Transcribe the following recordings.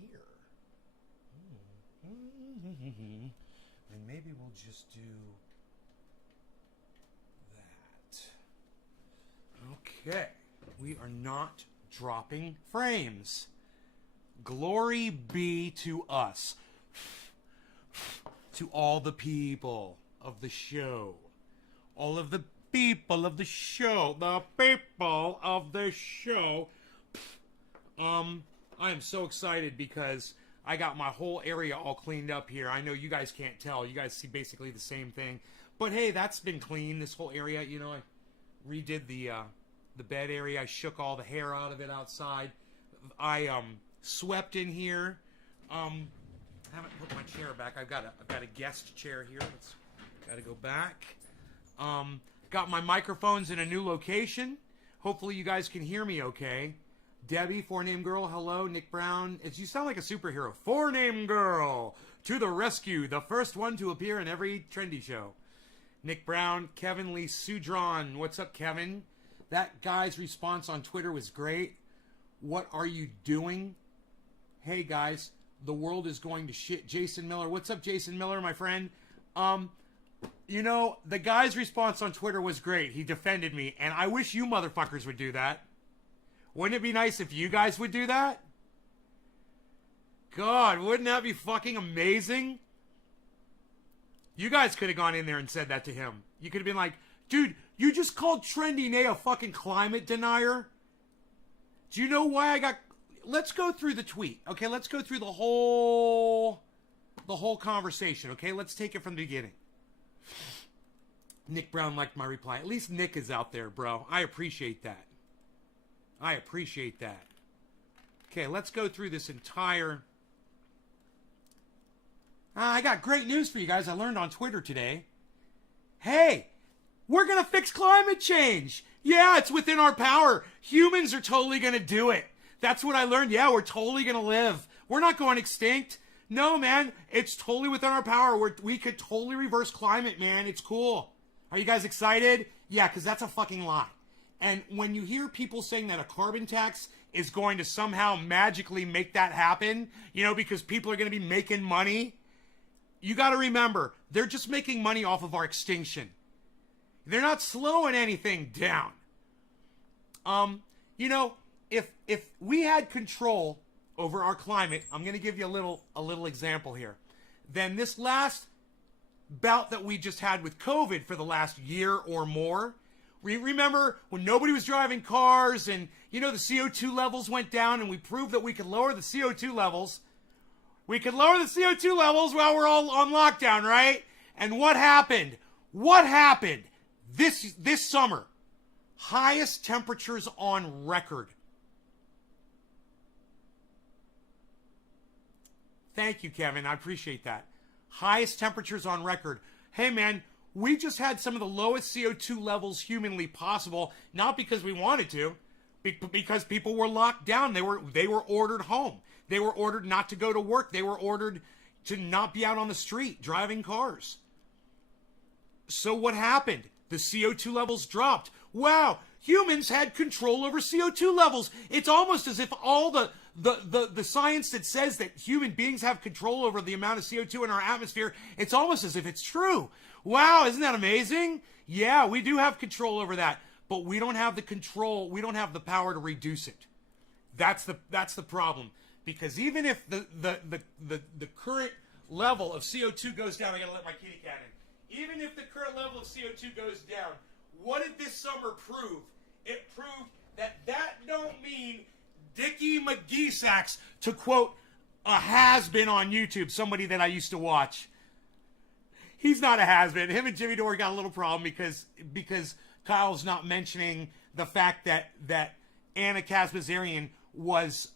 here. And maybe we'll just do that. Okay. We are not dropping frames. Glory be to us. To all the people of the show. All of the people of the show. The people of the show. I am so excited because I got my whole area all cleaned up here. I know you guys can't tell. You guys see basically the same thing. But hey, that's been clean, this whole area. You know, I redid the bed area. I shook all the hair out of it outside. I swept in here. I haven't put my chair back. I've got a guest chair here. Got to go back. Got my microphones in a new location. Hopefully you guys can hear me okay. Debbie, four-name girl, hello. Nick Brown, you sound like a superhero. Four-name girl, to the rescue. The first one to appear in every trendy show. Nick Brown, Kevin Lee Sudron. What's up, Kevin? That guy's response on Twitter was great. What are you doing? Hey, guys, the world is going to shit. Jason Miller. What's up, Jason Miller, my friend? You know, the guy's response on Twitter was great. He defended me, and I wish you motherfuckers would do that. Wouldn't it be nice if you guys would do that? God, wouldn't that be fucking amazing? You guys could have gone in there and said that to him. You could have been like, dude, you just called Trendy Nay a fucking climate denier? Do you know why I got... Let's go through the tweet, okay? Let's go through the whole conversation, okay? Let's take it from the beginning. Nick Brown liked my reply. At least Nick is out there, bro. I appreciate that. I appreciate that. Okay, let's go through this entire... I got great news for you guys. I learned on Twitter today. Hey, we're going to fix climate change. Yeah, it's within our power. Humans are totally going to do it. That's what I learned. Yeah, we're totally going to live. We're not going extinct. No, man, it's totally within our power. We could totally reverse climate, man. It's cool. Are you guys excited? Yeah, because that's a fucking lie. And when you hear people saying that a carbon tax is going to somehow magically make that happen, you know, because people are going to be making money, you got to remember, they're just making money off of our extinction. They're not slowing anything down. You know, if we had control over our climate, I'm going to give you a little example here. Then this last bout that we just had with COVID for the last year or more, remember when nobody was driving cars and, you know, the CO2 levels went down and we proved that we could lower the CO2 levels. We could lower the CO2 levels while we're all on lockdown, right? And what happened? What happened? This summer, highest temperatures on record. Thank you, Kevin. I appreciate that. Highest temperatures on record. Hey, man, we just had some of the lowest CO2 levels humanly possible, not because we wanted to, because people were locked down. They were ordered home. They were ordered not to go to work. They were ordered to not be out on the street driving cars. So what happened? The CO2 levels dropped. Wow, humans had control over CO2 levels. It's almost as if all the science that says that human beings have control over the amount of CO2 in our atmosphere, it's almost as if it's true. Wow, isn't that amazing? Yeah, we do have control over that, but we don't have the control, we don't have the power to reduce it. That's the problem. Because even if the current level of CO2 goes down, I gotta let my kitty cat in. Even if the current level of CO2 goes down, what did this summer prove? It proved that don't mean Dickie McGee-Sacks, to quote a has-been on YouTube, somebody that I used to watch. He's not a has-been. Him and Jimmy Dore got a little problem because Kyle's not mentioning the fact that Anna Kazmazarian was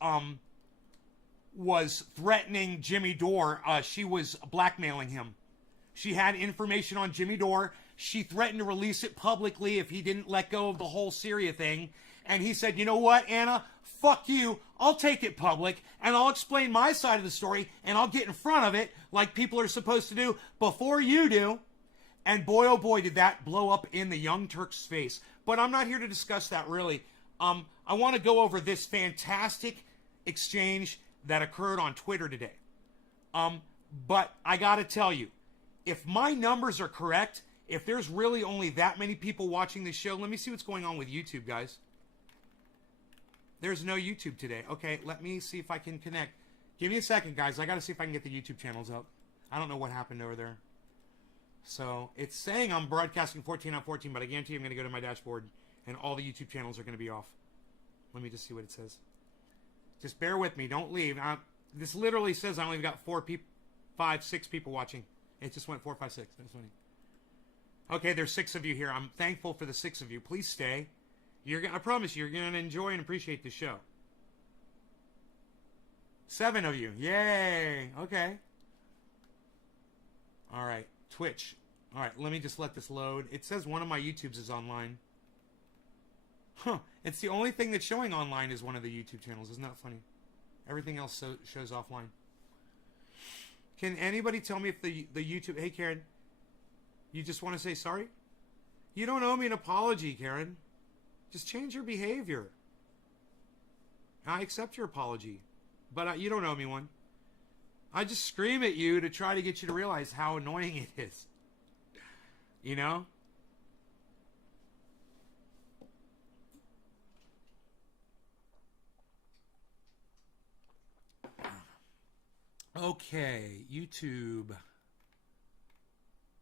threatening Jimmy Dore. She was blackmailing him. She had information on Jimmy Dore. She threatened to release it publicly if he didn't let go of the whole Syria thing. And he said, you know what, Anna? Fuck you. I'll take it public, and I'll explain my side of the story, and I'll get in front of it like people are supposed to do before you do. And boy, oh boy, did that blow up in the Young Turks' face. But I'm not here to discuss that, really. I want to go over this fantastic exchange that occurred on Twitter today. But I got to tell you, if my numbers are correct, if there's really only that many people watching this show, let me see what's going on with YouTube, guys. There's no YouTube today. Okay, let me see if I can connect. Give me a second, guys. I got to see if I can get the YouTube channels up. I don't know what happened over there. So it's saying I'm broadcasting 14 on 14, but I guarantee I'm going to go to my dashboard and all the YouTube channels are going to be off. Let me just see what it says. Just bear with me. Don't leave. This literally says I only got 6 people watching. It just went 4, 5, 6. That's funny. Okay, there's 6 of you here. I'm thankful for the 6 of you. Please stay. I promise you're going to enjoy and appreciate the show. 7 of you. Yay. Okay. All right. Twitch. All right. Let me just let this load. It says one of my YouTubes is online. Huh. It's the only thing that's showing online is one of the YouTube channels. Isn't that funny? Everything else shows offline. Can anybody tell me if the YouTube... Hey, Karen. You just want to say sorry? You don't owe me an apology, Karen. Just change your behavior. I accept your apology. But you don't owe me one. I just scream at you to try to get you to realize how annoying it is. You know? Okay, YouTube.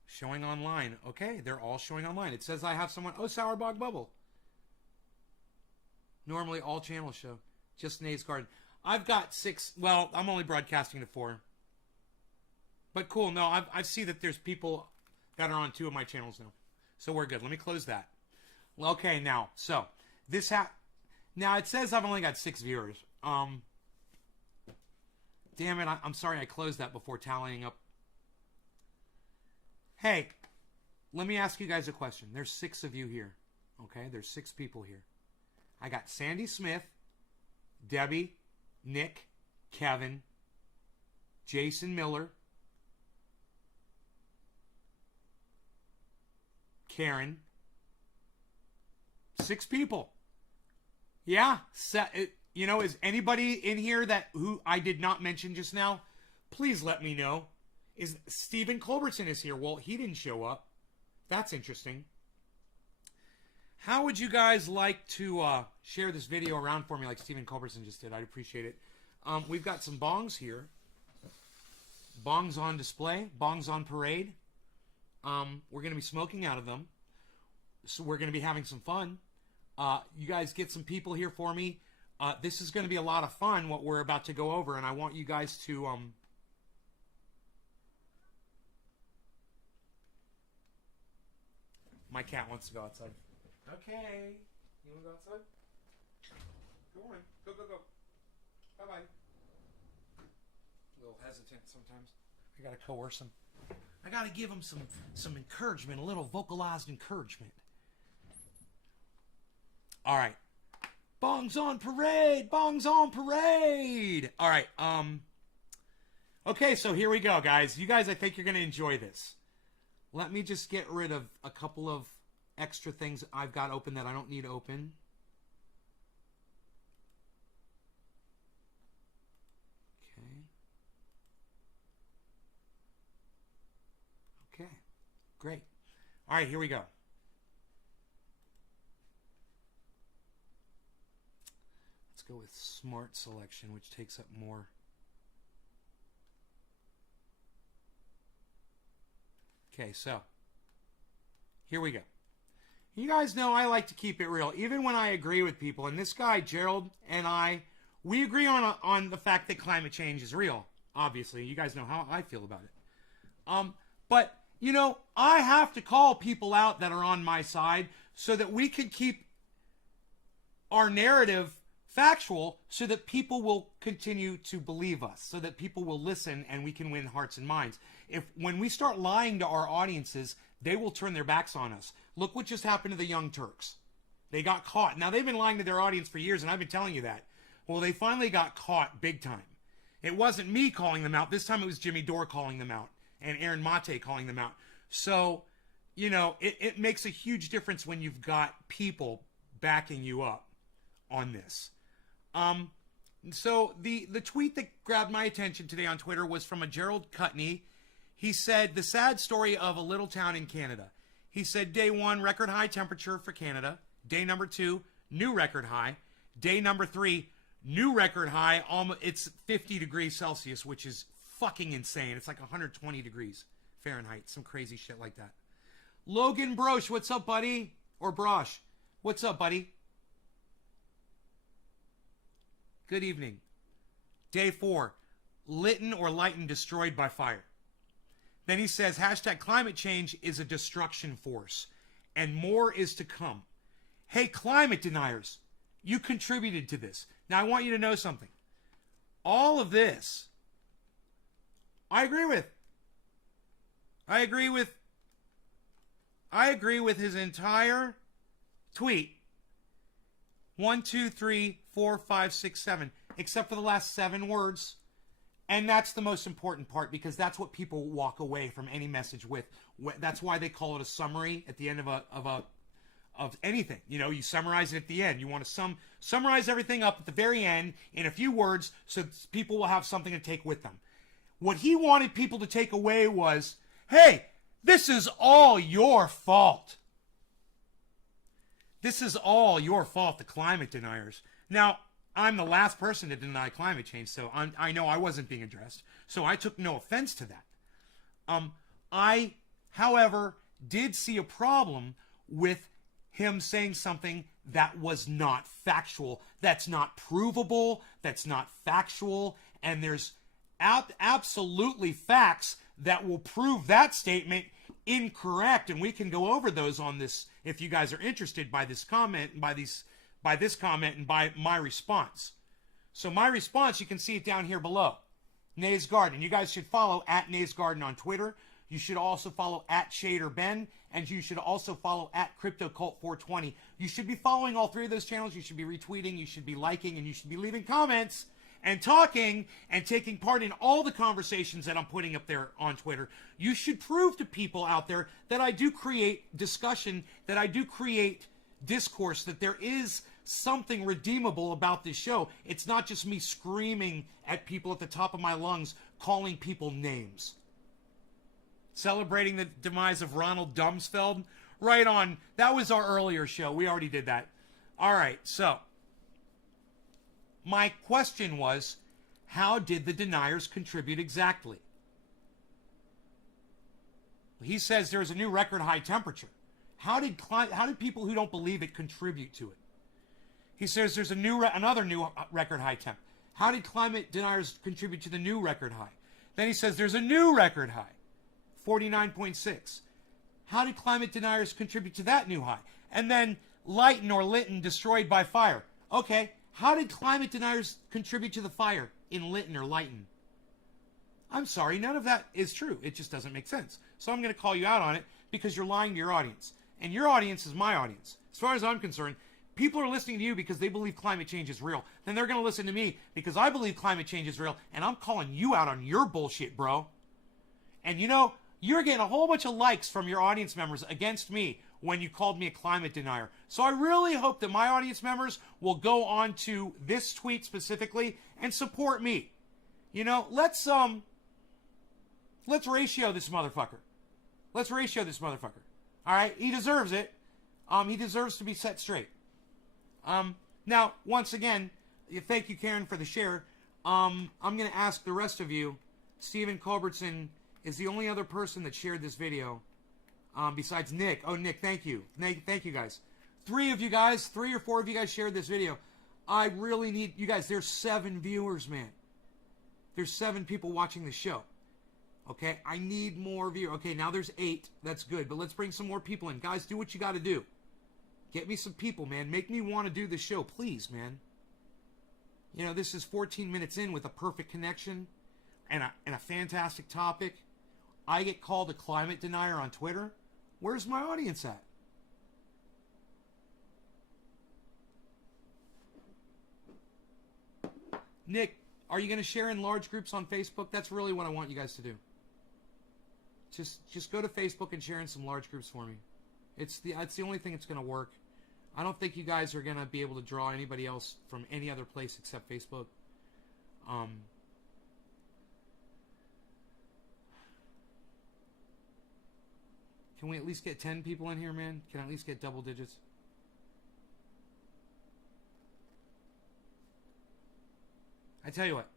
Showing online. Okay, they're all showing online. It says I have someone... Oh, Sourbog Bubble. Normally all channels show. Just Nays Garden. I've got 6... Well, I'm only broadcasting to 4. But cool. No, I see that there's people that are on 2 of my channels now. So we're good. Let me close that. Okay, now. So, this now, it says I've only got 6 viewers. Damn it. I'm sorry I closed that before tallying up. Hey, let me ask you guys a question. There's 6 of you here. Okay? There's 6 people here. I got Sandy Smith, Debbie, Nick, Kevin, Jason Miller, Karen. 6 people. Yeah. You know, is anybody in here who I did not mention just now? Please let me know. Is Stephen Culbertson is here? Well, he didn't show up. That's interesting. How would you guys like to share this video around for me like Stephen Culbertson just did? I'd appreciate it. We've got some bongs here. Bongs on display. Bongs on parade. We're going to be smoking out of them. So we're going to be having some fun. You guys get some people here for me. This is going to be a lot of fun, what we're about to go over, and I want you guys to... My cat wants to go outside. Okay. You want to go outside? Go on. Go, go, go. Bye-bye. A little hesitant sometimes. I got to coerce him. I got to give him some encouragement, a little vocalized encouragement. All right. Bongs on parade! Bongs on parade! All right. Okay, so here we go, guys. You guys, I think you're going to enjoy this. Let me just get rid of a couple of extra things I've got open that I don't need open. Okay. Great. All right, here we go. Let's go with Smart Selection, which takes up more. Okay, so here we go. You guys know I like to keep it real, even when I agree with people. And this guy, Gerald, and we agree on the fact that climate change is real. Obviously, you guys know how I feel about it. But, you know, I have to call people out that are on my side so that we can keep our narrative factual so that people will continue to believe us, so that people will listen and we can win hearts and minds. When we start lying to our audiences, they will turn their backs on us. Look what just happened to the Young Turks. They got caught. Now, they've been lying to their audience for years, and I've been telling you that. Well, they finally got caught big time. It wasn't me calling them out. This time it was Jimmy Dore calling them out and Aaron Mate calling them out. So, you know, it makes a huge difference when you've got people backing you up on this. So the tweet that grabbed my attention today on Twitter was from a Gerald Cutney. He said, the sad story of a little town in Canada. He said, day 1, record high temperature for Canada. Day number 2, new record high. Day number 3, new record high. It's 50 degrees Celsius, which is fucking insane. It's like 120 degrees Fahrenheit. Some crazy shit like that. Logan Brosh, what's up, buddy? Or Brosh, what's up, buddy? Good evening. Day 4, Lytton or Lytton destroyed by fire. Then he says, hashtag climate change is a destruction force, and more is to come. Hey, climate deniers, you contributed to this. Now, I want you to know something. All of this, I agree with. I agree with his entire tweet. 1, 2, 3, 4, 5, 6, 7, except for the last 7 words. And that's the most important part, because that's what people walk away from any message with. That's why they call it a summary at the end of anything. You know, you summarize it at the end. You want to summarize everything up at the very end in a few words so people will have something to take with them. What he wanted people to take away was, hey, this is all your fault. This is all your fault, the climate deniers. Now, I'm the last person to deny climate change, so I know I wasn't being addressed. So I took no offense to that. I, however, did see a problem with him saying something that was not factual, that's not provable, that's not factual, and there's absolutely facts that will prove that statement incorrect, and we can go over those on this if you guys are interested by this comment and by this comment and by my response. So my response, you can see it down here below. Nays Garden. You guys should follow at Nays Garden on Twitter. You should also follow at ShaderBen, and you should also follow at CryptoCult420. You should be following all 3 of those channels. You should be retweeting, you should be liking, and you should be leaving comments and talking and taking part in all the conversations that I'm putting up there on Twitter. You should prove to people out there that I do create discussion, that I do create discourse, that there is something redeemable about this show. It's not just me screaming at people at the top of my lungs, calling people names. Celebrating the demise of Ronald Dumsfeld? Right on. That was our earlier show. We already did that. All right, so my question was, how did the deniers contribute exactly? He says there's a new record high temperature. How did people who don't believe it contribute to it? He says there's another new record high temp. How did climate deniers contribute to the new record high? Then he says there's a new record high, 49.6. How did climate deniers contribute to that new high? And then Lytton or Lytton destroyed by fire. Okay, how did climate deniers contribute to the fire in Lytton or Lytton? I'm sorry, none of that is true. It just doesn't make sense. So I'm going to call you out on it because you're lying to your audience. And your audience is my audience. As far as I'm concerned, people are listening to you because they believe climate change is real. Then they're going to listen to me because I believe climate change is real. And I'm calling you out on your bullshit, bro. And you know, you're getting a whole bunch of likes from your audience members against me when you called me a climate denier. So I really hope that my audience members will go on to this tweet specifically and support me. You know, let's ratio this motherfucker. Let's ratio this motherfucker. All right, he deserves it. He deserves to be set straight. Now, once again, thank you, Karen, for the share. I'm going to ask the rest of you. Stephen Culbertson is the only other person that shared this video besides Nick. Oh, Nick, thank you. Thank you, guys. 3 of you guys, 3 or 4 of you guys shared this video. I really need you guys. There's 7 viewers, man. There's 7 people watching the show. Okay, I need more viewers. Okay, now there's 8. That's good, but let's bring some more people in. Guys, do what you got to do. Get me some people, man. Make me want to do this show, please, man. You know, this is 14 minutes in with a perfect connection and a fantastic topic. I get called a climate denier on Twitter. Where's my audience at? Nick, are you going to share in large groups on Facebook? That's really what I want you guys to do. Just go to Facebook and share in some large groups for me. It's the only thing that's going to work. I don't think you guys are going to be able to draw anybody else from any other place except Facebook. Can we at least get 10 people in here, man? Can I at least get double digits? I tell you what.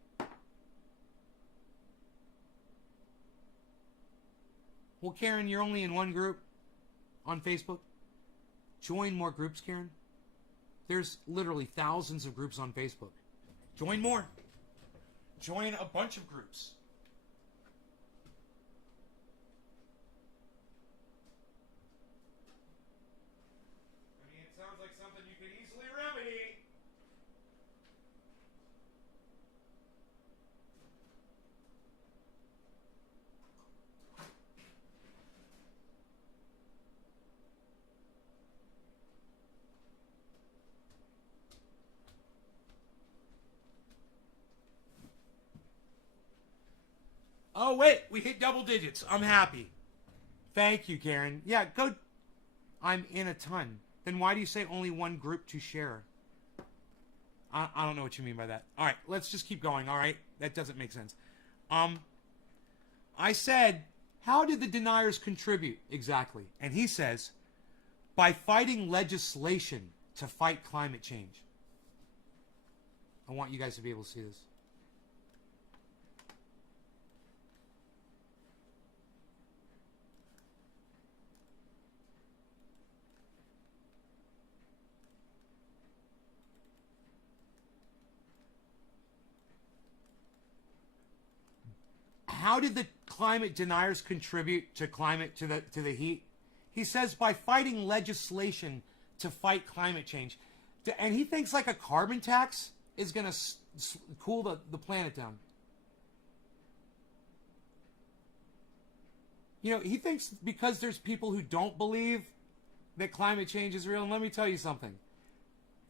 Well, Karen, you're only in one group on Facebook. Join more groups, Karen. There's literally thousands of groups on Facebook. Join more. Join a bunch of groups. I mean, it sounds like something you could easily remedy. Oh, wait, we hit double digits. I'm happy. Thank you, Karen. Yeah, go. I'm in a ton. Then why do you say only one group to share? I don't know what you mean by that. All right, let's just keep going, all right? That doesn't make sense. I said, how did the deniers contribute exactly? And he says, by fighting legislation to fight climate change. I want you guys to be able to see this. How did the climate deniers contribute to the heat? He says by fighting legislation to fight climate change. And he thinks like a carbon tax is going to cool the planet down. You know, he thinks because there's people who don't believe that climate change is real. And let me tell you something.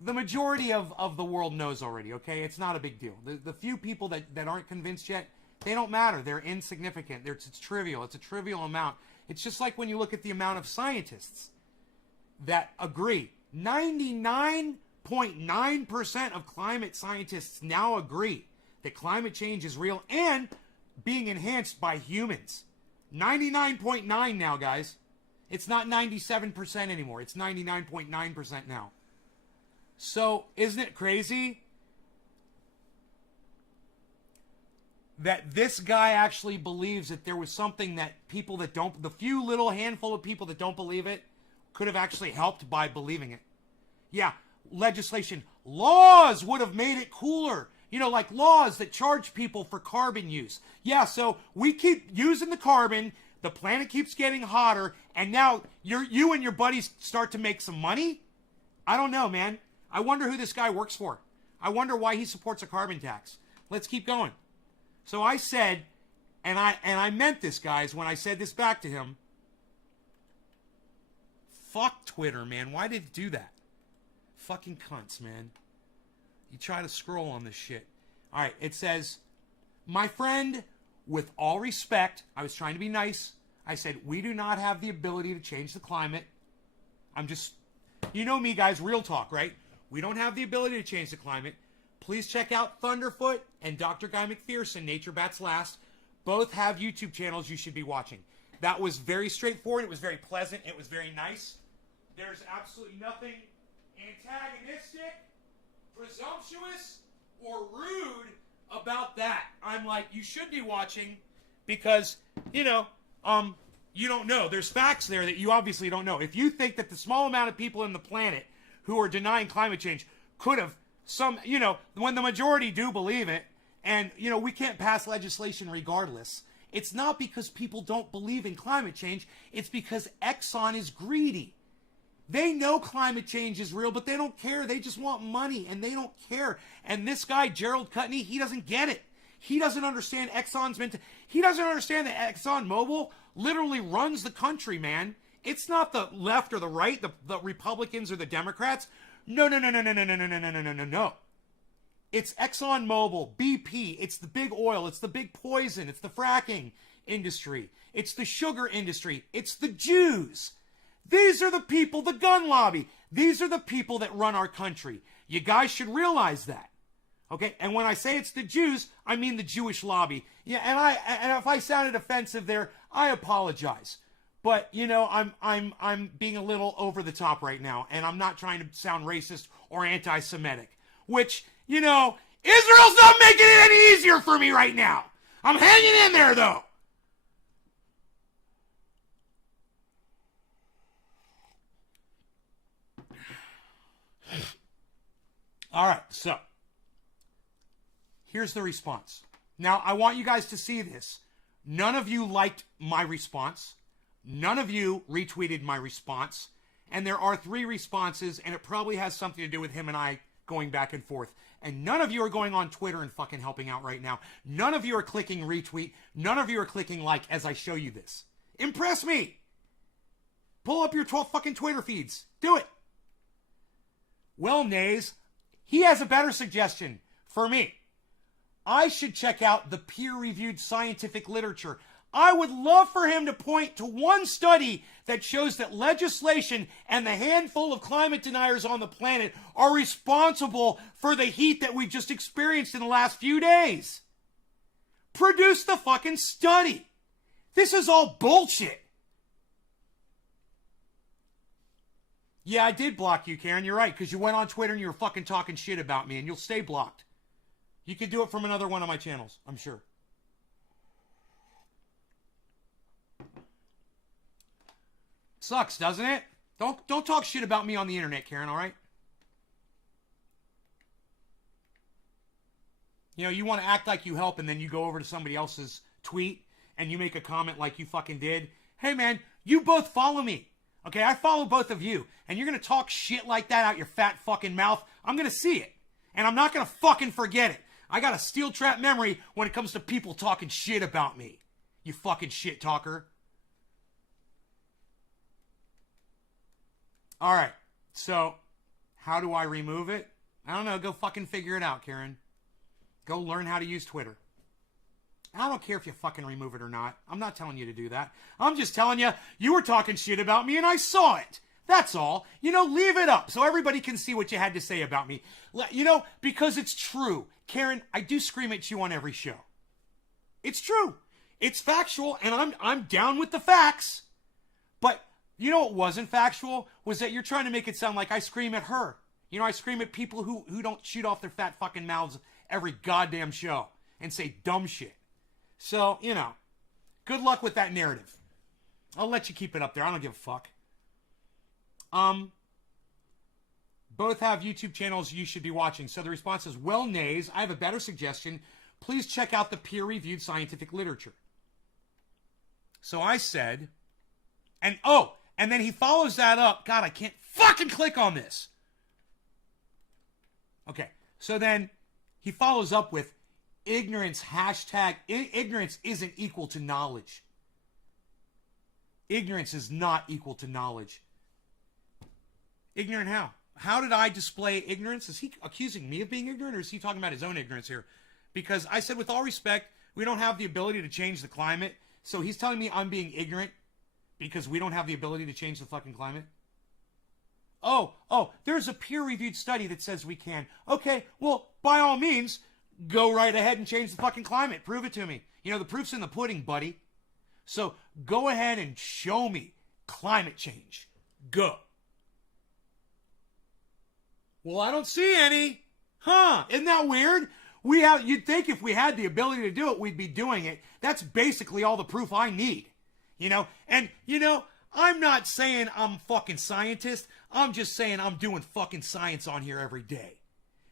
The majority of the world knows already, okay? It's not a big deal. The few people that aren't convinced yet, they don't matter. They're insignificant. It's trivial. It's a trivial amount. It's just like when you look at the amount of scientists that agree. 99.9% of climate scientists now agree that climate change is real and being enhanced by humans. 99.9 now, guys. It's not 97% anymore. It's 99.9% now. So, isn't it crazy that this guy actually believes that there was something that people that don't, the few little handful of people that don't believe it, could have actually helped by believing it? Yeah, legislation. Laws would have made it cooler. You know, like laws that charge people for carbon use. Yeah, so we keep using the carbon, the planet keeps getting hotter, and now you and your buddies start to make some money? I don't know, man. I wonder who this guy works for. I wonder why he supports a carbon tax. Let's keep going. So I said, and I meant this, guys, when I said this back to him. Fuck Twitter, man. Why did it do that? Fucking cunts, man. You try to scroll on this shit. All right, it says, my friend, with all respect, I was trying to be nice. I said, we do not have the ability to change the climate. I'm just, you know me, guys, real talk, right? We don't have the ability to change the climate. Please check out Thunderfoot and Dr. Guy McPherson, Nature Bats Last. Both have YouTube channels you should be watching. That was very straightforward. It was very pleasant. It was very nice. There's absolutely nothing antagonistic, presumptuous, or rude about that. I'm like, you should be watching because, you know, you don't know. There's facts there that you obviously don't know. If you think that the small amount of people in the planet who are denying climate change could have you know, when the majority do believe it, and, you know, we can't pass legislation regardless, it's not because people don't believe in climate change. It's because Exxon is greedy. They know climate change is real, but they don't care. They just want money, and they don't care. And this guy, Gerald Cutney, he doesn't get it. He doesn't understand he doesn't understand that ExxonMobil literally runs the country, man. It's not the left or the right, the Republicans or the Democrats. No. It's ExxonMobil, BP, it's the big oil, it's the big poison, it's the fracking industry, it's the sugar industry, it's the Jews. These are the people, the gun lobby. These are the people that run our country. You guys should realize that. Okay, and when I say it's the Jews, I mean the Jewish lobby. Yeah, and if I sounded offensive there, I apologize. But you know, I'm being a little over the top right now, and I'm not trying to sound racist or anti-Semitic. Which, you know, Israel's not making it any easier for me right now. I'm hanging in there though. All right, so here's the response. Now, I want you guys to see this. None of you liked my response. None of you retweeted my response. And there are 3 responses, and it probably has something to do with him and I going back and forth. And none of you are going on Twitter and fucking helping out right now. None of you are clicking retweet. None of you are clicking like as I show you this. Impress me. Pull up your 12 fucking Twitter feeds. Do it. Well, Nays, he has a better suggestion for me. I should check out the peer-reviewed scientific literature. I would love for him to point to one study that shows that legislation and the handful of climate deniers on the planet are responsible for the heat that we just experienced in the last few days. Produce the fucking study. This is all bullshit. Yeah, I did block you, Karen. You're right, because you went on Twitter and you were fucking talking shit about me, and you'll stay blocked. You can do it from another one of my channels, I'm sure. Sucks, doesn't it? Don't talk shit about me on the internet, Karen, all right? You know, you want to act like you help, and then you go over to somebody else's tweet, and you make a comment like you fucking did. Hey, man, you both follow me. Okay, I follow both of you, and you're going to talk shit like that out your fat fucking mouth. I'm going to see it, and I'm not going to fucking forget it. I got a steel trap memory when it comes to people talking shit about me. You fucking shit talker. All right, so how do I remove it? I don't know. Go fucking figure it out, Karen. Go learn how to use Twitter. I don't care if you fucking remove it or not. I'm not telling you to do that. I'm just telling you, you were talking shit about me and I saw it. That's all. You know, leave it up so everybody can see what you had to say about me. You know, because it's true. Karen, I do scream at you on every show. It's true. It's factual, and I'm down with the facts. But you know what wasn't factual? Was that you're trying to make it sound like I scream at her. You know, I scream at people who don't shoot off their fat fucking mouths every goddamn show and say dumb shit. So, you know, good luck with that narrative. I'll let you keep it up there. I don't give a fuck. Both have YouTube channels you should be watching. So the response is, well, Nays, I have a better suggestion. Please check out the peer-reviewed scientific literature. So I said, and then he follows that up. God, I can't fucking click on this. Okay, so then he follows up with ignorance, hashtag, ignorance isn't equal to knowledge. Ignorance is not equal to knowledge. Ignorant how? How did I display ignorance? Is he accusing me of being ignorant, or is he talking about his own ignorance here? Because I said, with all respect, we don't have the ability to change the climate. So he's telling me I'm being ignorant because we don't have the ability to change the fucking climate? Oh, there's a peer-reviewed study that says we can. Okay, well, by all means, go right ahead and change the fucking climate. Prove it to me. You know, the proof's in the pudding, buddy. So go ahead and show me climate change. Go. Well, I don't see any. Huh, isn't that weird? You'd think if we had the ability to do it, we'd be doing it. That's basically all the proof I need. You know, and, you know, I'm not saying I'm a fucking scientist. I'm just saying I'm doing fucking science on here every day.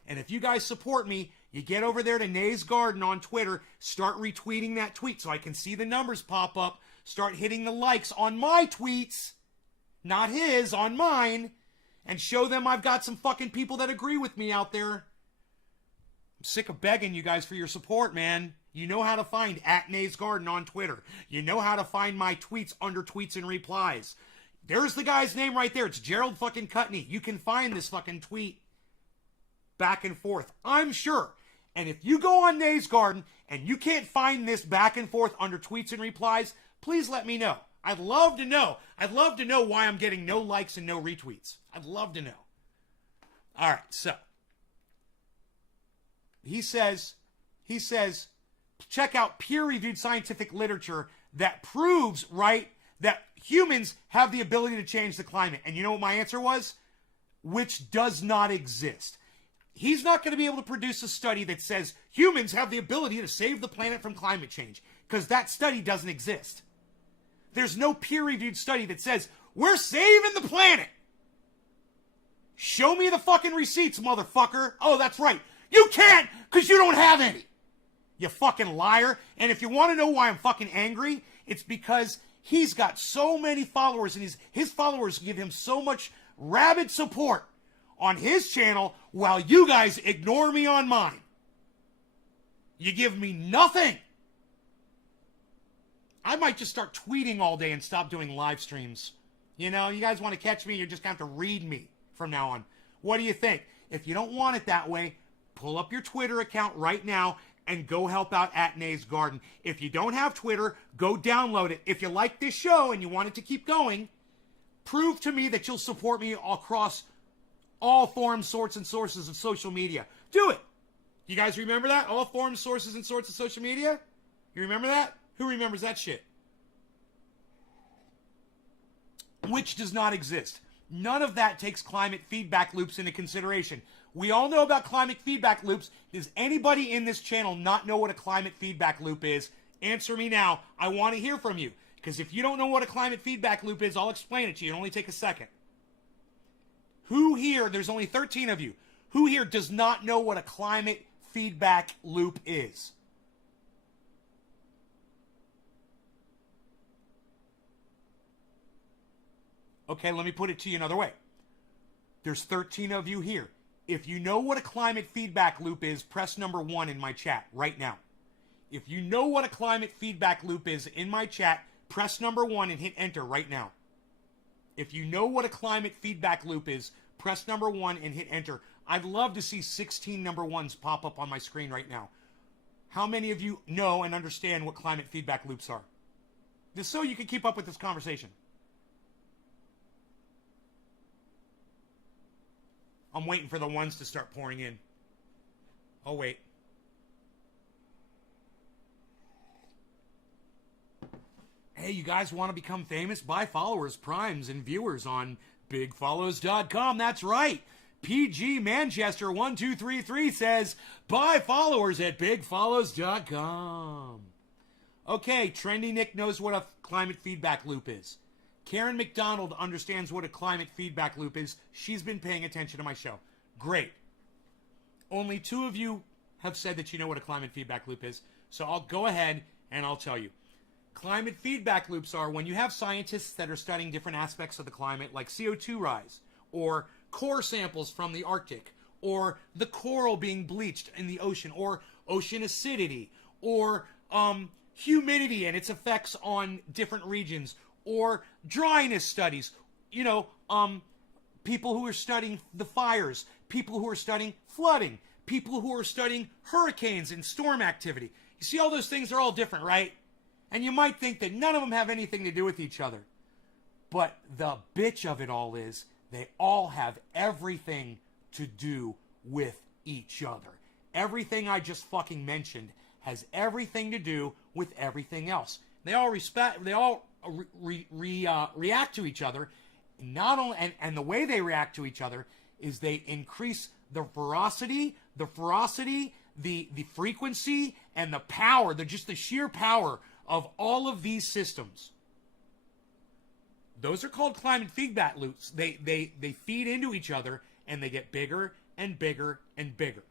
And if you guys support me, you get over there to Nays Garden on Twitter, start retweeting that tweet so I can see the numbers pop up, start hitting the likes on my tweets, not his, on mine, and show them I've got some fucking people that agree with me out there. I'm sick of begging you guys for your support, man. You know how to find @NaysGarden on Twitter. You know how to find my tweets under tweets and replies. There's the guy's name right there. It's Gerald fucking Cutney. You can find this fucking tweet back and forth, I'm sure. And if you go on Nays Garden and you can't find this back and forth under tweets and replies, please let me know. I'd love to know. I'd love to know why I'm getting no likes and no retweets. I'd love to know. All right, so he says, check out peer-reviewed scientific literature that proves, right, that humans have the ability to change the climate. And you know what my answer was? Which does not exist. He's not going to be able to produce a study that says humans have the ability to save the planet from climate change, because that study doesn't exist. There's no peer-reviewed study that says we're saving the planet. Show me the fucking receipts, motherfucker. Oh, that's right. You can't, because you don't have any. You fucking liar. And if you want to know why I'm fucking angry, it's because he's got so many followers, and his followers give him so much rabid support on his channel while you guys ignore me on mine. You give me nothing. I might just start tweeting all day and stop doing live streams. You know, you guys want to catch me, you're just going to have to read me from now on. What do you think? If you don't want it that way, pull up your Twitter account right now and go help out at Nay's Garden. If you don't have Twitter, go download it. If you like this show and you want it to keep going, prove to me that you'll support me across all forms, sorts, and sources of social media. Do it. You guys remember that? All forms, sources, and sorts of social media? You remember that? Who remembers that shit? Which does not exist. None of that takes climate feedback loops into consideration. We all know about climate feedback loops. Does anybody in this channel not know what a climate feedback loop is? Answer me now. I want to hear from you. Because if you don't know what a climate feedback loop is, I'll explain it to you. It'll only take a second. Who here, there's only 13 of you, who here does not know what a climate feedback loop is? Okay, let me put it to you another way. There's 13 of you here. If you know what a climate feedback loop is, press number 1 in my chat right now. If you know what a climate feedback loop is in my chat, press number 1 and hit enter right now. If you know what a climate feedback loop is, press number 1 and hit enter. I'd love to see 16 number 1s pop up on my screen right now. How many of you know and understand what climate feedback loops are? Just so you can keep up with this conversation. I'm waiting for the ones to start pouring in. Oh, wait. Hey, you guys want to become famous? Buy followers, primes, and viewers on bigfollows.com. That's right. PG Manchester 1233 says, buy followers at bigfollows.com. Okay, Trendy Nick knows what a climate feedback loop is. Karen McDonald understands what a climate feedback loop is. She's been paying attention to my show. Great. Only 2 of you have said that you know what a climate feedback loop is. So I'll go ahead and I'll tell you. Climate feedback loops are when you have scientists that are studying different aspects of the climate, like CO2 rise, or core samples from the Arctic, or the coral being bleached in the ocean, or ocean acidity, or humidity and its effects on different regions, or dryness studies, you know, people who are studying the fires, people who are studying flooding, people who are studying hurricanes and storm activity. You see, all those things are all different, right? And you might think that none of them have anything to do with each other. But the bitch of it all is they all have everything to do with each other. Everything I just fucking mentioned has everything to do with everything else. They all react to each other. Not only, and the way they react to each other is they increase the ferocity, the frequency, and the power, just the sheer power of all of these systems. Those are called climate feedback loops. They feed into each other and they get bigger and bigger and bigger.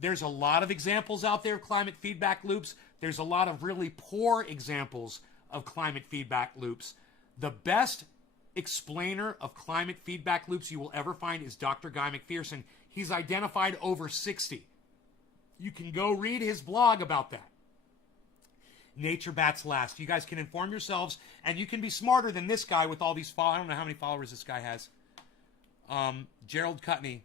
There's a lot of examples out there of climate feedback loops. There's a lot of really poor examples of climate feedback loops. The best explainer of climate feedback loops you will ever find is Dr. Guy McPherson. He's identified over 60. You can go read his blog about that. Nature bats last. You guys can inform yourselves, and you can be smarter than this guy with all these followers. I don't know how many followers this guy has. Gerald Cutney.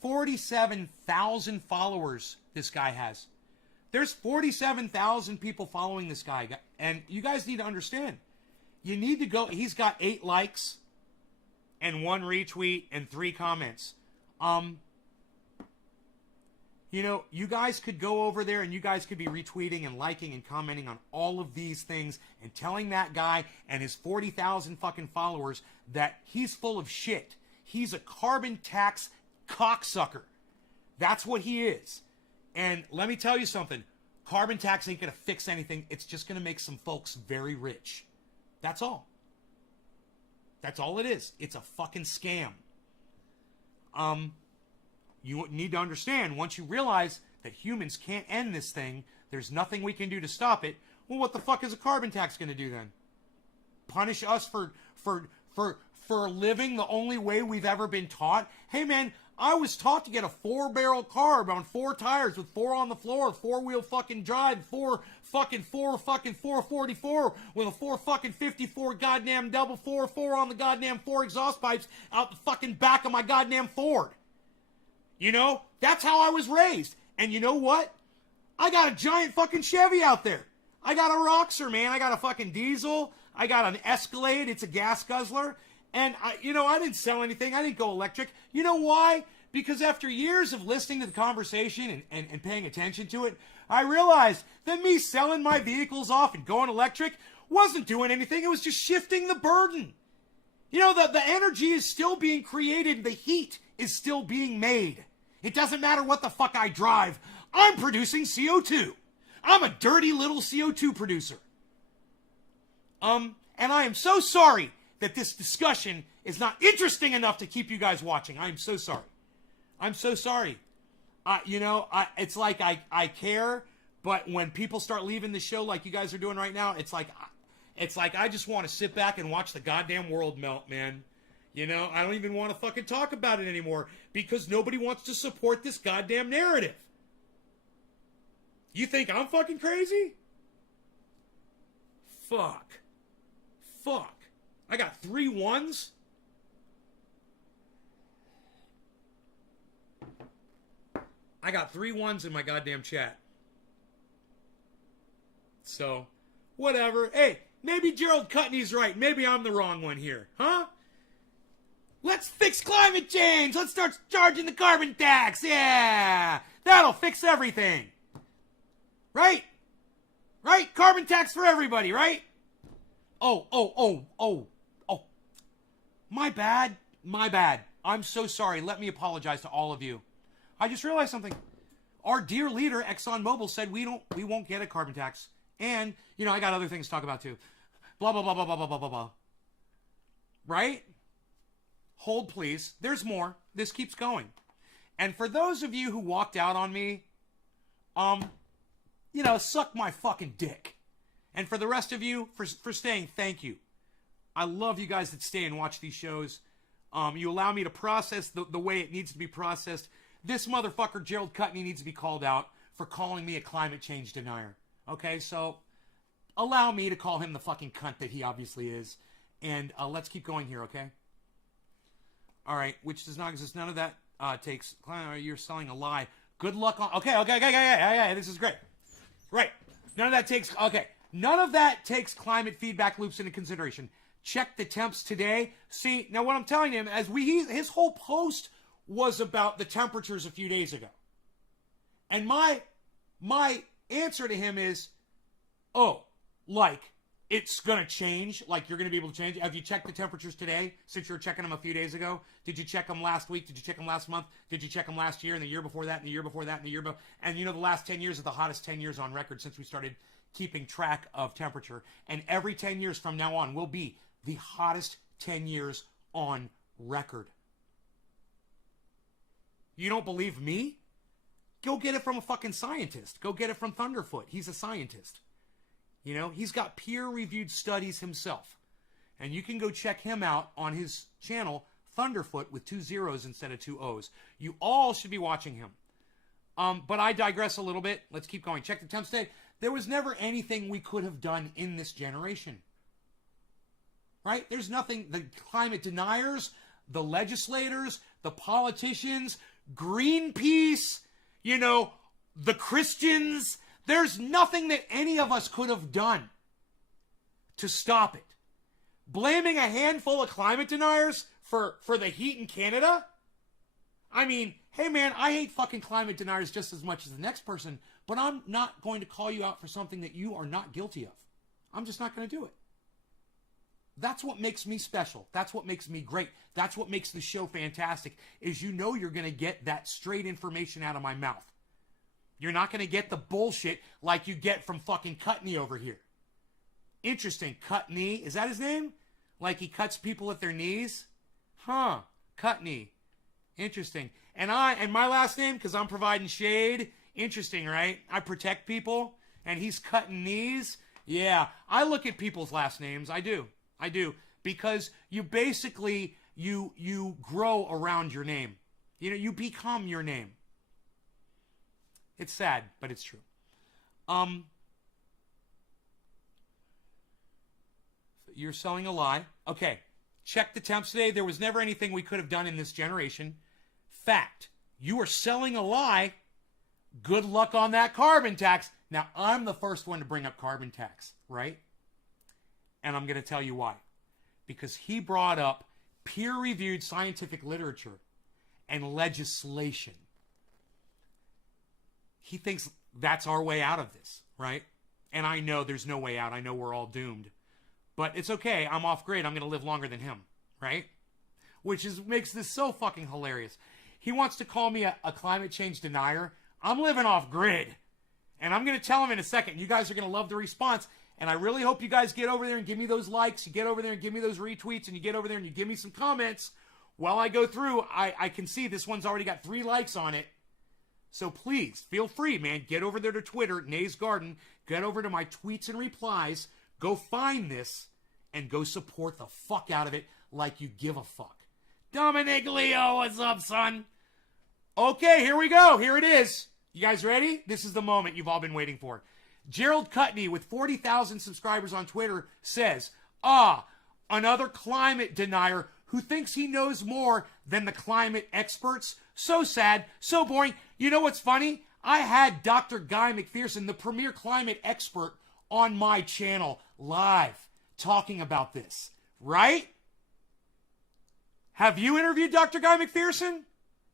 47,000 followers this guy has. There's 47,000 people following this guy. And you guys need to understand. You need to go. He's got 8 likes and 1 retweet and 3 comments. You know, you guys could go over there and you guys could be retweeting and liking and commenting on all of these things and telling that guy and his 40,000 fucking followers that he's full of shit. He's a carbon tax cocksucker. That's what he is. And let me tell you something. Carbon tax ain't going to fix anything. It's just going to make some folks very rich. That's all. That's all it is. It's a fucking scam. You need to understand, once you realize that humans can't end this thing, there's nothing we can do to stop it, well, what the fuck is a carbon tax going to do then? Punish us for living the only way we've ever been taught? Hey, man, I was taught to get a 4-barrel carb on 4 tires with 4 on the floor, 4-wheel fucking drive, 444 with a 454 goddamn double 4 on the goddamn 4 exhaust pipes out the fucking back of my goddamn Ford. You know, that's how I was raised. And you know what? I got a giant fucking Chevy out there. I got a Roxor, man. I got a fucking diesel. I got an Escalade. It's a gas guzzler. And, I didn't sell anything. I didn't go electric. You know why? Because after years of listening to the conversation and paying attention to it, I realized that me selling my vehicles off and going electric wasn't doing anything. It was just shifting the burden. You know, the energy is still being created. The heat is still being made. It doesn't matter what the fuck I drive. I'm producing CO2. I'm a dirty little CO2 producer. And I am so sorry that this discussion is not interesting enough to keep you guys watching. I am so sorry. I'm so sorry. It's like I care, but when people start leaving the show like you guys are doing right now, it's like I just want to sit back and watch the goddamn world melt, man. You know, I don't even want to fucking talk about it anymore because nobody wants to support this goddamn narrative. You think I'm fucking crazy? Fuck. I got 3 ones? I got 3 ones in my goddamn chat. So, whatever. Hey, maybe Gerald Cutney's right. Maybe I'm the wrong one here. Huh? Let's fix climate change. Let's start charging the carbon tax. Yeah. That'll fix everything. Right? Right? Carbon tax for everybody, right? Oh. My bad. I'm so sorry. Let me apologize to all of you. I just realized something. Our dear leader, ExxonMobil, said we won't get a carbon tax. And, I got other things to talk about too. Blah, blah, blah, blah, blah, blah, blah, blah. Right? Hold, please. There's more. This keeps going. And for those of you who walked out on me, suck my fucking dick. And for the rest of you, for staying, thank you. I love you guys that stay and watch these shows. You allow me to process the way it needs to be processed. This motherfucker, Gerald Cutney, needs to be called out for calling me a climate change denier. Okay, so allow me to call him the fucking cunt that he obviously is. And let's keep going here, okay? All right, which does not exist. None of that takes... You're selling a lie. Good luck on... Okay, this is great. Right. None of that takes... Okay. None of that takes climate feedback loops into consideration. Check the temps today. See, now what I'm telling him, his whole post was about the temperatures a few days ago. And my answer to him is, it's going to change? Like, you're going to be able to change? Have you checked the temperatures today since you were checking them a few days ago? Did you check them last week? Did you check them last month? Did you check them last year and the year before that and the year before that and the year before? And the last 10 years are the hottest 10 years on record since we started keeping track of temperature. And every 10 years from now on will be the hottest 10 years on record. You don't believe me? Go get it from a fucking scientist. Go get it from Thunderfoot. He's a scientist. He's got peer-reviewed studies himself. And you can go check him out on his channel, Thunderfoot, with 2 zeros instead of 2 O's. You all should be watching him. But I digress a little bit. Let's keep going. Check the temps today. There was never anything we could have done in this generation. Right? There's nothing. The climate deniers, the legislators, the politicians, Greenpeace, the Christians... There's nothing that any of us could have done to stop it. Blaming a handful of climate deniers for the heat in Canada? I mean, hey man, I hate fucking climate deniers just as much as the next person, but I'm not going to call you out for something that you are not guilty of. I'm just not going to do it. That's what makes me special. That's what makes me great. That's what makes the show fantastic, is you know you're going to get that straight information out of my mouth. You're not going to get the bullshit like you get from fucking Cutney over here. Interesting. Cutney. Is that his name? Like he cuts people at their knees? Huh. Cutney. Interesting. And my last name, because I'm providing shade. Interesting, right? I protect people. And he's cutting knees. Yeah. I look at people's last names. I do. Because you basically, you grow around your name. You know, you become your name. It's sad, but it's true. You're selling a lie. Okay. Check the temps today. There was never anything we could have done in this generation. Fact. You are selling a lie. Good luck on that carbon tax. Now, I'm the first one to bring up carbon tax, right? And I'm going to tell you why. Because he brought up peer-reviewed scientific literature and legislation. He thinks that's our way out of this, right? And I know there's no way out. I know we're all doomed. But it's okay. I'm off grid. I'm going to live longer than him, right? Which makes this so fucking hilarious. He wants to call me a climate change denier. I'm living off grid. And I'm going to tell him in a second. You guys are going to love the response. And I really hope you guys get over there and give me those likes. You get over there and give me those retweets. And you get over there and you give me some comments. While I go through, I can see this one's already got 3 likes on it. So please, feel free, man. Get over there to Twitter, Nay's Garden. Get over to my tweets and replies. Go find this and go support the fuck out of it like you give a fuck. Dominic Leo, what's up, son? Okay, here we go. Here it is. You guys ready? This is the moment you've all been waiting for. Gerald Cutney, with 40,000 subscribers on Twitter, says, another climate denier who thinks he knows more than the climate experts. So sad, so boring. You know what's funny? I had Dr. Guy McPherson, the premier climate expert, on my channel live talking about this, right? Have you interviewed Dr. Guy McPherson?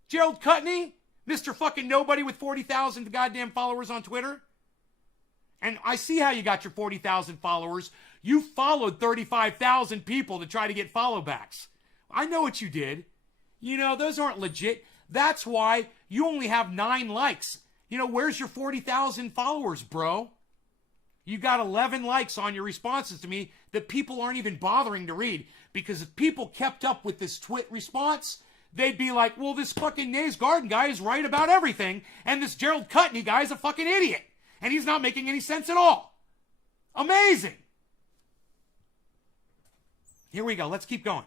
Gerald Cutney? Mr. fucking nobody with 40,000 goddamn followers on Twitter? And I see how you got your 40,000 followers. You followed 35,000 people to try to get follow backs. I know what you did. You know, those aren't legit. That's why you only have 9 likes. You know, where's your 40,000 followers, bro? You got 11 likes on your responses to me that people aren't even bothering to read. Because if people kept up with this twit response, they'd be like, well, this fucking Nay's Garden guy is right about everything. And this Gerald Cutney guy is a fucking idiot. And he's not making any sense at all. Amazing. Here we go. Let's keep going.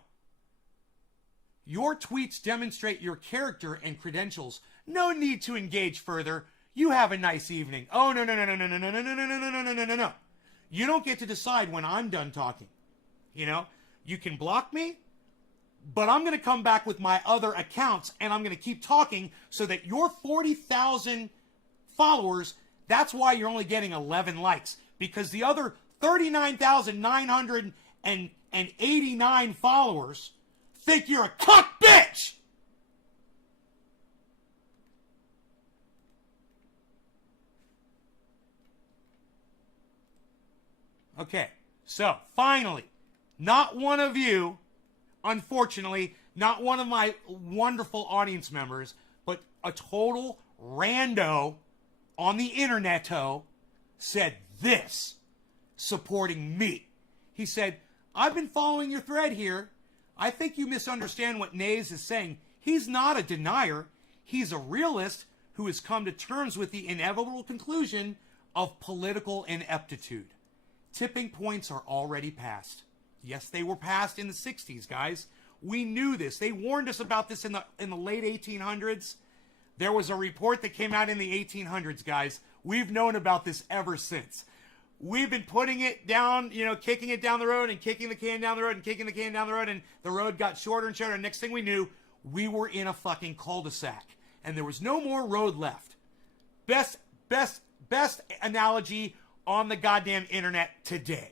Your tweets demonstrate your character and credentials. No need to engage further. You have a nice evening. Oh, no. You don't get to decide when I'm done talking. You know, you can block me, but I'm going to come back with my other accounts and I'm going to keep talking so that your 40,000 followers, that's why you're only getting 11 likes, because the other 39,989 followers think you're a cuck bitch. Okay, so finally, not one of you, unfortunately, not one of my wonderful audience members, but a total rando on the internet-o said this, supporting me. He said, I've been following your thread here. I think you misunderstand what Nays is saying. He's not a denier. He's a realist who has come to terms with the inevitable conclusion of political ineptitude. Tipping points are already past. Yes, they were passed in the 60s, guys. We knew this. They warned us about this in the late 1800s. There was a report that came out in the 1800s, guys. We've known about this ever since. We've been putting it down, you know, kicking it down the road and kicking the can down the road and kicking the can down the road, and the road got shorter and shorter. And next thing we knew, we were in a fucking cul-de-sac. And there was no more road left. Best analogy on the goddamn internet today.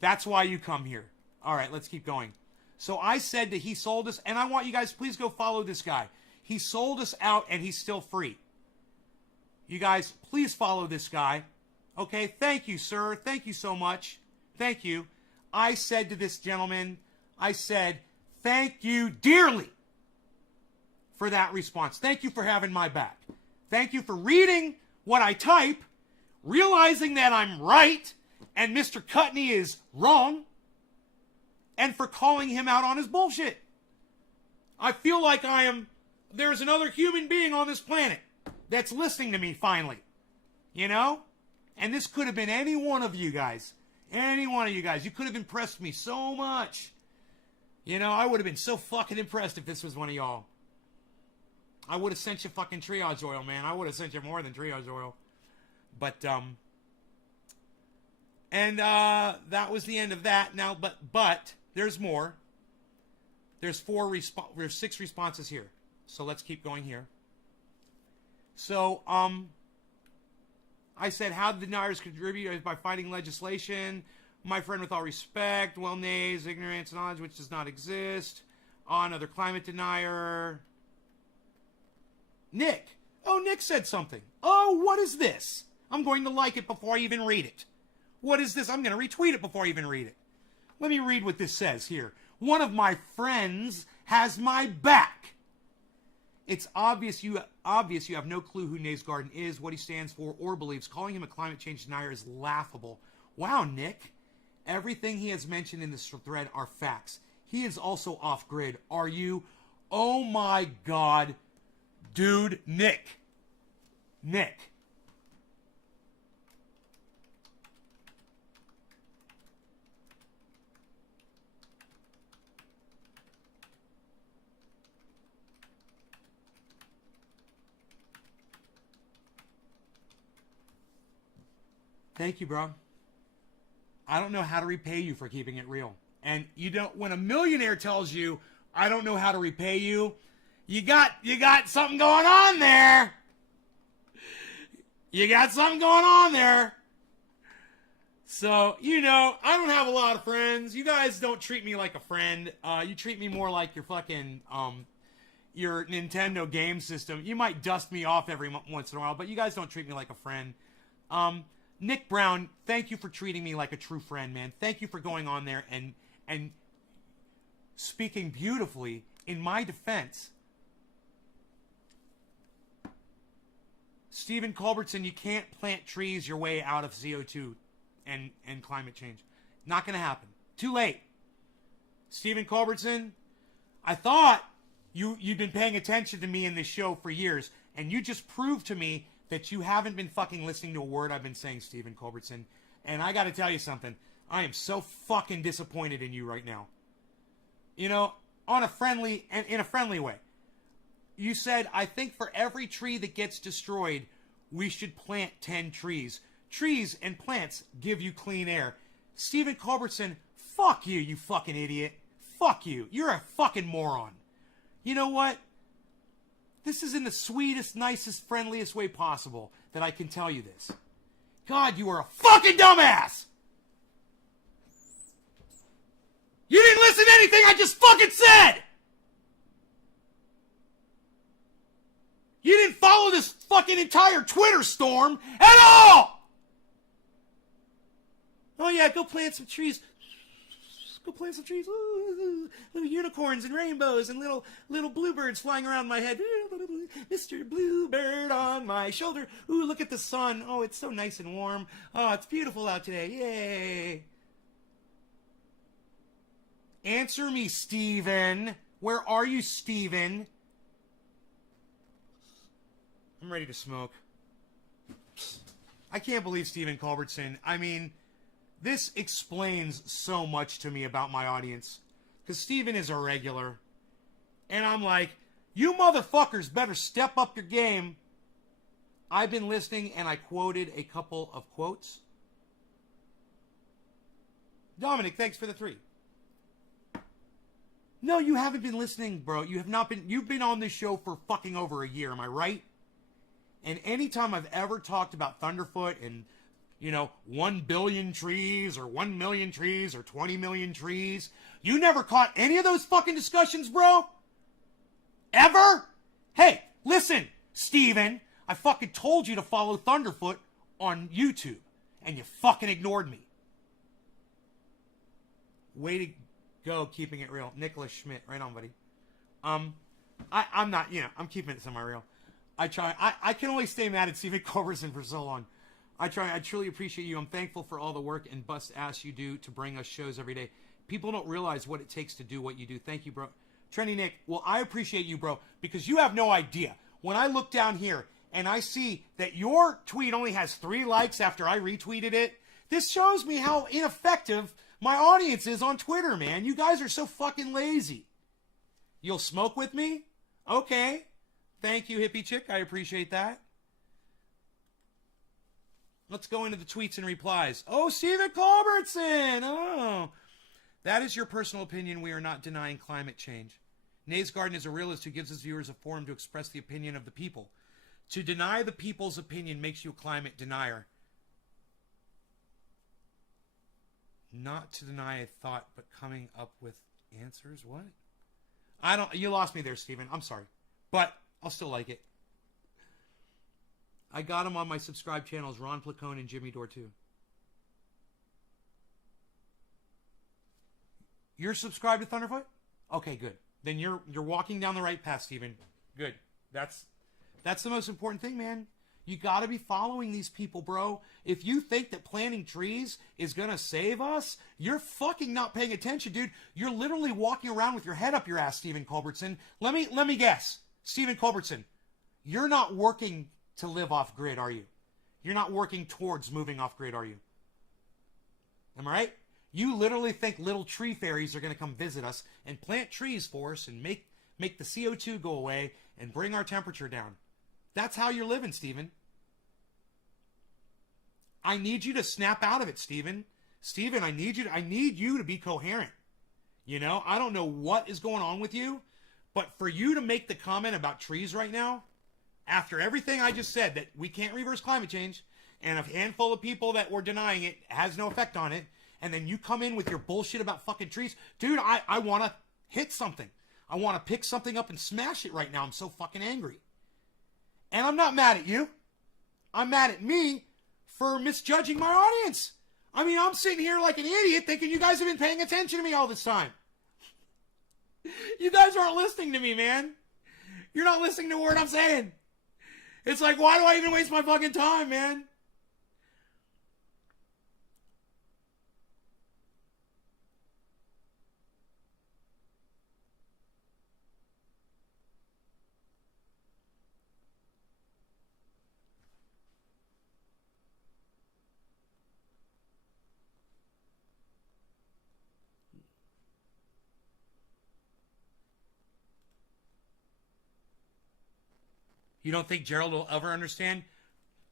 That's why you come here. All right, let's keep going. So I said that he sold us, and I want you guys, please go follow this guy. He sold us out, and he's still free. You guys, please follow this guy. Okay, thank you, sir. Thank you so much. Thank you. I said to this gentleman, I said, thank you dearly for that response. Thank you for having my back. Thank you for reading what I type, realizing that I'm right, and Mr. Cutney is wrong, and for calling him out on his bullshit. I feel like there's another human being on this planet that's listening to me finally. You know? And this could have been any one of you guys. Any one of you guys. You could have impressed me so much. You know, I would have been so fucking impressed if this was one of y'all. I would have sent you fucking triage oil, man. I would have sent you more than triage oil. But, and, that was the end of that. Now, but, there's more. There's 6 responses here. So let's keep going here. So, I said, how the deniers contribute by fighting legislation. My friend, with all respect, well, nays, ignorance, knowledge which does not exist. Another climate denier. Nick. Oh, Nick said something. Oh, what is this? I'm going to like it before I even read it. What is this? I'm going to retweet it before I even read it. Let me read what this says here. One of my friends has my back. It's obvious you have no clue who Naysgarden is, what he stands for, or believes. Calling him a climate change denier is laughable. Wow, Nick. Everything he has mentioned in this thread are facts. He is also off-grid. Are you? Oh my God. Dude, Nick. Nick. Thank you, bro. I don't know how to repay you for keeping it real. And you don't, when a millionaire tells you, I don't know how to repay you, you got something going on there. You got something going on there. So, you know, I don't have a lot of friends. You guys don't treat me like a friend. You treat me more like your fucking, your Nintendo game system. You might dust me off every once in a while, but you guys don't treat me like a friend. Nick Brown, thank you for treating me like a true friend, man. Thank you for going on there and speaking beautifully in my defense. Stephen Culbertson, you can't plant trees your way out of CO2 and climate change. Not going to happen. Too late. Stephen Culbertson, I thought you'd been paying attention to me in this show for years, and you just proved to me that you haven't been fucking listening to a word I've been saying, Stephen Culbertson. And I got to tell you something. I am so fucking disappointed in you right now. You know, in a friendly way. You said, I think for every tree that gets destroyed, we should plant 10 trees. Trees and plants give you clean air. Stephen Culbertson, fuck you, you fucking idiot. Fuck you. You're a fucking moron. You know what? This is in the sweetest, nicest, friendliest way possible that I can tell you this. God, you are a fucking dumbass! You didn't listen to anything I just fucking said! You didn't follow this fucking entire Twitter storm at all! Oh yeah, go plant some trees. Go plant some trees. Ooh, little unicorns and rainbows and little bluebirds flying around my head. Mr. Bluebird on my shoulder. Ooh, look at the sun. Oh, it's so nice and warm. Oh, it's beautiful out today. Yay. Answer me, Steven. Where are you, Steven? I'm ready to smoke. I can't believe Stephen Culbertson. I mean, this explains so much to me about my audience. Because Steven is a regular. And I'm like, you motherfuckers better step up your game. I've been listening and I quoted a couple of quotes. Dominic, thanks for the 3. No, you haven't been listening, bro. You have not been. You've been on this show for fucking over a year. Am I right? And anytime I've ever talked about Thunderfoot and, 1 billion trees or 1 million trees or 20 million trees. You never caught any of those fucking discussions, bro? Ever? Hey, listen, Steven, I fucking told you to follow Thunderfoot on YouTube, and you fucking ignored me. Way to go, keeping it real. Nicholas Schmidt, right on, buddy. I'm not, I'm keeping it semi-real. I try. I can only stay mad at Steven Culbertson for so long. I truly appreciate you. I'm thankful for all the work and bust ass you do to bring us shows every day. People don't realize what it takes to do what you do. Thank you, bro. Trendy Nick, well, I appreciate you, bro, because you have no idea. When I look down here and I see that your tweet only has 3 likes after I retweeted it, this shows me how ineffective my audience is on Twitter, man. You guys are so fucking lazy. You'll smoke with me? Okay. Thank you, hippie chick. I appreciate that. Let's go into the tweets and replies. Oh, Steven Culbertson. Oh. That is your personal opinion. We are not denying climate change. Nays Garden is a realist who gives his viewers a forum to express the opinion of the people. To deny the people's opinion makes you a climate denier. Not to deny a thought, but coming up with answers. What? You lost me there, Steven. I'm sorry. But I'll still like it. I got him on my subscribe channels, Ron Placone and Jimmy Dore too. You're subscribed to Thunderfoot? Okay, good. Then you're walking down the right path, Steven. Good. That's the most important thing, man. You got to be following these people, bro. If you think that planting trees is going to save us, you're fucking not paying attention, dude. You're literally walking around with your head up your ass, Steven Culbertson. Let me guess. Steven Culbertson, you're not working to live off grid, are you? You're not working towards moving off grid, are you? Am I right? You literally think little tree fairies are going to come visit us and plant trees for us and make the CO2 go away and bring our temperature down. That's how you're living, Steven. I need you to snap out of it, Steven. Steven, I need you to be coherent. I don't know what is going on with you, but for you to make the comment about trees right now, after everything I just said, that we can't reverse climate change, and a handful of people that were denying it has no effect on it, and then you come in with your bullshit about fucking trees. Dude, I want to hit something. I want to pick something up and smash it right now. I'm so fucking angry. And I'm not mad at you. I'm mad at me for misjudging my audience. I mean, I'm sitting here like an idiot thinking you guys have been paying attention to me all this time. You guys aren't listening to me, man. You're not listening to what I'm saying. It's like, why do I even waste my fucking time, man? You don't think Gerald will ever understand?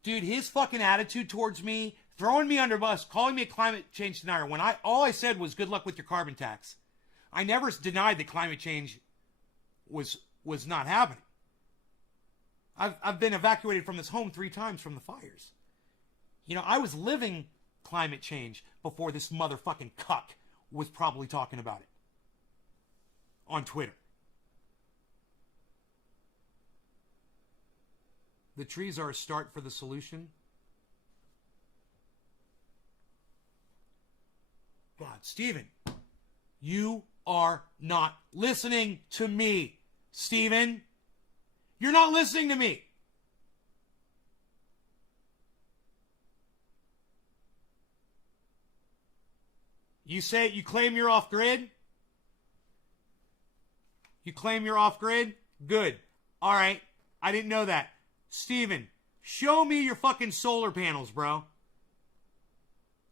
Dude, his fucking attitude towards me, throwing me under bus, calling me a climate change denier, when all I said was good luck with your carbon tax. I never denied that climate change was not happening. I've been evacuated from this home 3 times from the fires. I was living climate change before this motherfucking cuck was probably talking about it on Twitter. The trees are a start for the solution. God, Steven, you are not listening to me. Steven, you're not listening to me. You claim you're off grid? You claim you're off grid? Good. All right. I didn't know that. Steven, show me your fucking solar panels, bro.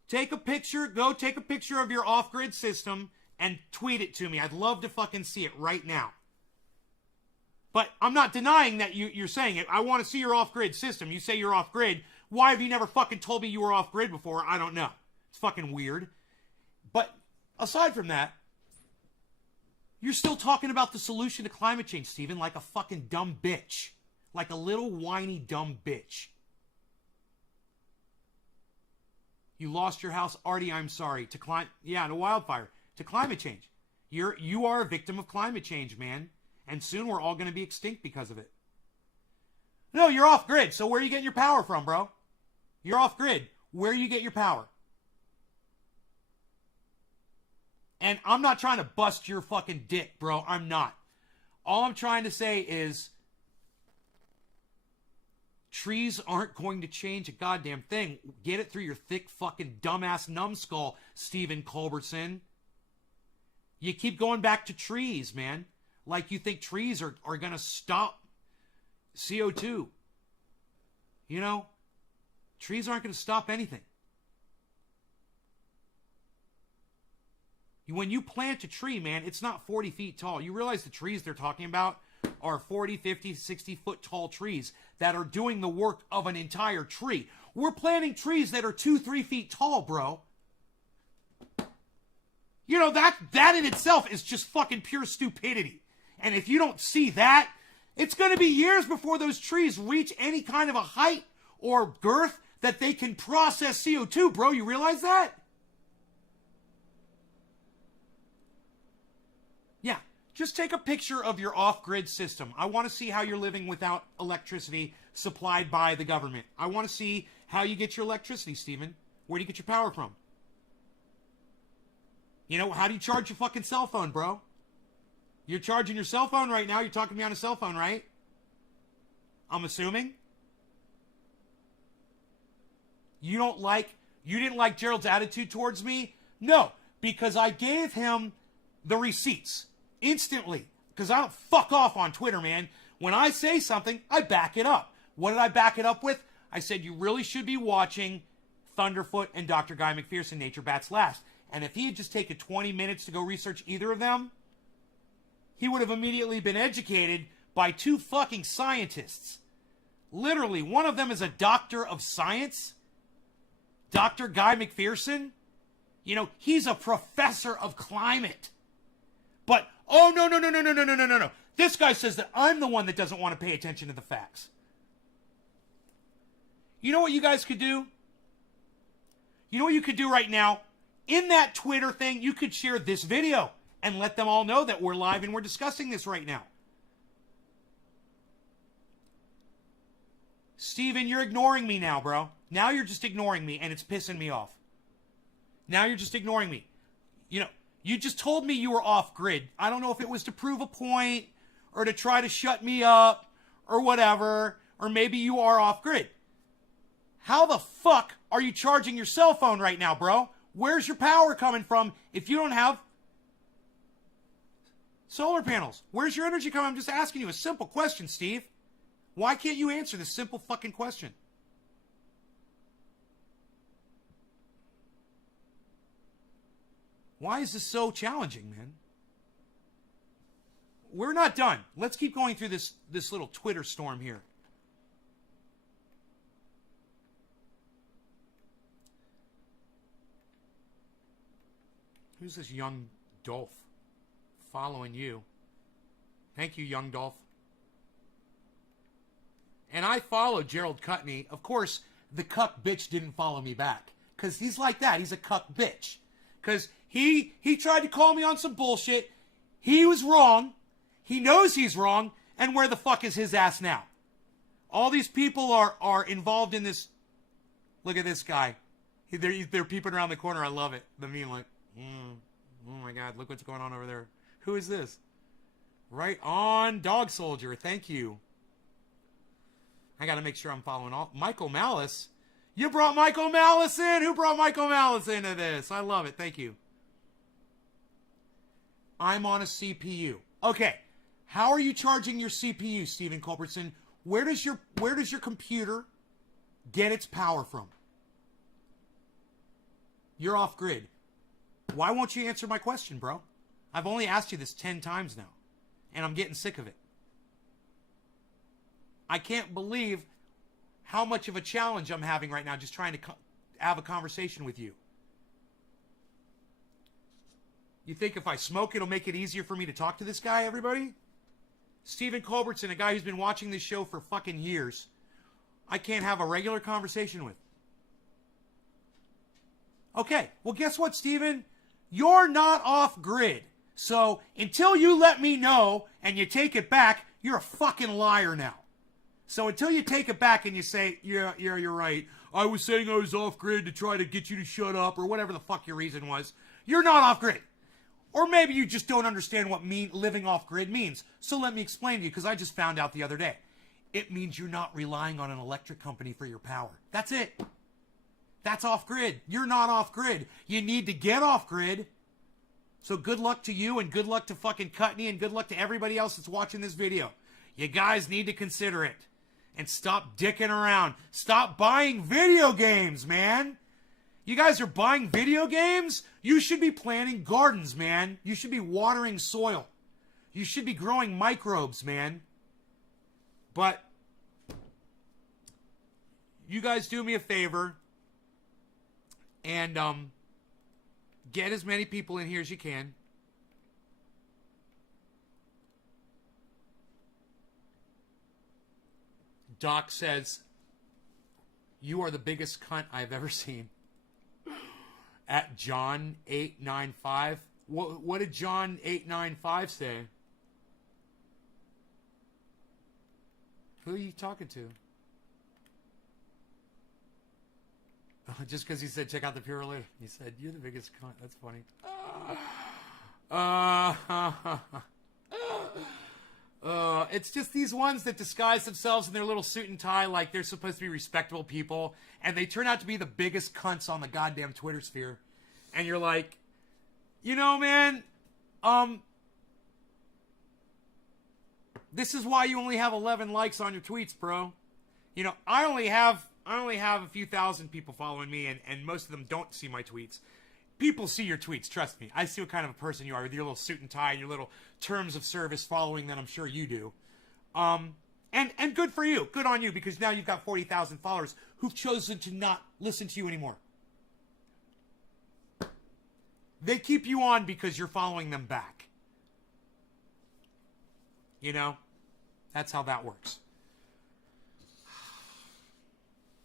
Take a picture of your off-grid system and tweet it to me. I'd love to fucking see it right now. But I'm not denying that you're saying it. I want to see your off-grid system. You say you're off-grid. Why have you never fucking told me you were off-grid before? I don't know. It's fucking weird. But aside from that, you're still talking about the solution to climate change, Steven, like a fucking dumb bitch. Like a little whiny dumb bitch. You lost your house. Artie, I'm sorry. To wildfire. To climate change. You are a victim of climate change, man. And soon we're all going to be extinct because of it. No, you're off grid. So where are you getting your power from, bro? You're off grid. Where you get your power? And I'm not trying to bust your fucking dick, bro. I'm not. All I'm trying to say is trees aren't going to change a goddamn thing. Get it through your thick fucking dumbass numbskull, Stephen Culbertson. You keep going back to trees, man. Like you think trees are going to stop CO2. You know, trees aren't going to stop anything. When you plant a tree, man, it's not 40 feet tall. You realize the trees they're talking about are 40, 50, 60-foot tall trees that are doing the work of an entire tree. We're planting trees that are 2-3 feet tall, bro. You know, that in itself is just fucking pure stupidity. And if you don't see that, it's going to be years before those trees reach any kind of a height or girth that they can process CO2, bro. You realize that? Yeah. Just take a picture of your off-grid system. I want to see how you're living without electricity supplied by the government. I want to see how you get your electricity, Stephen. Where do you get your power from? You know, how do you charge your fucking cell phone, bro? You're charging your cell phone right now. You're talking to me on a cell phone, right? I'm assuming. You didn't like Gerald's attitude towards me? No, because I gave him the receipts instantly. Because I don't fuck off on Twitter, man. When I say something, I back it up. What did I back it up with? I said you really should be watching Thunderfoot and Dr. Guy McPherson, Nature Bats Last. And if he had just taken 20 minutes to go research either of them, he would have immediately been educated by two fucking scientists. Literally, one of them is a doctor of science. Dr. Guy McPherson. You know, he's a professor of climate. But, oh, no. This guy says that I'm the one that doesn't want to pay attention to the facts. You know what you guys could do? You know what you could do right now? In that Twitter thing, you could share this video and let them all know that we're live and we're discussing this right now. Steven, you're ignoring me now, bro. Now you're just ignoring me, and it's pissing me off. Now you're just ignoring me. You know, you just told me you were off grid. I don't know if it was to prove a point or to try to shut me up or whatever, or maybe you are off grid. How the fuck are you charging your cell phone right now, bro? Where's your power coming from if you don't have solar panels? Where's your energy coming? I'm just asking you a simple question, Steve. Why can't you answer this simple fucking question? Why is this so challenging, man? We're not done. Let's keep going through this little Twitter storm here. Who's this young Dolph following you? Thank you, young Dolph. And I followed Gerald Cutney. Of course, the cuck bitch didn't follow me back. Because he's like that. He's a cuck bitch. Because he tried to call me on some bullshit. He was wrong. He knows he's wrong. And where the fuck is his ass now? All these people are involved in this. Look at this guy. They're peeping around the corner. I love it. The meme like, oh my God, look what's going on over there. Who is this? Right on, Dog Soldier. Thank you. I got to make sure I'm following all. Michael Malice. You brought Michael Malice in. Who brought Michael Malice into this? I love it. Thank you. I'm on a CPU. Okay. How are you charging your CPU, Stephen Culbertson? Where does your computer get its power from? You're off grid. Why won't you answer my question, bro? I've only asked you this 10 times now, and I'm getting sick of it. I can't believe how much of a challenge I'm having right now just trying to have a conversation with you. You think if I smoke, it'll make it easier for me to talk to this guy, everybody? Stephen Culbertson, a guy who's been watching this show for fucking years, I can't have a regular conversation with. Okay, well, guess what, Steven? You're not off grid. So until you let me know and you take it back, you're a fucking liar now. So until you take it back and you say, yeah, you're right. I was saying I was off grid to try to get you to shut up or whatever the fuck your reason was. You're not off grid. Or maybe you just don't understand what living off grid means. So let me explain to you, because I just found out the other day. It means you're not relying on an electric company for your power. That's it. That's off grid. You're not off grid. You need to get off grid. So good luck to you and good luck to fucking Cutney and good luck to everybody else that's watching this video. You guys need to consider it. And stop dicking around. Stop buying video games, man. You guys are buying video games? You should be planting gardens, man. You should be watering soil. You should be growing microbes, man. But you guys do me a favor and get as many people in here as you can. Doc says, you are the biggest cunt I've ever seen. At John895. What did John895 say? Who are you talking to? Just because he said, check out the Pure Later. He said, you're the biggest cunt. That's funny. It's just these ones that disguise themselves in their little suit and tie like they're supposed to be respectable people, and they turn out to be the biggest cunts on the goddamn Twitter sphere. And you're like, you know, man, this is why you only have 11 likes on your tweets, bro. You know, I only have a few thousand people following me, and most of them don't see my tweets. People see your tweets, trust me. I see what kind of a person you are with your little suit and tie and your little terms of service following that I'm sure you do. And good for you. Good on you, because now you've got 40,000 followers who've chosen to not listen to you anymore. They keep you on because you're following them back. You know? That's how that works.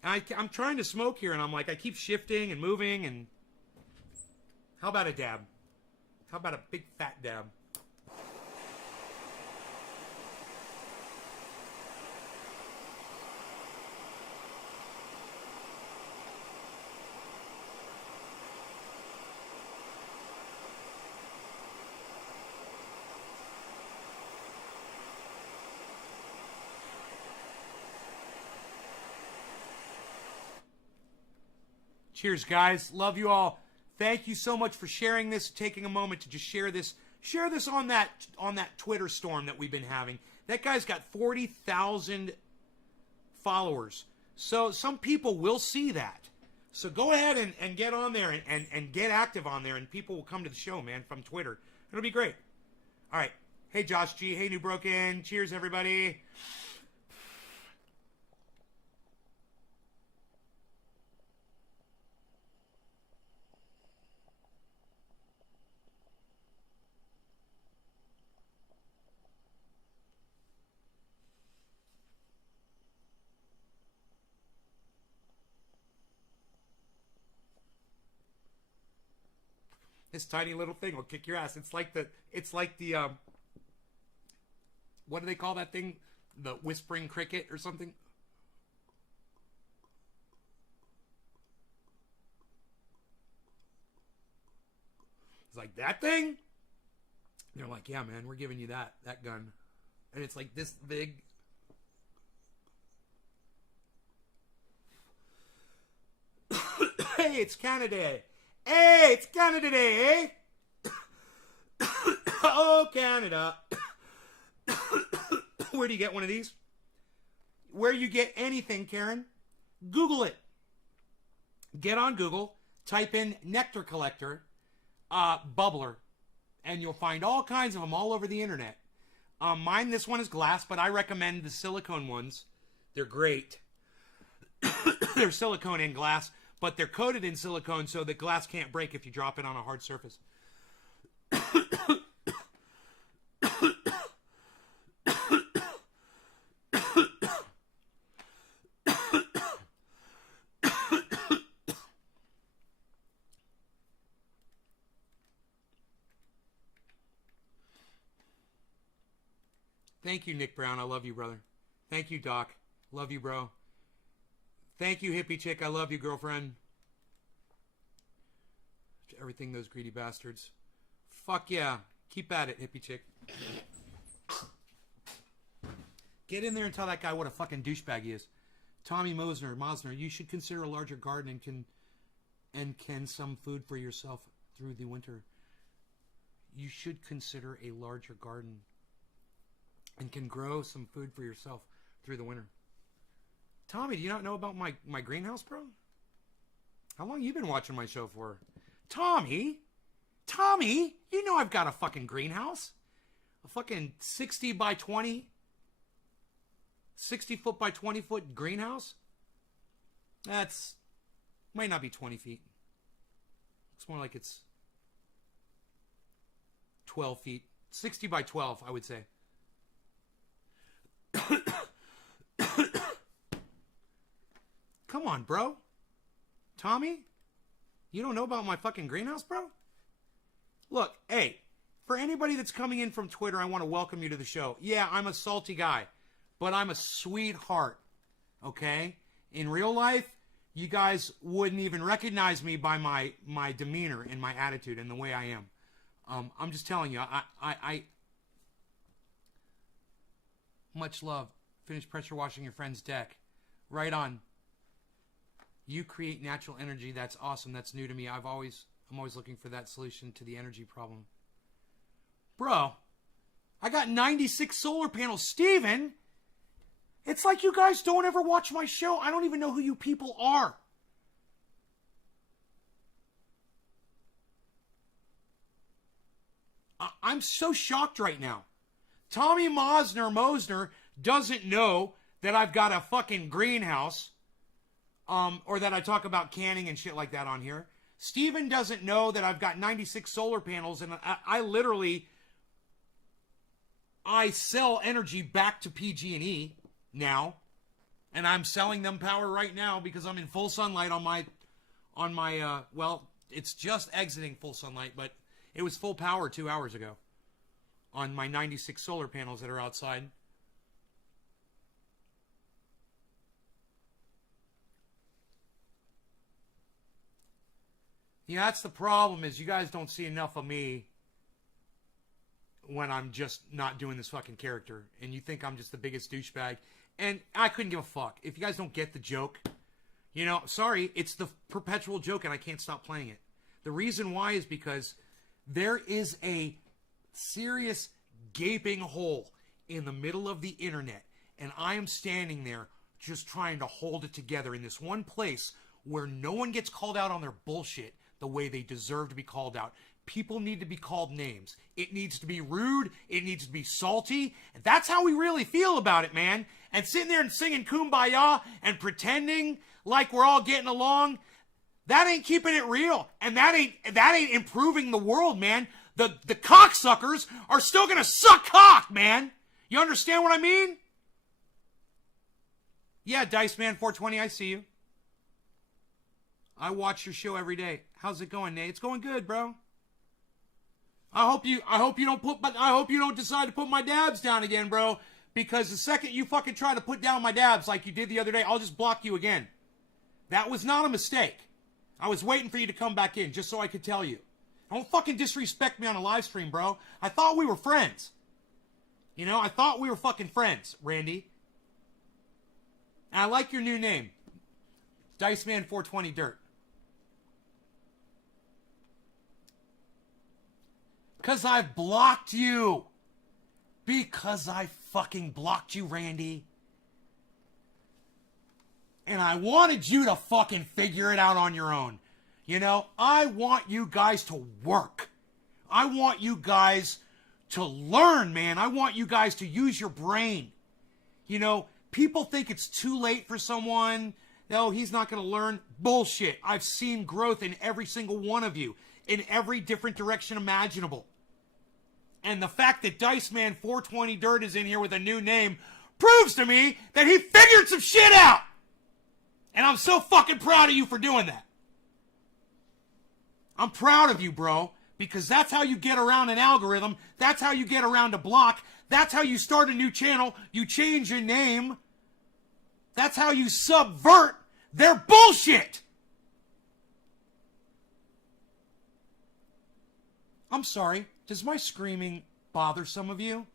I'm trying to smoke here, and I'm like, I keep shifting and moving, and... How about a dab? How about a big fat dab? Cheers, guys. Love you all. Thank you so much for sharing this, taking a moment to just share this on that Twitter storm that we've been having. That guy's got 40,000 followers. So some people will see that. So go ahead and get on there and get active on there, and people will come to the show, man, from Twitter. It'll be great. All right. Hey, Josh G. Hey, New Broken. Cheers, everybody. This tiny little thing will kick your ass. It's like the what do they call that thing? The whispering cricket or something? It's like, that thing? And they're like, yeah, man, we're giving you that gun. And it's like this big. Hey, it's Canada. Hey, it's Canada Day, eh? Oh, Canada. Where do you get one of these? Where you get anything, Karen? Google it. Get on Google, type in nectar collector, bubbler, and you'll find all kinds of them all over the internet. This one is glass, but I recommend the silicone ones. They're great. They're silicone and glass. But they're coated in silicone so the glass can't break if you drop it on a hard surface. Thank you, Nick Brown. I love you, brother. Thank you, Doc. Love you, bro. Thank you, hippie chick. I love you, girlfriend. Everything, those greedy bastards. Fuck yeah. Keep at it, hippie chick. Get in there and tell that guy what a fucking douchebag he is. Tommy Mosner, you should consider a larger garden and can some food for yourself through the winter. You should consider a larger garden and can grow some food for yourself through the winter. Tommy, do you not know about my greenhouse, bro? How long you been watching my show for? Tommy, you know I've got a fucking greenhouse. A fucking 60 by 20, 60 foot by 20 foot greenhouse. That's, might not be 20 feet. It's more like it's 12 feet. 60 by 12, I would say. Come on, bro. Tommy? You don't know about my fucking greenhouse, bro? Look, hey, for anybody that's coming in from Twitter, I want to welcome you to the show. Yeah, I'm a salty guy, but I'm a sweetheart, okay? In real life, you guys wouldn't even recognize me by my demeanor and my attitude and the way I am. I'm just telling you, I much love. Finish pressure washing your friend's deck. Right on. You create natural energy. That's awesome. That's new to me. I'm always looking for that solution to the energy problem. Bro, I got 96 solar panels. Steven, it's like you guys don't ever watch my show. I don't even know who you people are. I'm so shocked right now. Tommy Mosner doesn't know that I've got a fucking greenhouse. Or that I talk about canning and shit like that on here. Steven doesn't know that I've got 96 solar panels, and I literally sell energy back to PG&E now, and I'm selling them power right now because I'm in full sunlight on my well, it's just exiting full sunlight, but it was full power 2 hours ago on my 96 solar panels that are outside. Yeah, that's the problem, is you guys don't see enough of me when I'm just not doing this fucking character. And you think I'm just the biggest douchebag. And I couldn't give a fuck. If you guys don't get the joke, you know, sorry, it's the perpetual joke and I can't stop playing it. The reason why is because there is a serious gaping hole in the middle of the internet. And I am standing there just trying to hold it together in this one place where no one gets called out on their bullshit the way they deserve to be called out. People need to be called names. It needs to be rude. It needs to be salty. And that's how we really feel about it, man. And sitting there and singing Kumbaya and pretending like we're all getting along, that ain't keeping it real. And that ain't improving the world, man. The cocksuckers are still gonna suck cock, man. You understand what I mean? Yeah, Dice Man 420, I see you. I watch your show every day. How's it going, Nate? It's going good, bro. I hope you don't decide to put my dabs down again, bro. Because the second you fucking try to put down my dabs like you did the other day, I'll just block you again. That was not a mistake. I was waiting for you to come back in just so I could tell you. Don't fucking disrespect me on a live stream, bro. I thought we were friends. You know, I thought we were fucking friends, Randy. And I like your new name. Diceman 420 Dirt. Because I've blocked you. Because I fucking blocked you, Randy. And I wanted you to fucking figure it out on your own. You know, I want you guys to work. I want you guys to learn, man. I want you guys to use your brain. You know, people think it's too late for someone. No, he's not going to learn. Bullshit. I've seen growth in every single one of you. In every different direction imaginable. And the fact that Diceman 420 Dirt is in here with a new name proves to me that he figured some shit out. And I'm so fucking proud of you for doing that. I'm proud of you, bro. Because that's how you get around an algorithm. That's how you get around a block. That's how you start a new channel. You change your name. That's how you subvert their bullshit. I'm sorry. Does my screaming bother some of you?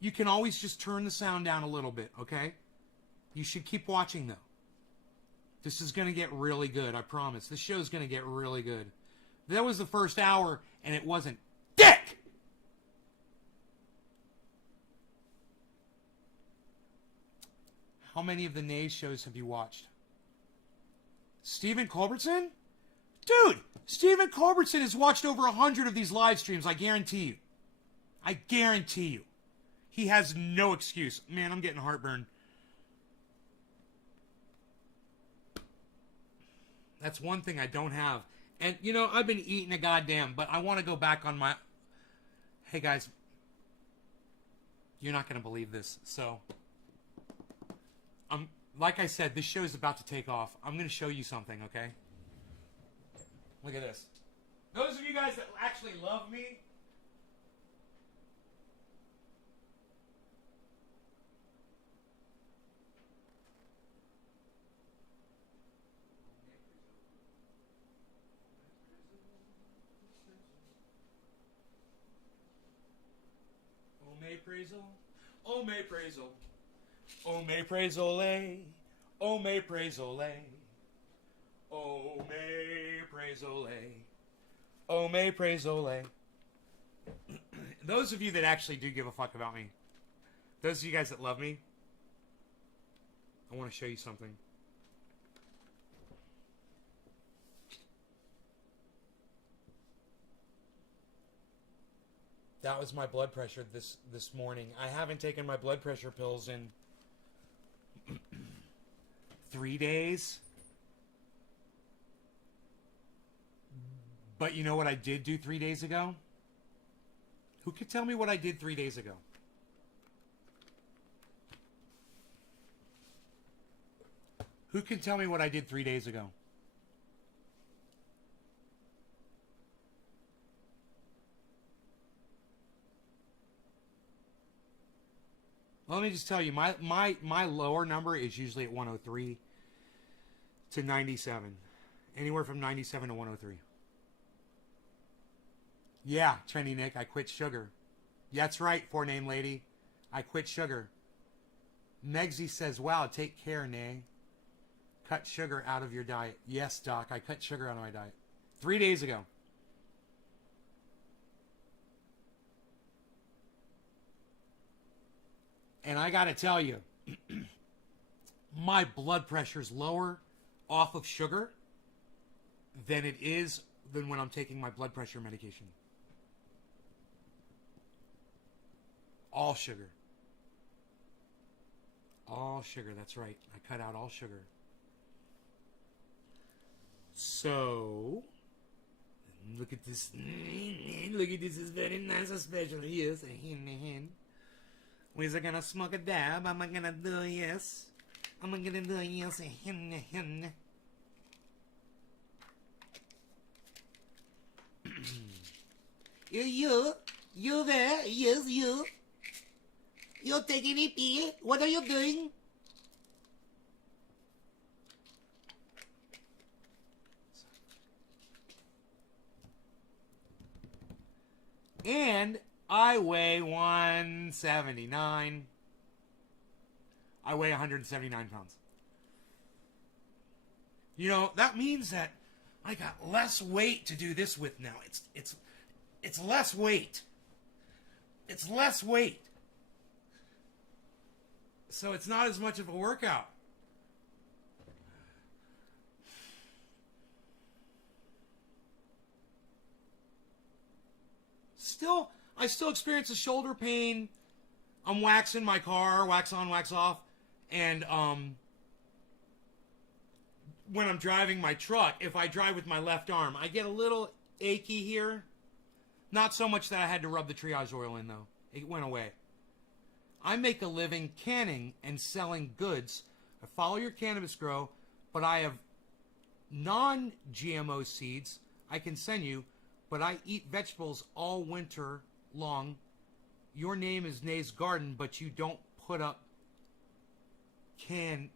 You can always just turn the sound down a little bit, okay? You should keep watching, though. This is going to get really good, I promise. This show's going to get really good. That was the first hour, and it wasn't dick! How many of the Nays shows have you watched? Stephen Culbertson? Dude, Stephen Culbertson has watched over 100 of these live streams, I guarantee you. I guarantee you. He has no excuse. Man, I'm getting heartburn. That's one thing I don't have. And, you know, I've been eating a goddamn, but I want to go back on my... Hey, guys. You're not going to believe this. So, like I said, this show is about to take off. I'm going to show you something, okay? Look at this. Those of you guys that actually love me... Oh, may praise, oh, may praise, ole. Oh, may praise, ole. Oh, may praise, ole. Oh, may praise, ole. Those of you that actually do give a fuck about me, those of you guys that love me, I want to show you something. That was my blood pressure this morning. I haven't taken my blood pressure pills in 3 days. But you know what I did do 3 days ago? Who could tell me what I did 3 days ago? Who can tell me what I did 3 days ago? Well, let me just tell you, my lower number is usually at 103 to 97. Anywhere from 97 to 103. Yeah, Trendy Nick, I quit sugar. Yeah, that's right, four-name lady. I quit sugar. Megsy says, wow, take care, Nay. Cut sugar out of your diet. Yes, Doc, I cut sugar out of my diet. 3 days ago. And I got to tell you, my blood pressure's lower off of sugar than it is than when I'm taking my blood pressure medication. All sugar. All sugar, that's right. I cut out all sugar. So, look at this. Look at this. It's very nice and special. Yes, a hen. We're gonna smoke a dab. I'm gonna do yes. I'm gonna do yes, a hen. You there? Yes, you. You're taking a pee? What are you doing? And I weigh 179. I weigh 179 pounds. You know, that means that I got less weight to do this with now. It's less weight. It's less weight. So it's not as much of a workout. I still experience a shoulder pain. I'm waxing my car, wax on, wax off. And when I'm driving my truck, if I drive with my left arm, I get a little achy here. Not so much that I had to rub the triage oil in, though. It went away. I make a living canning and selling goods. I follow your cannabis grow, but I have non-GMO seeds I can send you, but I eat vegetables all winter long your name is Nay's Garden, but you don't put up canning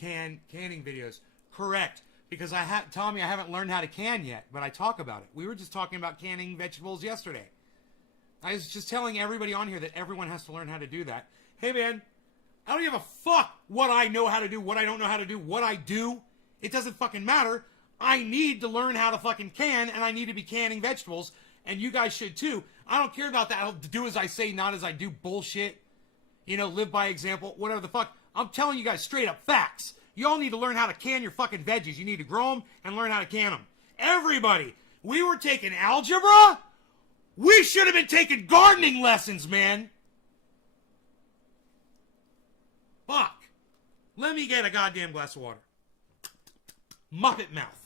videos. Correct. Because Tommy, I haven't learned how to can yet, but I talk about it. We were just talking about canning vegetables yesterday. I was just telling everybody on here that everyone has to learn how to do that. Hey, man, I don't give a fuck what I know how to do, what I don't know how to do, what I do. It doesn't fucking matter. I need to learn how to fucking can, and I need to be canning vegetables, and you guys should too. I don't care about that. I'll do as I say, not as I do bullshit. Live by example, whatever the fuck. I'm telling you guys straight up facts. You all need to learn how to can your fucking veggies. You need to grow them and learn how to can them. Everybody, we were taking algebra. We should have been taking gardening lessons, man. Fuck. Let me get a goddamn glass of water. Muppet mouth.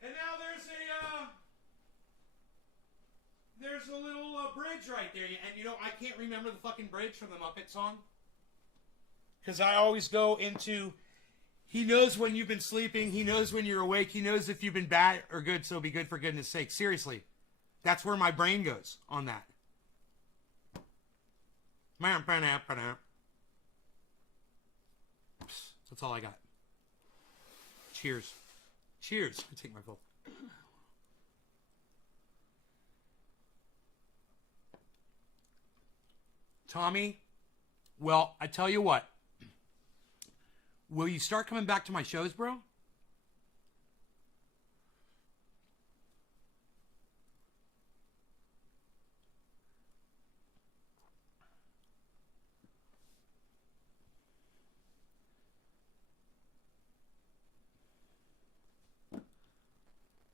And now there's a little bridge right there. And I can't remember the fucking bridge from the Muppet song. Because I always go into, he knows when you've been sleeping. He knows when you're awake. He knows if you've been bad or good, so be good for goodness sake. Seriously. That's where my brain goes on that. That's all I got. Cheers. Cheers. I take my vote. Tommy, well, I tell you what. Will you start coming back to my shows, bro?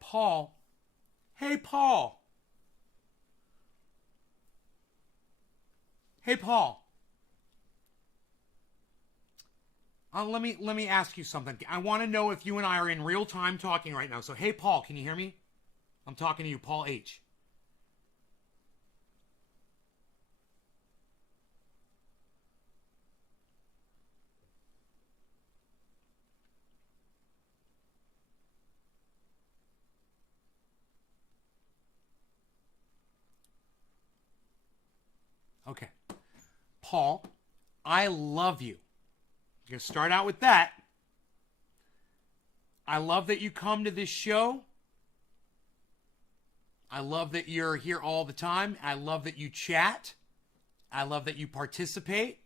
Paul. Hey, Paul. Hey, Paul. Let me ask you something. I want to know if you and I are in real time talking right now. So, hey, Paul, can you hear me? I'm talking to you, Paul H. Okay. Paul, I love you. I'm going to start out with that. I love that you come to this show. I love that you're here all the time. I love that you chat. I love that you participate.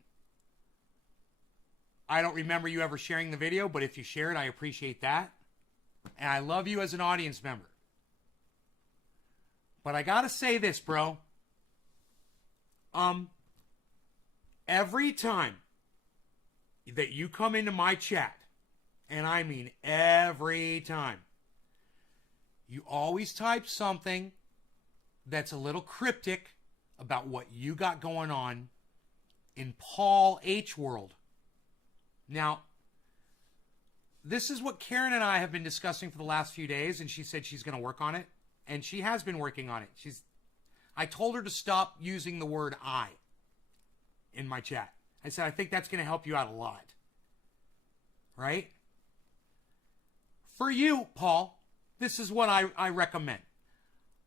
I don't remember you ever sharing the video, but if you share it, I appreciate that. And I love you as an audience member. But I got to say this, bro. Every time that you come into my chat, and I mean every time, you always type something that's a little cryptic about what you got going on in Paul H. world. Now, this is what Karen and I have been discussing for the last few days, and she said she's going to work on it, and she has been working on it. I told her to stop using the word I in my chat. I said, I think that's going to help you out a lot. Right? For you, Paul, this is what I recommend.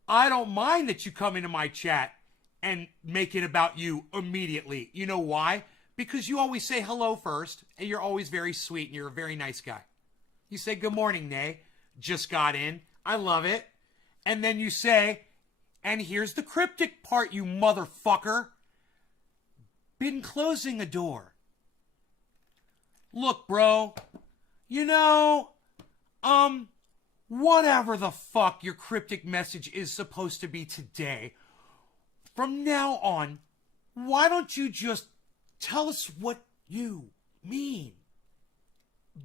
I don't mind that you come into my chat and make it about you immediately. You know why? Because you always say hello first, and you're always very sweet, and you're a very nice guy. You say, good morning, Nay. Just got in. I love it. And then you say, and here's the cryptic part, you motherfucker. Been closing a door. Look, bro. Whatever the fuck your cryptic message is supposed to be today, from now on, why don't you just tell us what you mean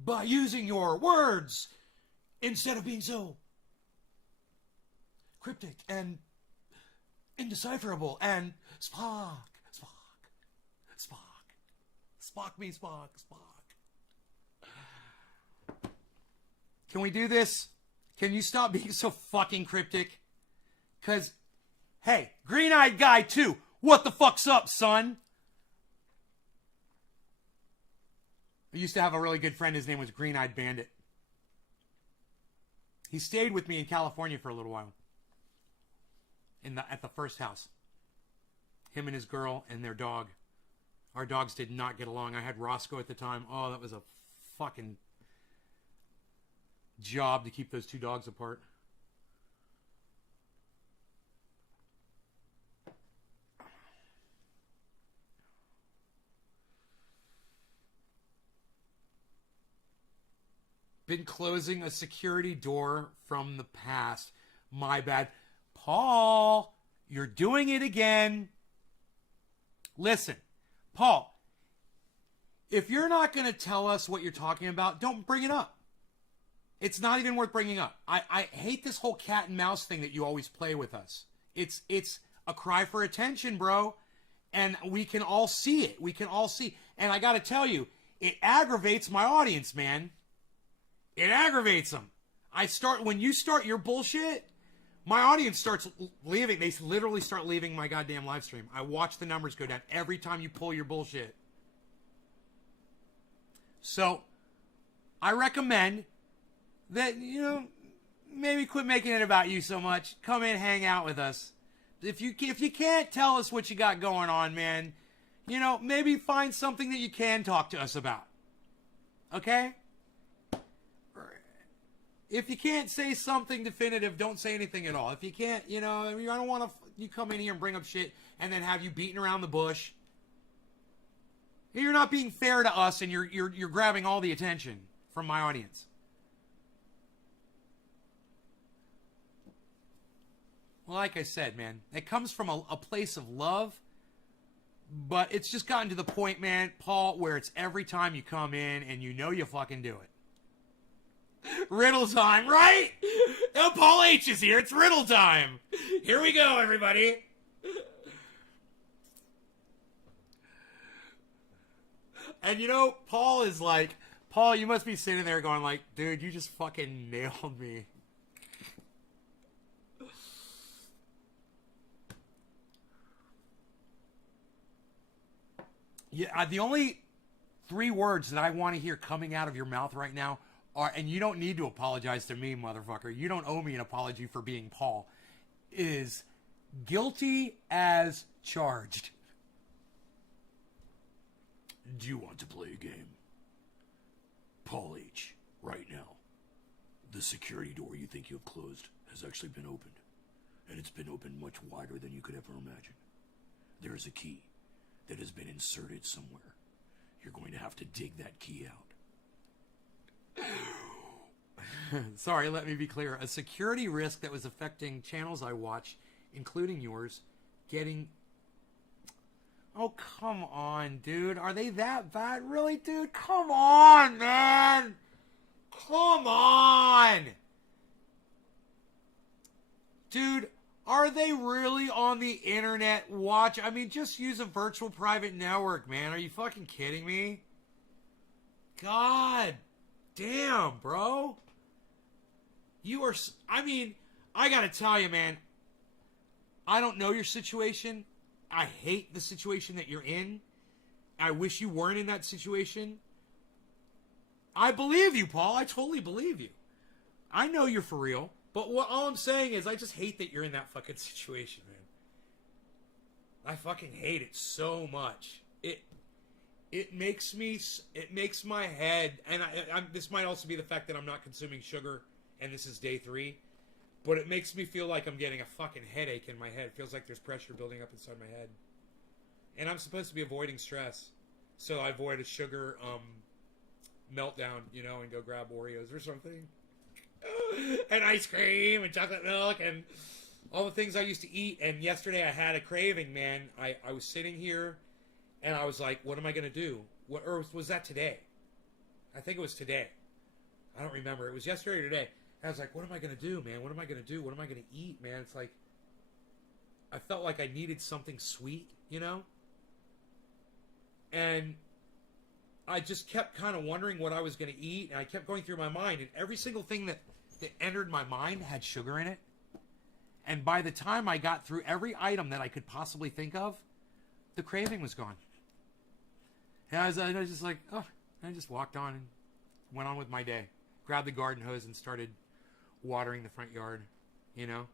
by using your words instead of being so cryptic and indecipherable and Spock means Spock. Can we do this? Can you stop being so fucking cryptic? Because, hey, green-eyed guy too. What the fuck's up, son? I used to have a really good friend. His name was Green-Eyed Bandit. He stayed with me in California for a little while. At the first house. Him and his girl and their dog. Our dogs did not get along. I had Roscoe at the time. Oh, that was a fucking job to keep those two dogs apart. Been closing a security door from the past. My bad. Paul, you're doing it again. Listen, Paul, if you're not going to tell us what you're talking about, don't bring it up. It's not even worth bringing up. I hate this whole cat and mouse thing that you always play with us. It's a cry for attention, bro. And we can all see it. We can all see. And I got to tell you, it aggravates my audience, man. It aggravates them. When you start your bullshit, my audience starts leaving. They literally start leaving my goddamn live stream. I watch the numbers go down every time you pull your bullshit. So, I recommend that, maybe quit making it about you so much. Come in, hang out with us. If you can't tell us what you got going on, man, maybe find something that you can talk to us about. Okay? If you can't say something definitive, don't say anything at all. If you can't, I don't want you come in here and bring up shit and then have you beating around the bush. You're not being fair to us, and you're grabbing all the attention from my audience. Well, like I said, man, it comes from a place of love, but it's just gotten to the point, man, Paul, where it's every time you come in and you fucking do it. Riddle time, right? Oh, Paul H is here. It's riddle time. Here we go, everybody. And Paul is like, Paul, you must be sitting there going like, dude, you just fucking nailed me. Yeah, the only 3 words that I want to hear coming out of your mouth right now and you don't need to apologize to me, motherfucker. You don't owe me an apology for being Paul. Is guilty as charged. Do you want to play a game? Paul H, right now. The security door you think you have closed has actually been opened. And it's been opened much wider than you could ever imagine. There is a key that has been inserted somewhere. You're going to have to dig that key out. Sorry, let me be clear. A security risk that was affecting channels I watch, including yours, getting... Oh, come on, dude. Are they that bad? Really, dude? Come on, man. Come on. Dude, are they really on the internet I mean, just use a virtual private network, man. Are you fucking kidding me? God damn, bro. I gotta tell you, man. I don't know your situation. I hate the situation that you're in. I wish you weren't in that situation. I believe you, Paul. I totally believe you. I know you're for real. But all I'm saying is I just hate that you're in that fucking situation, man. I fucking hate it so much. It makes my head, and this might also be the fact that I'm not consuming sugar, and this is day 3, but it makes me feel like I'm getting a fucking headache in my head. It feels like there's pressure building up inside my head. And I'm supposed to be avoiding stress, so I avoid a sugar meltdown, and go grab Oreos or something. And ice cream and chocolate milk and all the things I used to eat. And yesterday I had a craving, man. I was sitting here and I was like, what am I going to do? Or was that today? I think it was today. I don't remember. It was yesterday or today. I was like, what am I going to do, man? What am I going to do? What am I going to eat, man? It's like, I felt like I needed something sweet, And I just kept kind of wondering what I was going to eat, and I kept going through my mind, and every single thing that entered my mind had sugar in it. And by the time I got through every item that I could possibly think of, the craving was gone. And I was just like, oh, I just walked on and went on with my day. Grabbed the garden hose and started watering the front yard, you know.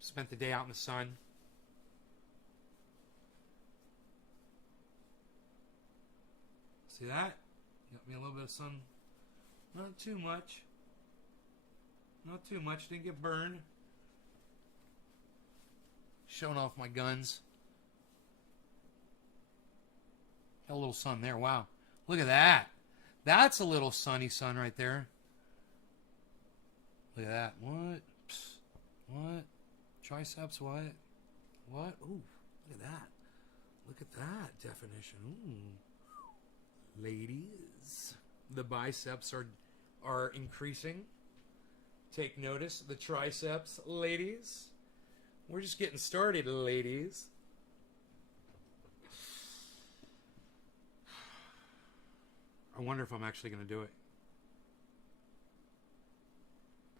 Spent the day out in the sun. See that? Got me a little bit of sun. Not too much. Not too much. Didn't get burned. Showing off my guns. Got a little sun there. Wow. Look at that. That's a little sunny sun right there. Look at that. What? Psst. What? Triceps, what? What? Ooh, look at that. Look at that definition. Ooh. Ladies. The biceps are increasing. Take notice. The triceps, ladies. We're just getting started, ladies. I wonder if I'm actually going to do it.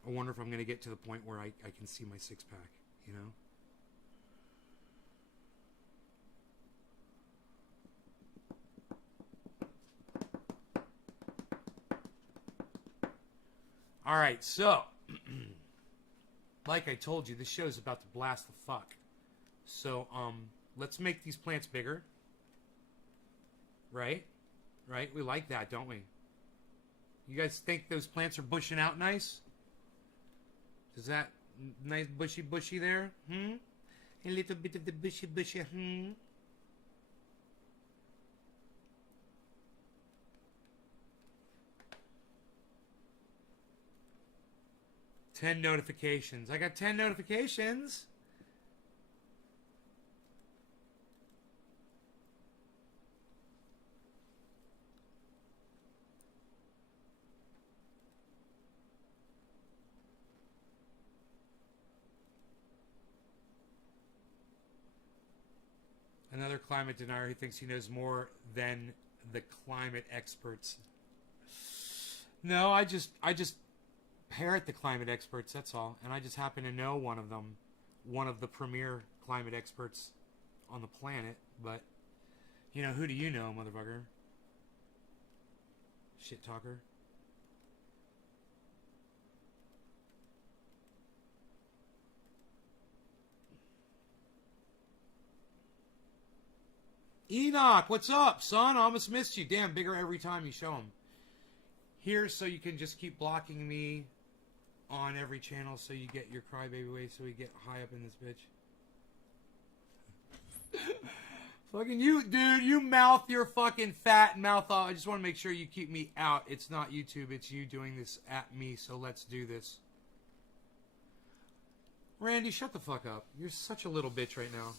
I wonder if I'm going to get to the point where I can see my six-pack, you know? All right, so, like I told you, this show is about to blast the fuck. So, let's make these plants bigger. Right? Right? We like that, don't we? You guys think those plants are bushing out nice? Is that nice bushy there? A little bit of the bushy, 10 notifications. I got 10 notifications. Another climate denier who thinks he knows more than the climate experts. No, I just parrot the climate experts, that's all. And I just happen to know one of them, one of the premier climate experts on the planet. But, you know, who do you know, motherfucker? Shit talker. Enoch, what's up, son? I almost missed you. Damn, bigger every time you show them. Here, so you can just keep blocking me on every channel so you get your crybaby way so we get high up in this bitch. Fucking you, dude, you mouth your fucking fat mouth off. I just want to make sure you keep me out. It's not YouTube, it's you doing this at me, so let's do this. Randy, shut the fuck up. You're such a little bitch right now.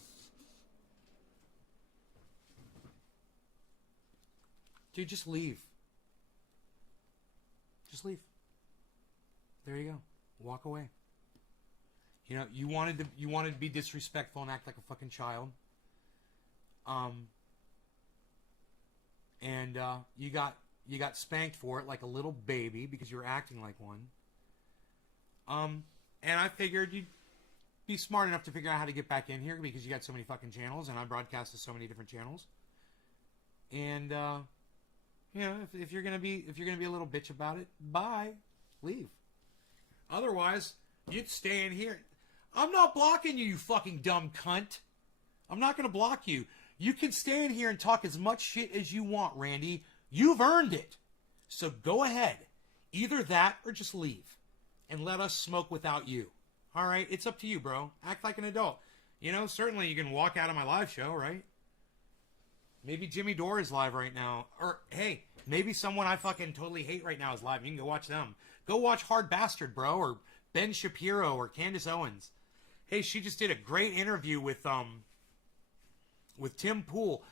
Dude, just leave. Just leave. There you go. Walk away. You know, you wanted to be disrespectful and act like a fucking child. And you got spanked for it like a little baby because you were acting like one. And I figured you'd be smart enough to figure out how to get back in here because you got so many fucking channels and I broadcast to so many different channels. And you know, if you're gonna be a little bitch about it, bye, leave. Otherwise, you'd stay in here. I'm not blocking you, you fucking dumb cunt. I'm not gonna block you. You can stay in here and talk as much shit as you want, Randy. You've earned it. So go ahead. Either that or just leave, and let us smoke without you. All right, it's up to you, bro. Act like an adult. You know, certainly you can walk out of my live show, right? Maybe Jimmy Dore is live right now. Or, hey, maybe someone I fucking totally hate right now is live. You can go watch them. Go watch Hard Bastard, bro. Or Ben Shapiro or Candace Owens. Hey, she just did a great interview with Tim Pool.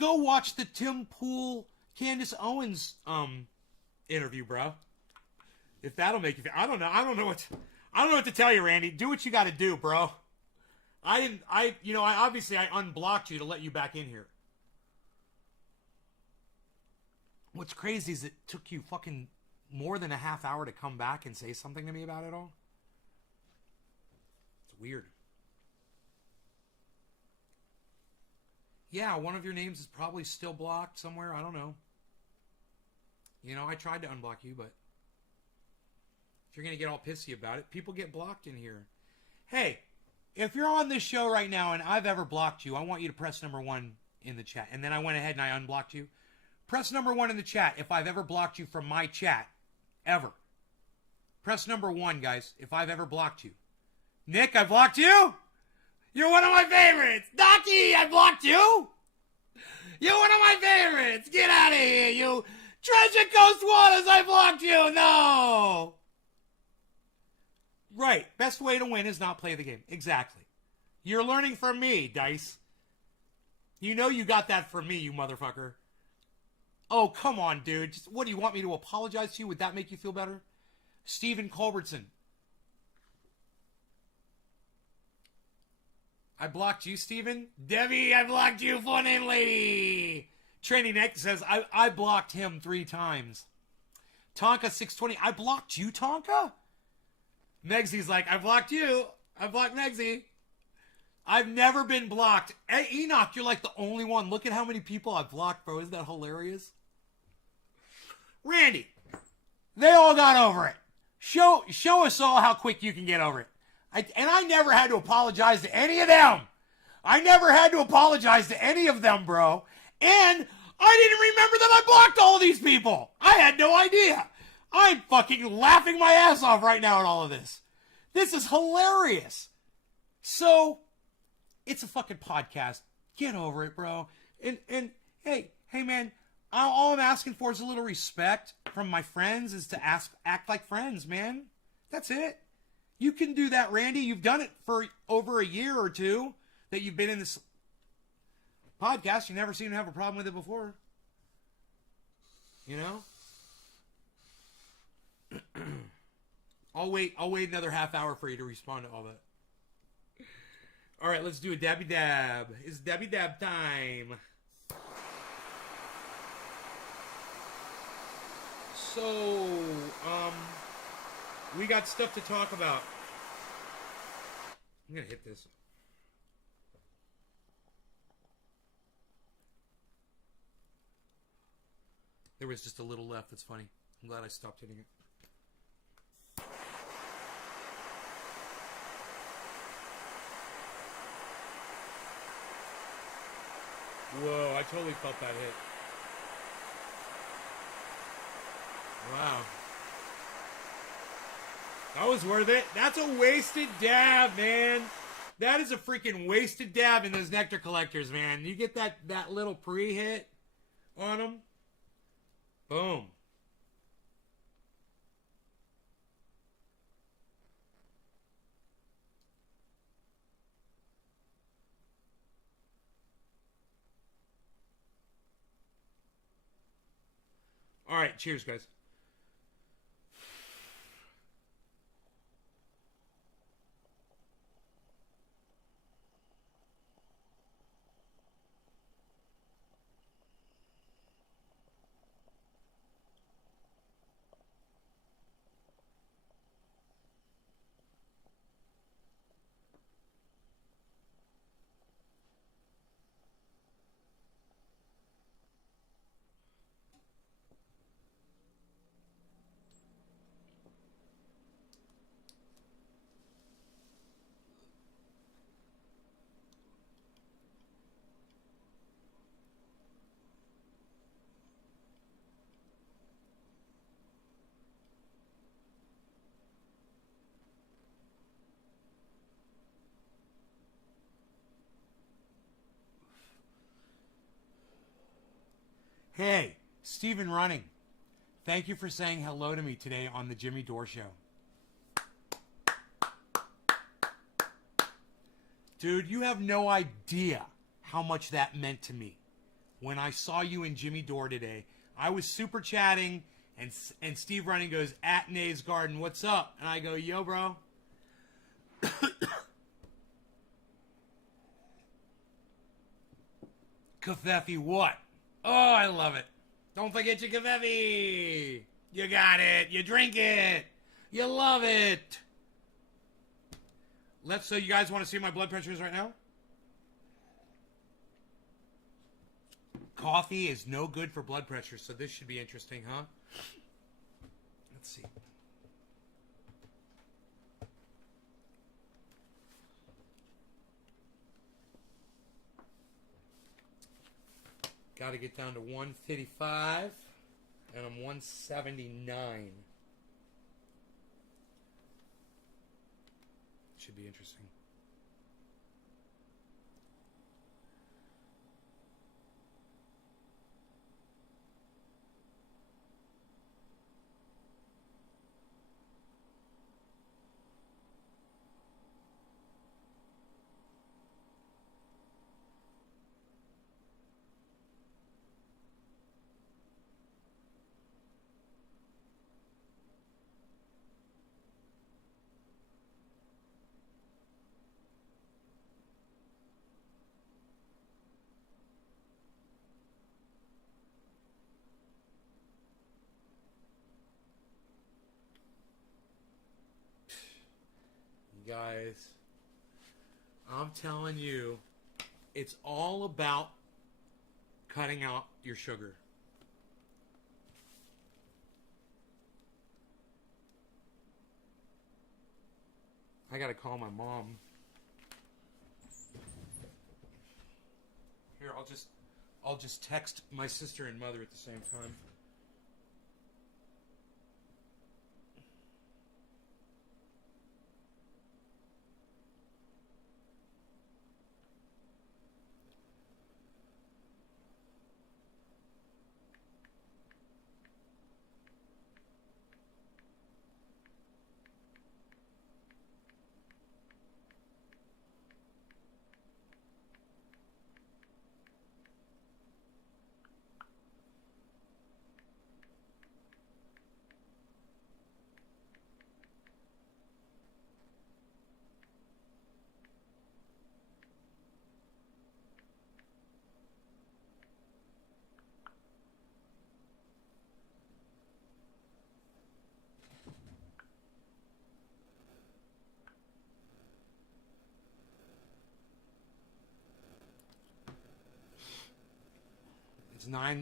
Go watch the Tim Pool Candace Owens interview, bro. If that'll make you feel... I don't know what to tell you, Randy. Do what you got to do, bro. I obviously unblocked you to let you back in here. What's crazy is it took you fucking more than a half hour to come back and say something to me about it all. It's weird. Yeah, one of your names is probably still blocked somewhere. I don't know. You know, I tried to unblock you, but if you're going to get all pissy about it, people get blocked in here. Hey, if you're on this show right now and I've ever blocked you, I want you to press number 1 in the chat. And then I went ahead and I unblocked you. Press number 1 in the chat if I've ever blocked you from my chat. Ever. Press number 1, guys, if I've ever blocked you. Nick, I blocked you? You're one of my favorites. Docky, I blocked you? You're one of my favorites. Get out of here, you. Treasure Coast Waters, I blocked you. No. Right. Best way to win is not play the game. Exactly. You're learning from me, Dice. You know you got that from me, you motherfucker. Oh, come on, dude. Just, what, do you want me to apologize to you? Would that make you feel better? Stephen Culbertson. I blocked you, Stephen. Debbie, I blocked you, full name lady. Training Nick says, I blocked him 3 times. Tonka 620, I blocked you, Tonka? Megsy's like, I blocked you. I blocked Megsy. I've never been blocked. Hey, Enoch, you're like the only one. Look at how many people I've blocked, bro. Isn't that hilarious? Randy, they all got over it. Show us all how quick you can get over it. I never had to apologize to any of them. I never had to apologize to any of them, bro. And I didn't remember that I blocked all these people. I had no idea. I'm fucking laughing my ass off right now at all of this. This is hilarious. So, it's a fucking podcast. Get over it, bro. And hey man, all I'm asking for is a little respect from my friends, is to act like friends, man. That's it. You can do that, Randy. You've done it for over a year or 2 that you've been in this podcast. You never seem to have a problem with it before. You know? I'll wait another half hour for you to respond to all that. All right, let's do a dabby dab. It's dabby dab time. So, we got stuff to talk about. I'm gonna hit this. There was just a little left. That's funny. I'm glad I stopped hitting it. Whoa, I totally felt that hit. Wow. That was worth it. That's a wasted dab, man. That is a freaking wasted dab in those nectar collectors, man. You get that little pre-hit on them. Boom. All right, cheers, guys. Hey, Stephen Running. Thank you for saying hello to me today on the Jimmy Dore Show. Dude, you have no idea how much that meant to me. When I saw you in Jimmy Dore today, I was super chatting, and Steve Running goes, at Nays Garden, what's up? And I go, yo, bro. Kafefi, what? Oh, I love it. Don't forget your kefevi. You got it. You drink it. You love it. So you guys want to see my blood pressure is right now? Coffee is no good for blood pressure, so this should be interesting, huh? Let's see. Got to get down to 155, and I'm 179. Should be interesting. Guys, I'm telling you, it's all about cutting out your sugar. I gotta call my mom. Here, I'll just text my sister and mother at the same time.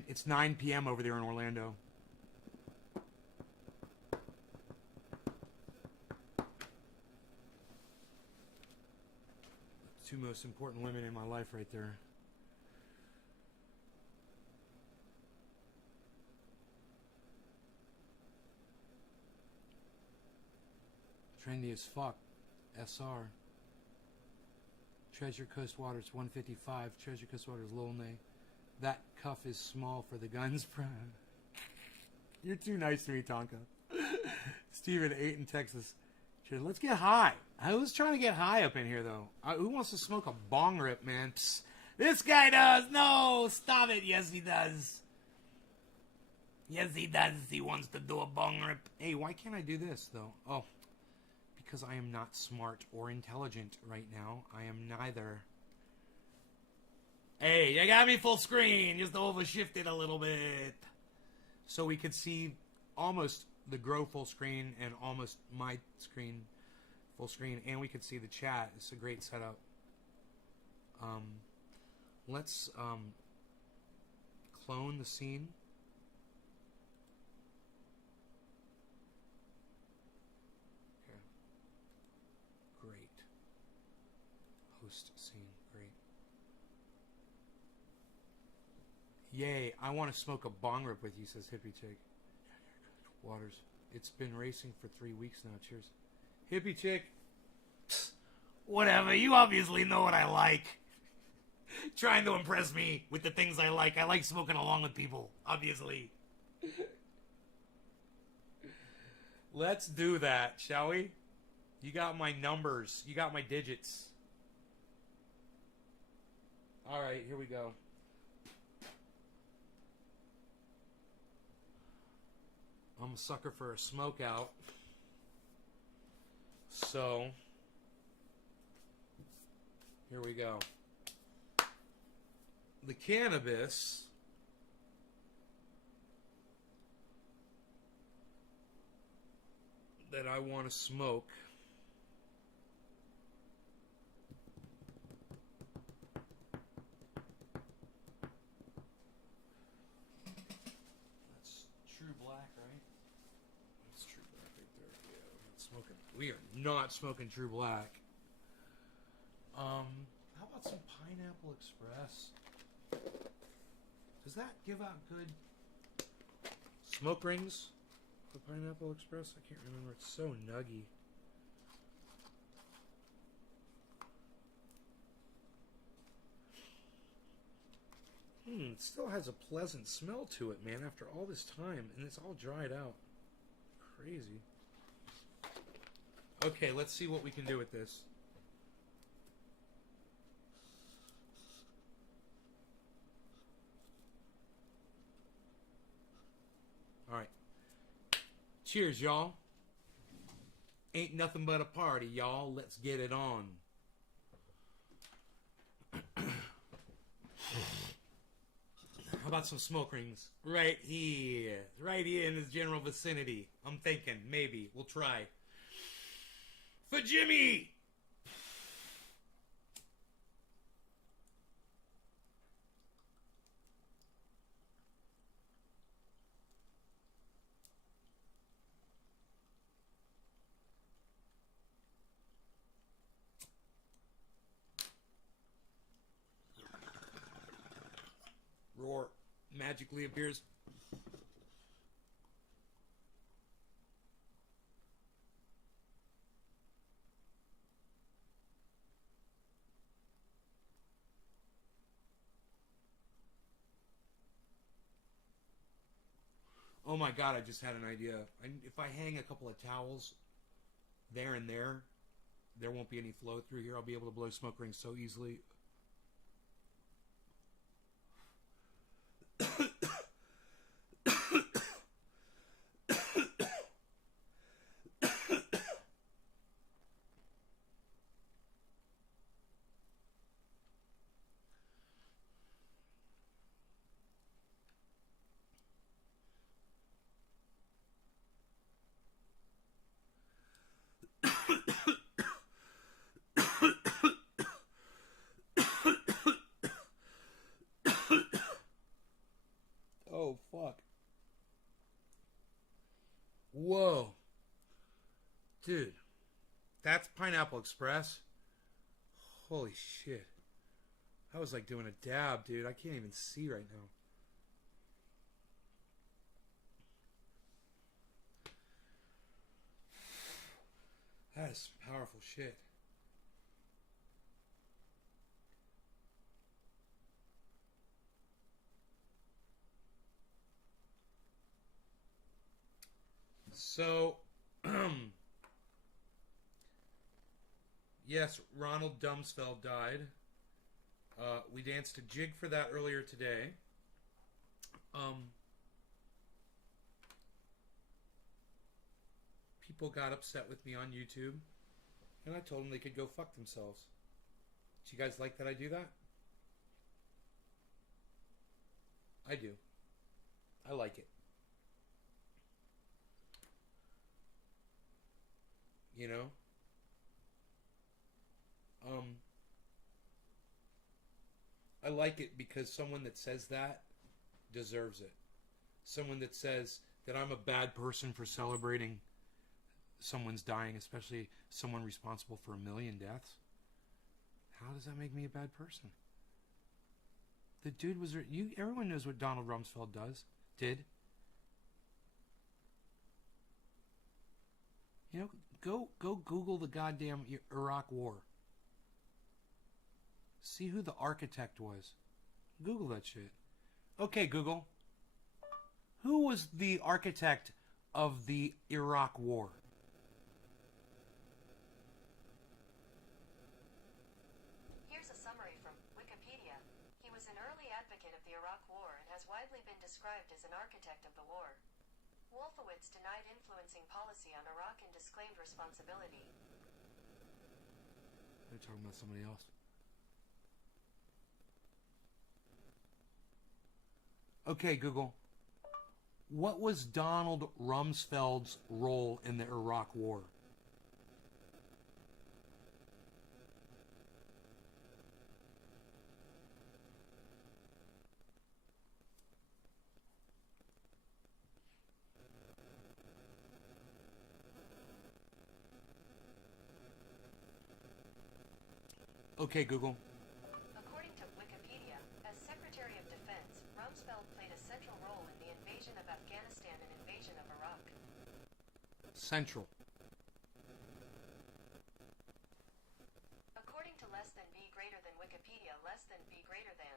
It's 9 p.m. over there in Orlando. Two most important women in my life right there. Trendy as fuck. SR. Treasure Coast Waters 155. Treasure Coast Waters Lolnay. That cuff is small for the guns. You're too nice to me, Tonka. Steven, 8 in Texas. Let's get high. I was trying to get high up in here, though. Who wants to smoke a bong rip, man? Psst. This guy does. No, stop it. Yes, he does. Yes, he does. He wants to do a bong rip. Hey, why can't I do this, though? Oh, because I am not smart or intelligent right now. I am neither. Hey, you got me full screen. Just overshift it a little bit. So we could see almost the Grow full screen and almost my screen full screen. And we could see the chat. It's a great setup. Let's clone the scene. Okay. Great. Host scene. Great. Yay, I want to smoke a bong rip with you, says Hippie Chick. Waters. It's been racing for 3 weeks now. Cheers. Hippie Chick. Whatever, you obviously know what I like. Trying to impress me with the things I like. I like smoking along with people, obviously. Let's do that, shall we? You got my numbers. You got my digits. Alright, here we go. I'm a sucker for a smoke out. So, here we go. The cannabis that I want to smoke. That's True Black, right? That's True Black right there. Yeah, we're not smoking. We are not smoking True Black. How about some Pineapple Express? Does that give out good smoke rings? The Pineapple Express? I can't remember. It's so nuggy. It still has a pleasant smell to it, man, after all this time. And it's all dried out. Crazy. Okay, let's see what we can do with this. Alright. Cheers, y'all. Ain't nothing but a party, y'all. Let's get it on. How about some smoke rings? Right here. Right here in this general vicinity. I'm thinking, maybe. We'll try. For Jimmy! Roar magically appears. Oh my god, I just had an idea. If I hang a couple of towels there and there won't be any flow through here. I'll be able to blow smoke rings so easily. Oh, fuck. Whoa. Dude. That's Pineapple Express? Holy shit. That was like doing a dab, dude. I can't even see right now. That is some powerful shit. So, yes, Ronald Dumsfeld died. We danced a jig for that earlier today. People got upset with me on YouTube, and I told them they could go fuck themselves. Do you guys like that I do that? I do. I like it. You know? I like it because someone that says that deserves it. Someone that says that I'm a bad person for celebrating someone's dying, especially someone responsible for 1 million deaths. How does that make me a bad person? The dude was... everyone knows what Donald Rumsfeld did. You know, go Google the goddamn Iraq War. See who the architect was. Google that shit. Okay, Google. Who was the architect of the Iraq War? Here's a summary from Wikipedia. He was an early advocate of the Iraq War and has widely been described as an architect of the war. Wolfowitz denied influencing policy on Iraq and disclaimed responsibility. They're talking about somebody else. Okay, Google. What was Donald Rumsfeld's role in the Iraq War? Okay, Google. According to Wikipedia, as Secretary of Defense, Rumsfeld played a central role in the invasion of Afghanistan and invasion of Iraq. Central. According to less than B greater than Wikipedia, less than B greater than.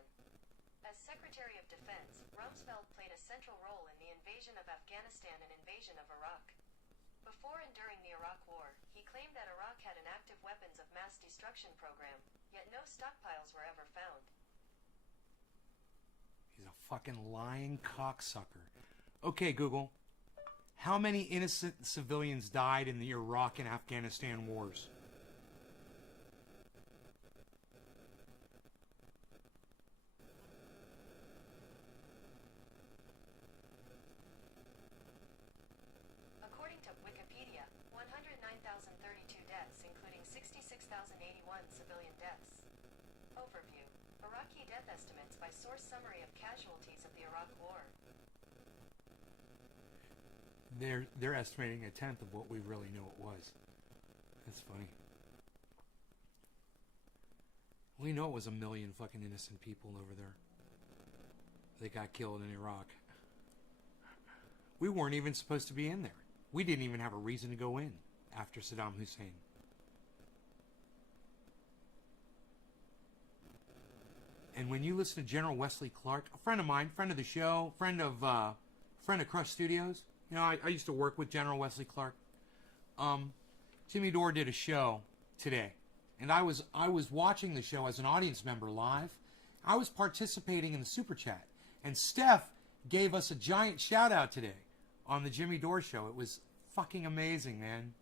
As Secretary of Defense, Rumsfeld played a central role in the invasion of Afghanistan and invasion of Iraq. Before and during the Iraq War, he claimed that Iraq had an active weapons of mass destruction program, yet no stockpiles were ever found. He's a fucking lying cocksucker. Okay, Google. How many innocent civilians died in the Iraq and Afghanistan wars? According to Wikipedia, 109,032 deaths, including 66,081 civilian deaths. Overview. Iraqi death estimates by source summary of casualties of the Iraq War. They're estimating a tenth of what we really know it was. That's funny. We know it was 1 million fucking innocent people over there. They got killed in Iraq. We weren't even supposed to be in there. We didn't even have a reason to go in after Saddam Hussein. And when you listen to General Wesley Clark, a friend of mine, friend of the show, friend of Crush Studios, you know, I used to work with General Wesley Clark. Jimmy Dore did a show today, and I was watching the show as an audience member live. I was participating in the super chat, and Steph gave us a giant shout out today on the Jimmy Dore show. It was fucking amazing, man.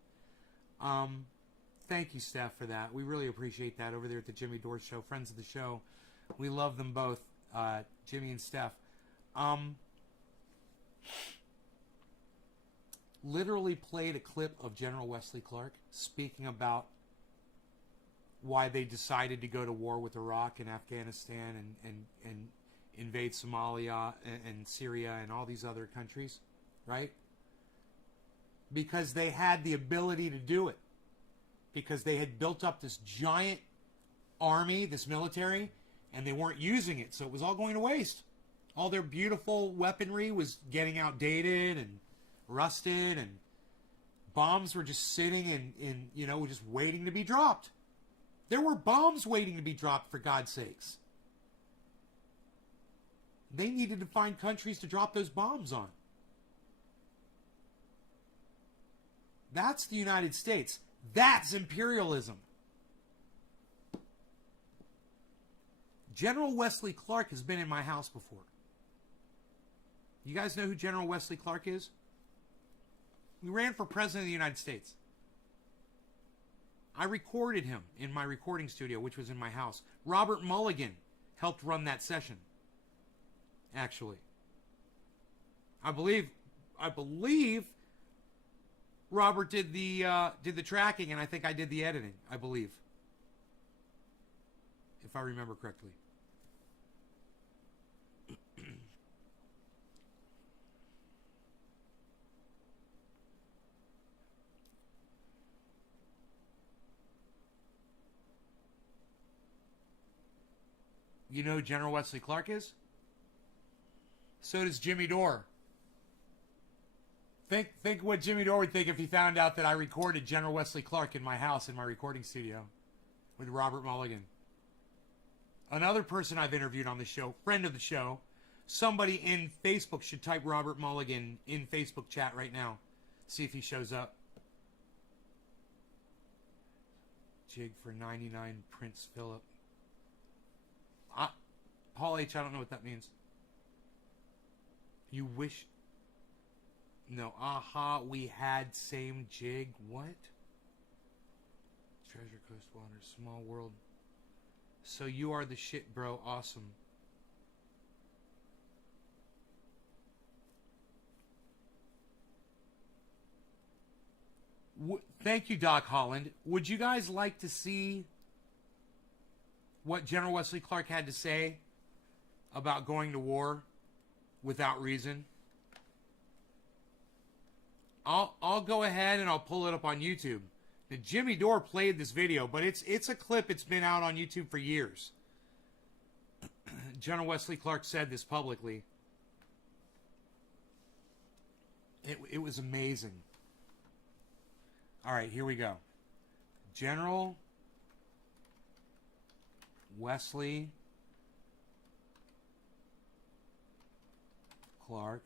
Thank you, Steph, for that. We really appreciate that over there at the Jimmy Dore show. Friends of the show, we love them both, Jimmy and Steph. Literally played a clip of General Wesley Clark speaking about why they decided to go to war with Iraq and Afghanistan and invade Somalia and Syria and all these other countries, right? Because they had the ability to do it. Because they had built up this giant army, this military, and they weren't using it, so it was all going to waste. All their beautiful weaponry was getting outdated and rusted, and bombs were just sitting in you know, just waiting to be dropped. There were bombs waiting to be dropped, for God's sakes. They needed to find countries to drop those bombs on. That's the United States. That's imperialism. General Wesley Clark has been in my house before. You guys know who General Wesley Clark is? He ran for president of the United States. I recorded him in my recording studio, which was in my house. Robert Mulligan helped run that session, actually. I believe Robert did the tracking, and I think I did the editing, I believe, if I remember correctly. You know who General Wesley Clark is? So does Jimmy Dore. Think what Jimmy Dore would think if he found out that I recorded General Wesley Clark in my house, in my recording studio, with Robert Mulligan. Another person I've interviewed on the show, friend of the show, somebody in Facebook should type Robert Mulligan in Facebook chat right now. See if he shows up. Jig for 99 Prince Philip. Paul H., I don't know what that means. You wish... No, aha, we had same jig. What? Treasure Coast Waters, small world. So you are the shit, bro. Awesome. Thank you, Doc Holland. Would you guys like to see what General Wesley Clark had to say about going to war without reason? I'll go ahead and I'll pull it up on YouTube. Now, Jimmy Dore played this video, but it's a clip. It's been out on YouTube for years. General Wesley Clark said this publicly. It was amazing. All right, here we go. General Wesley Clark.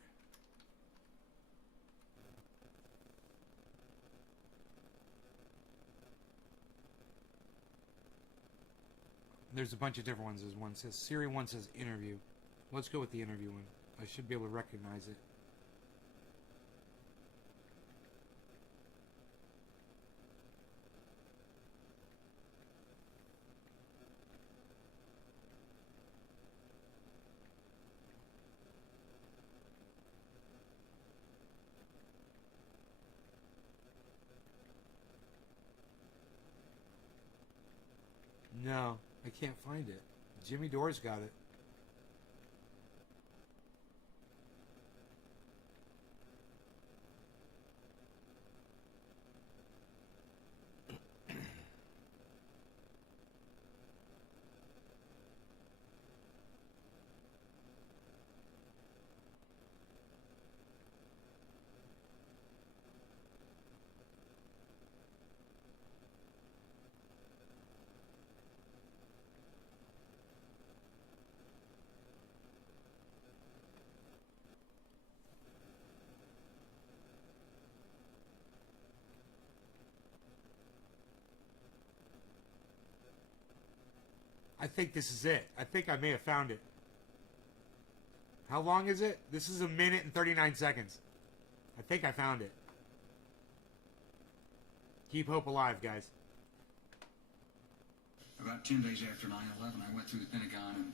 There's a bunch of different ones. There's one says Siri, one says interview. Let's go with the interview one. I should be able to recognize it. No, I can't find it. Jimmy Dore's got it. I think this is it. I think I may have found it. How long is it? This is 1 minute and 39 seconds. I think I found it. Keep hope alive, guys. About 10 days after 9/11, I went through the Pentagon and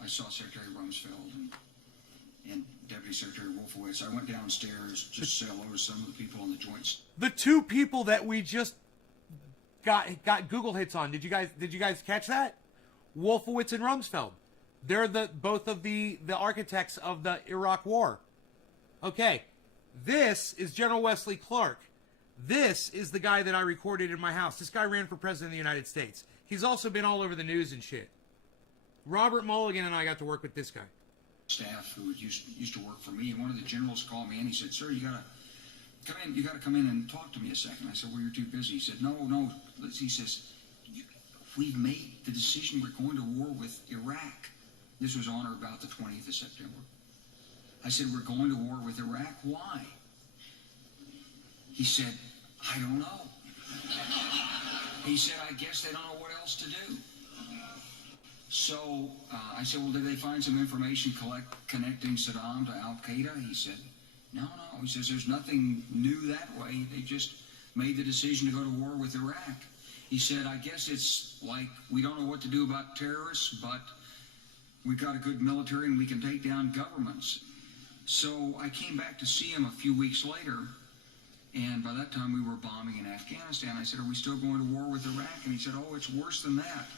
I saw Secretary Rumsfeld and Deputy Secretary Wolfowitz. I went downstairs just to say hello to some of the people on the joints. The two people that we just got Google hits on. Did you guys catch that? Wolfowitz and Rumsfeld. They're both of the architects of the Iraq War. Okay, this is General Wesley Clark. This is the guy that I recorded in my house. This guy ran for president of the United States. He's also been all over the news and shit. Robert Mulligan and I got to work with this guy. Staff who used to work for me, and one of the generals called me and he said, "Sir, you gotta come in. You gotta come in and talk to me a second." I said, "Well, you're too busy." He said, "No." He says, "We've made the decision. We're going to war with Iraq." This was on or about the 20th of September. I said, "We're going to war with Iraq. Why?" He said, "I don't know." He said, "I guess they don't know what else to do." So I said, "Well, did they find some information connecting Saddam to Al-Qaeda?" He said, No. He says, "There's nothing new that way. They just made the decision to go to war with Iraq." He said, "I guess it's like we don't know what to do about terrorists, but we've got a good military and we can take down governments." So I came back to see him a few weeks later, and by that time we were bombing in Afghanistan. I said, "Are we still going to war with Iraq?" And he said, "Oh, it's worse than that."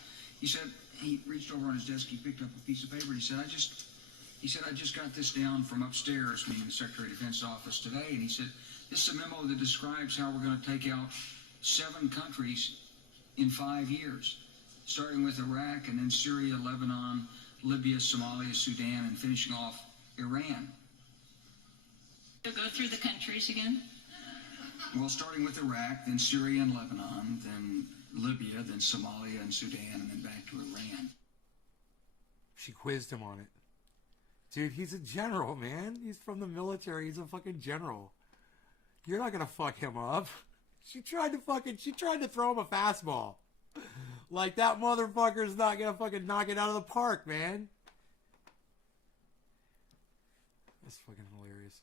He said, he reached over on his desk, he picked up a piece of paper, and he said, I just got this down from upstairs, meaning the Secretary of Defense office today, and he said, "This is a memo that describes how we're going to take out 7 countries in 5 years, starting with Iraq and then Syria, Lebanon, Libya, Somalia, Sudan, and finishing off Iran." So go through the countries again? Well, starting with Iraq, then Syria and Lebanon, then Libya, then Somalia and Sudan, and then back to Iran. She quizzed him on it. Dude, he's a general, man. He's from the military. He's a fucking general. You're not gonna fuck him up. She tried to throw him a fastball. Like, that motherfucker's not gonna fucking knock it out of the park, man. That's fucking hilarious.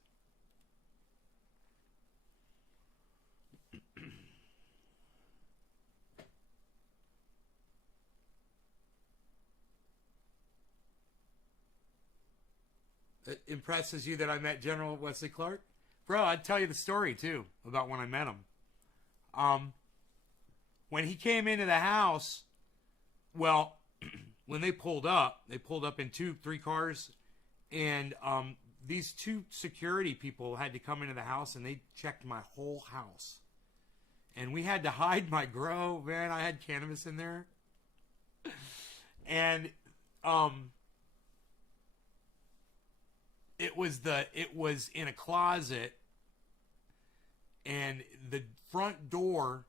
It impresses you that I met General Wesley Clark? Bro, I'd tell you the story, too, about when I met him. When he came into the house, well, when they pulled up in 2-3 cars, and these 2 security people had to come into the house, and they checked my whole house. And we had to hide my grow, man. I had cannabis in there. And it was in a closet, and the front door,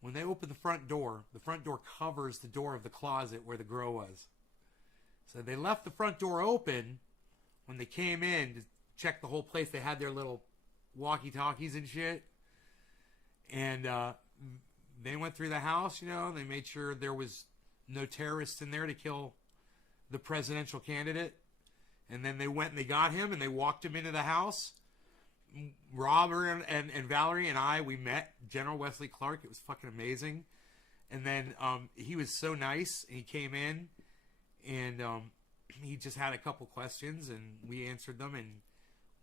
when they opened the front door covers the door of the closet where the grow was. So they left the front door open when they came in to check the whole place. They had their little walkie-talkies and shit. And they went through the house, you know. They made sure there was no terrorists in there to kill the presidential candidate. And then they went and they got him and they walked him into the house. Robert and Valerie and I, we met General Wesley Clark. It was fucking amazing. And then he was so nice. He came in and he just had a couple questions and we answered them. And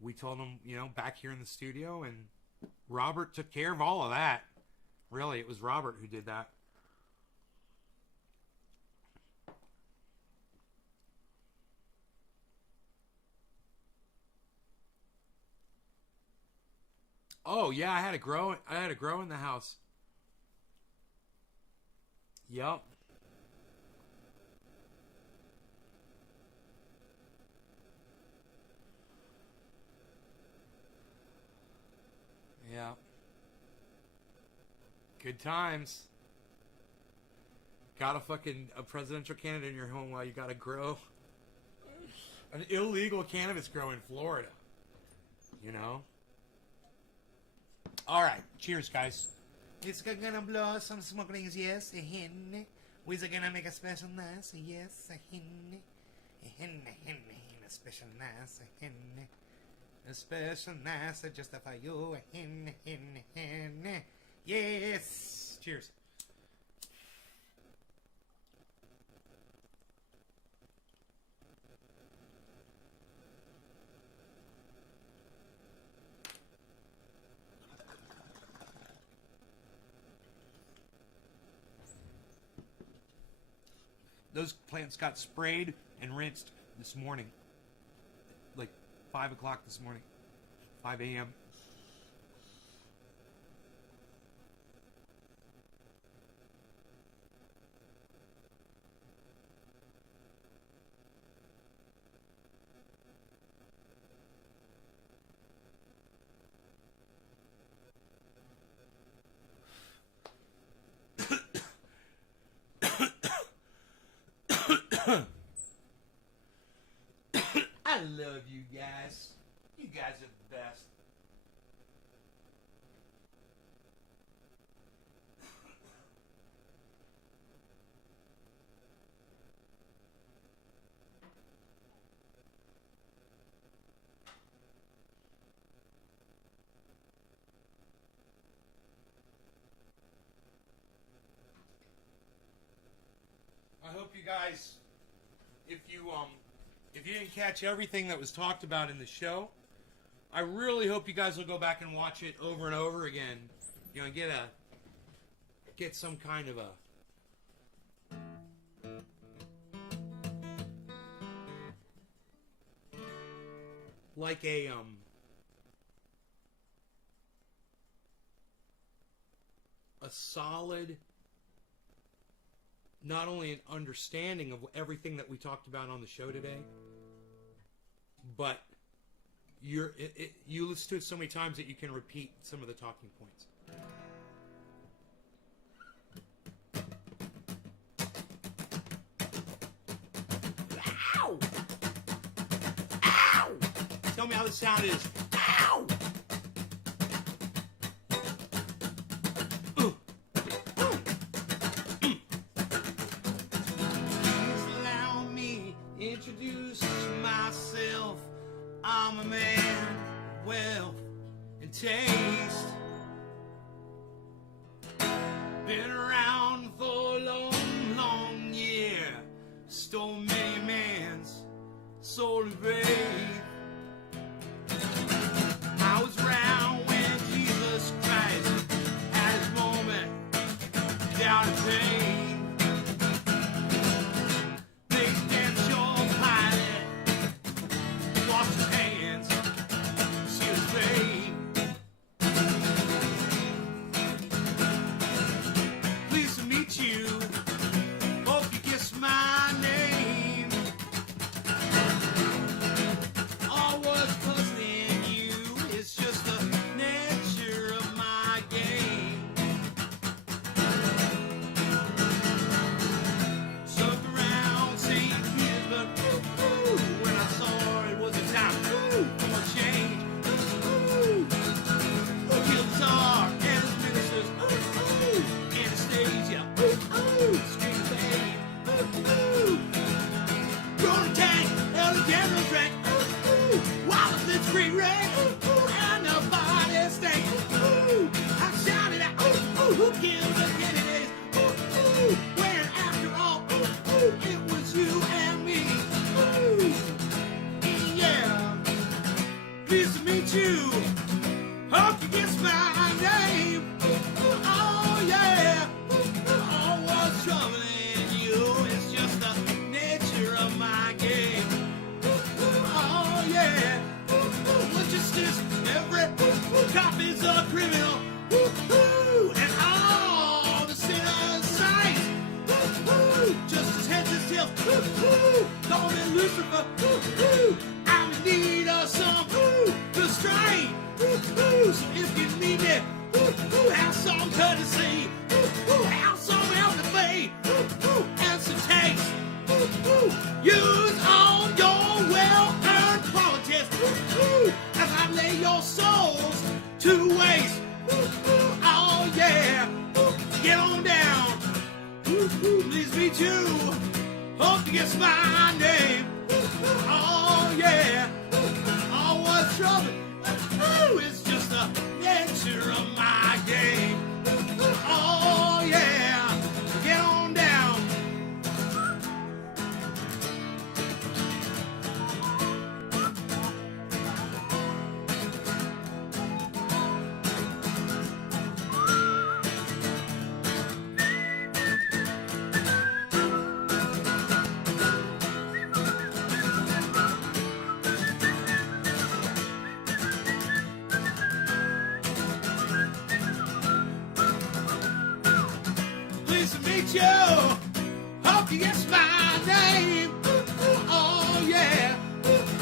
we told him, you know, back here in the studio. And Robert took care of all of that. Really, it was Robert who did that. Oh yeah, I had a grow in the house. Yep. Yeah. Good times. Got a presidential candidate in your home while you got to grow an illegal cannabis grow in Florida. You know? All right, cheers, guys. It's gonna blow some smoke rings, yes, a hen. We're gonna make a special nice, yes, a hen. A hen, a special nice, a hen. A special nice, just for you, a hen. Yes! Cheers. Those plants got sprayed and rinsed this morning. Like 5 o'clock this morning. 5 a.m. I love you guys. You guys are the best. I hope you guys, if you didn't catch everything that was talked about in the show, I really hope you guys will go back and watch it over and over again. You know, get some kind of a solid, not only an understanding of everything that we talked about on the show today, but you listen to it so many times that you can repeat some of the talking points. Ow! Ow! Tell me how the sound is. Ow! Introduce myself. I'm a man, wealth, and taste. Been around for a long, long year. Stole many man's soul and faith. I was around when Jesus Christ had his lot of pain. They dance your pilot, wash his hands, see his pain. Pleased to meet you, hope you guess my name. All what's puzzling you is just the nature of my game. Stuck around St. Petersburg, when I saw it was a time for a change. Killed the Tsar and his ministers, Anastasia, scream pain. Gonna tank, Alexander drank, while the blitzkrieg rang, and the body stank. I shouted out, who killed the Kennedys? When after all, it was you and me. Yeah, pleased to meet you. Hope you guess my name. Oh yeah, all what's troubling you is just the nature of my game. Oh yeah, well just as every cop is a criminal, and all the sinners saints, just as heads and tails, call me Lucifer. I'm in need of some restraint. So if you need me, have some courtesy, have some empathy, and some taste. Use all your well-earned qualities as I lay your souls to waste. Oh yeah, get on down. Please meet you. Hope you guess my name. Oh yeah, all what's trouble. It's just the nature of my game. Oh yeah, get on down. Pleased to meet you. Hope you guess my name. Oh yeah.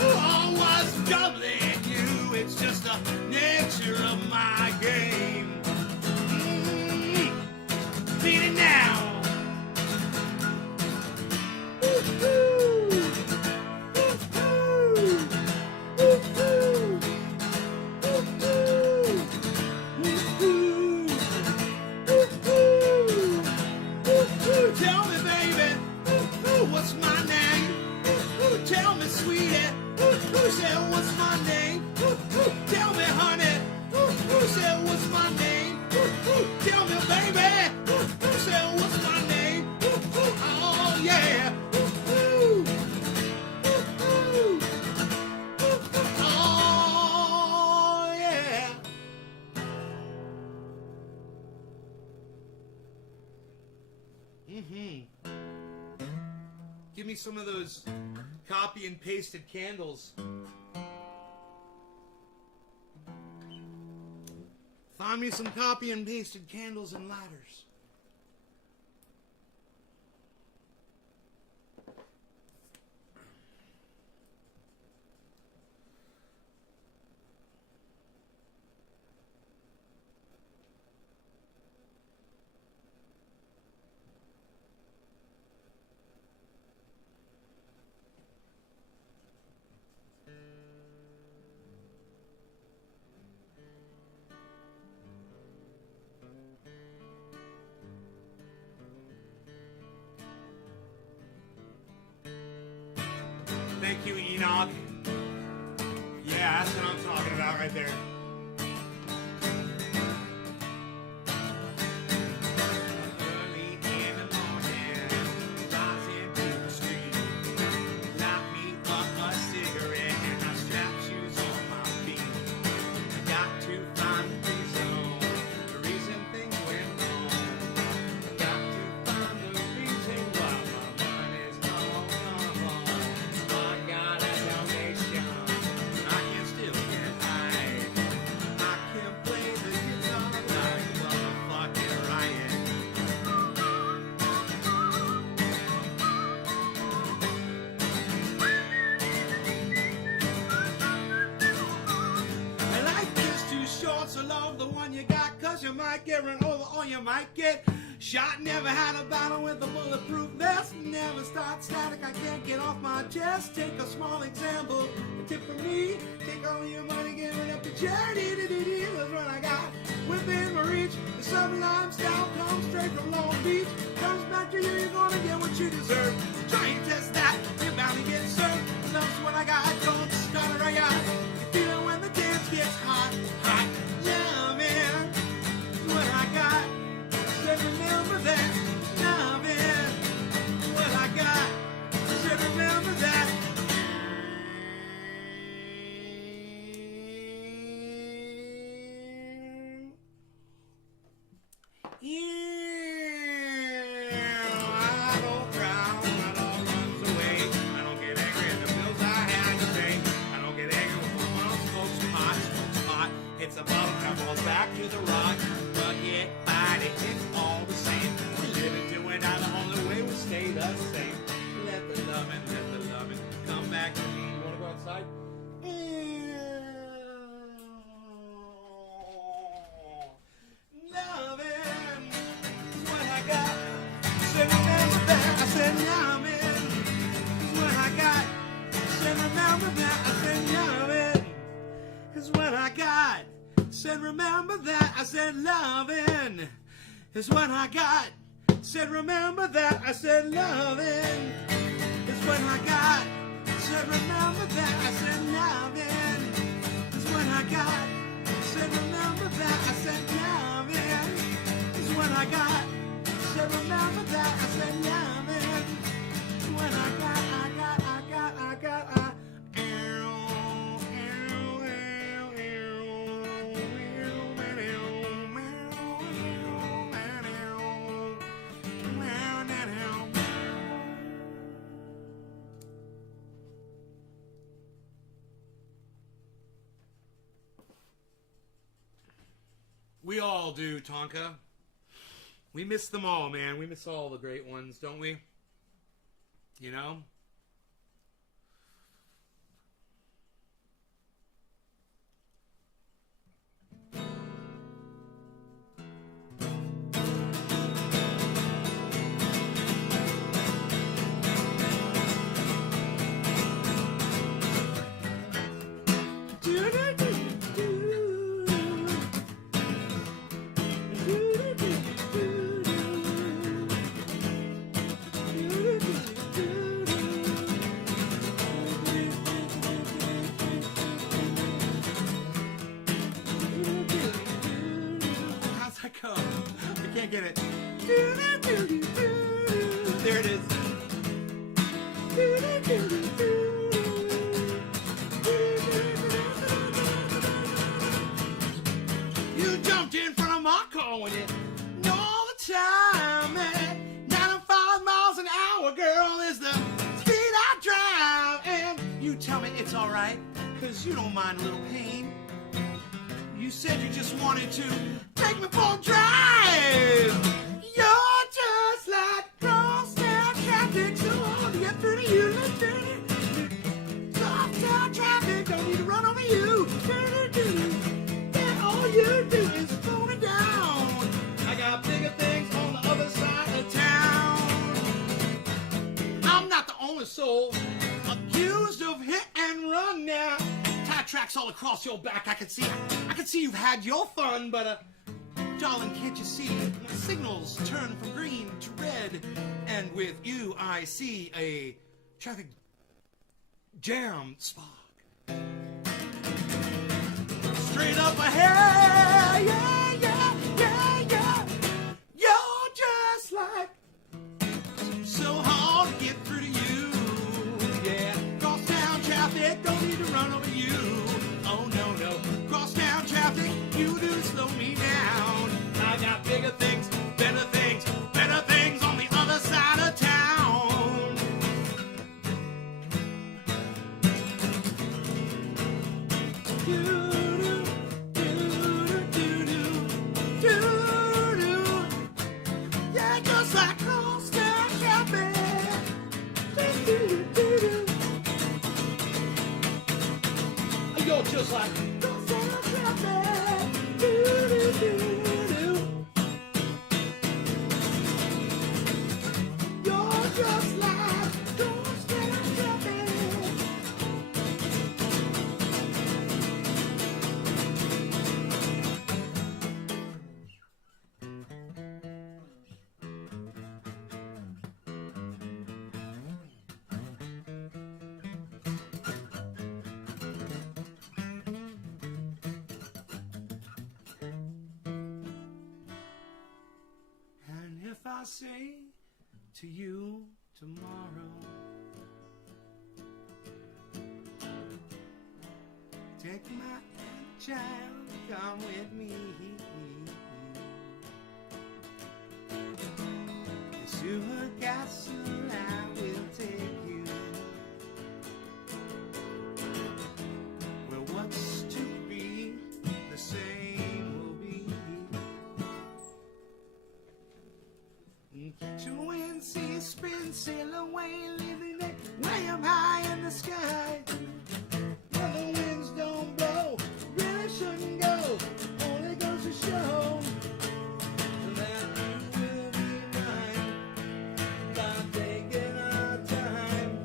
Oh, what's troubling you? It's just the nature of my game. Beat it now. Tell me, baby, what's my name? Tell me, sweetie, say what's my name? Tell me, honey, say what's my name? Tell me, baby, say what's my name? Oh yeah. Oh yeah. Give me some of those copy and pasted candles. Find me some copy and pasted candles and ladders. Thank you, Enoch. Yeah, that's what I'm talking about right there. Early in the morning, rising to the street. Light me up a cigarette and I strap shoes on my feet. I got to find the reason things went wrong. I got to you might get run over, or you might get shot. Never had a battle with a bulletproof vest. Never start static, I can't get off my chest. Take a small example, a tip from me. Take all your money, give it up to charity. Was what I got within my reach. The sublime style comes straight from Long Beach. Comes back to you, you're gonna get what you deserve. Try and test that, you're bound to get served. That's what I got, don't start it, I got. You feel it when the dance gets hot, hot. Yeah, man, what I got. Said remember that, love it. What I got. Said remember that. I don't cry when my dog runs away. I don't get angry at the bills I had to pay. I don't get angry when my mom smokes pot. It's a bottle that falls back to the rock. But yeah, fight it, it's all the same. We live and do it out, the only way we stay the same. Let the lovin' come back to me. You wanna go outside? Lovin' is what I got. Said remember that. I said lovin' is what I got. Said remember that. I said lovin' is what I got. Said remember that. I said lovin' is what I got. Said remember that. I said lovin' is what I got. Said remember that. I said lovin' is what I got. Said remember that. I said lovin' is what I got. Said remember that. I said lovin' is what I got. We all do, Tonka. We miss them all, man. We miss all the great ones, don't we? You know? Get it. There it is. You jumped in front of my car when you know all the time, man. 95 miles an hour, girl, is the speed I drive. And you tell me it's alright, 'cause you don't mind a little pain. You said you just wanted to take me for a drive. You're just like cross-town traffic, so hard to get through to you. Cross-town traffic, don't need to run over you. And all you do is slow me down. I got bigger things on the other side of town. I'm not the only soul accused of hit and run now. Tire tracks all across your back. I can see you've had your fun, but darling, can't you see my signals turn from green to red, and with you I see a traffic jam spot straight up ahead. Yeah, yeah, yeah, yeah. You're just like so hard to get through to you. Yeah, cross town traffic, don't need to run over you. Oh no, no, cross town traffic, you do slow me down. I got bigger things, better things on the other side of town. Yeah, just like cross town traffic. You're just like cross town traffic. I say to you tomorrow, take my hand, child, come with me. To a castle I will take you, where what's to be the same will be. Catch a wind, see a spin, sail away, leaving it way up high in the sky. Where the winds don't blow, really shouldn't go, only goes to show that you will be mine by taking our time.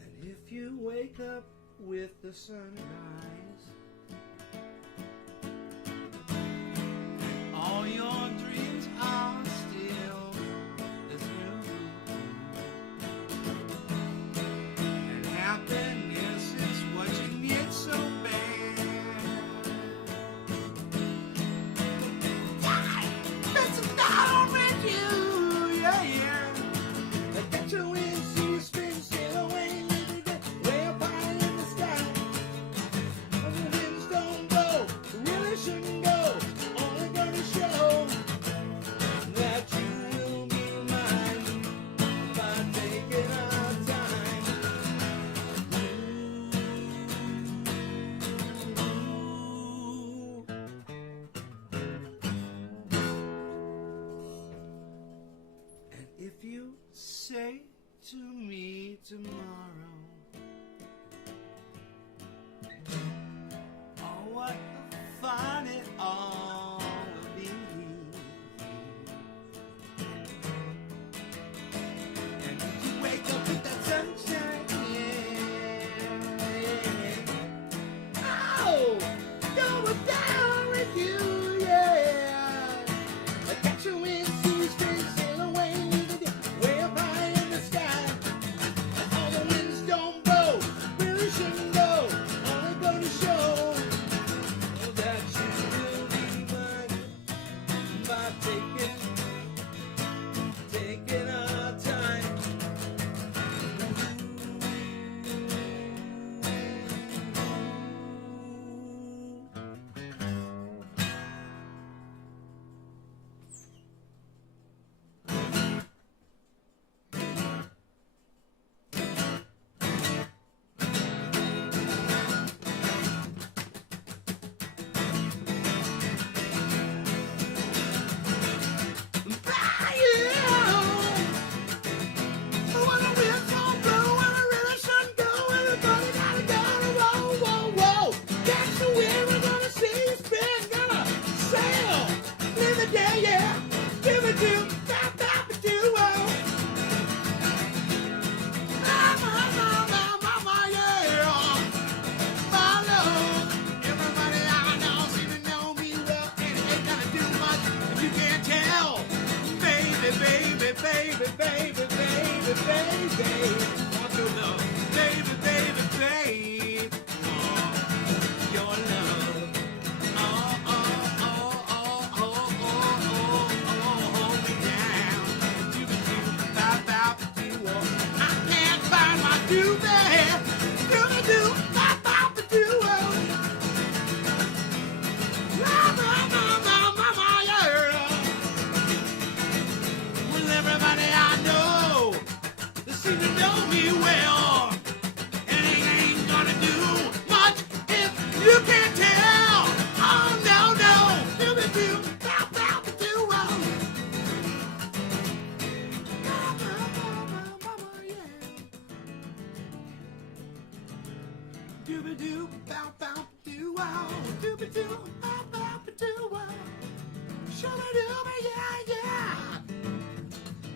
And if you wake up with the sunrise, all your dreams are still as new, and happiness is what you need so bad. That's a thought with you, yeah, yeah. I got you in, see you spin, sail away, leave it way up high in the sky. And the winds don't blow, really shouldn't go, only gonna show that you will be mine by taking our time. And if you say to me tomorrow, oh, what fun it all will be. And if you wake up with that sunshine, yeah. Oh, going down with you, yeah. I got you in, see you spin, sail away, leave it way up high in the sky. All the winds don't blow, really shouldn't go, only go to show that you will be mine by taking our time.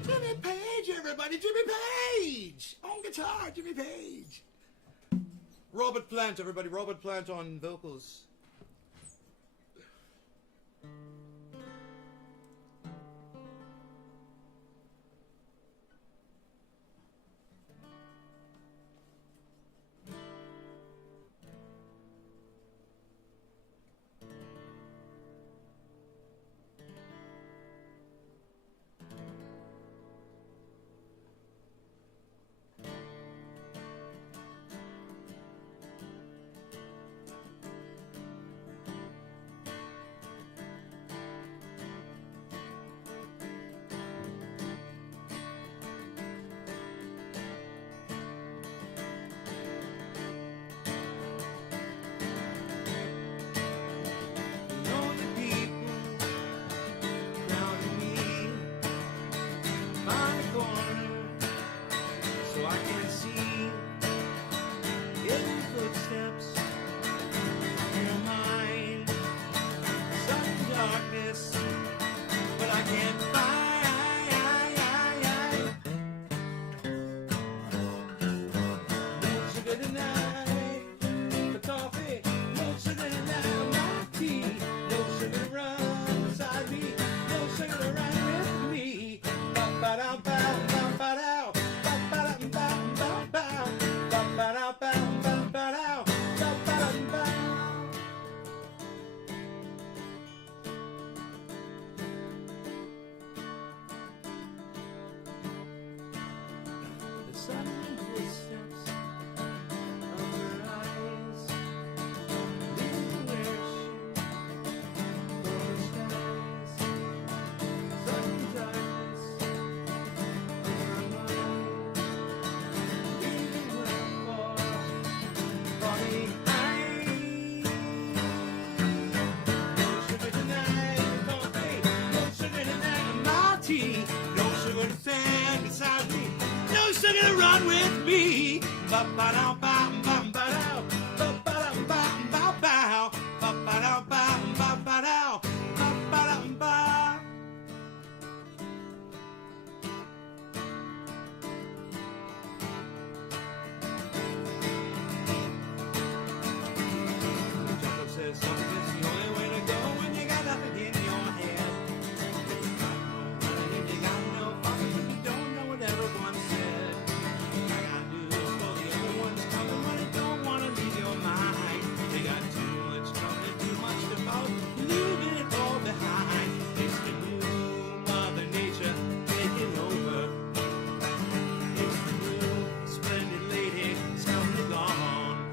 Jimmy Page, everybody, Jimmy Page on guitar, Jimmy Page. Robert Plant, everybody, Robert Plant on vocals. sugar to run with me. Ba-ba-da-ba-ba-ba-dow. Ba-ba-da-ba-ba-bow. Ba-ba-da-ba-ba-ba-dow. Ba-ba-da-ba. Jocko says something is the only way to go when you got nothing in your head. You got no fucking, but you don't know what everyone said. I got news for the other ones coming when they don't want to leave your mind. They got too much coming, too much to follow, leaving it all behind. It's the new Mother Nature taking over. It's the new splendid lady, suddenly gone.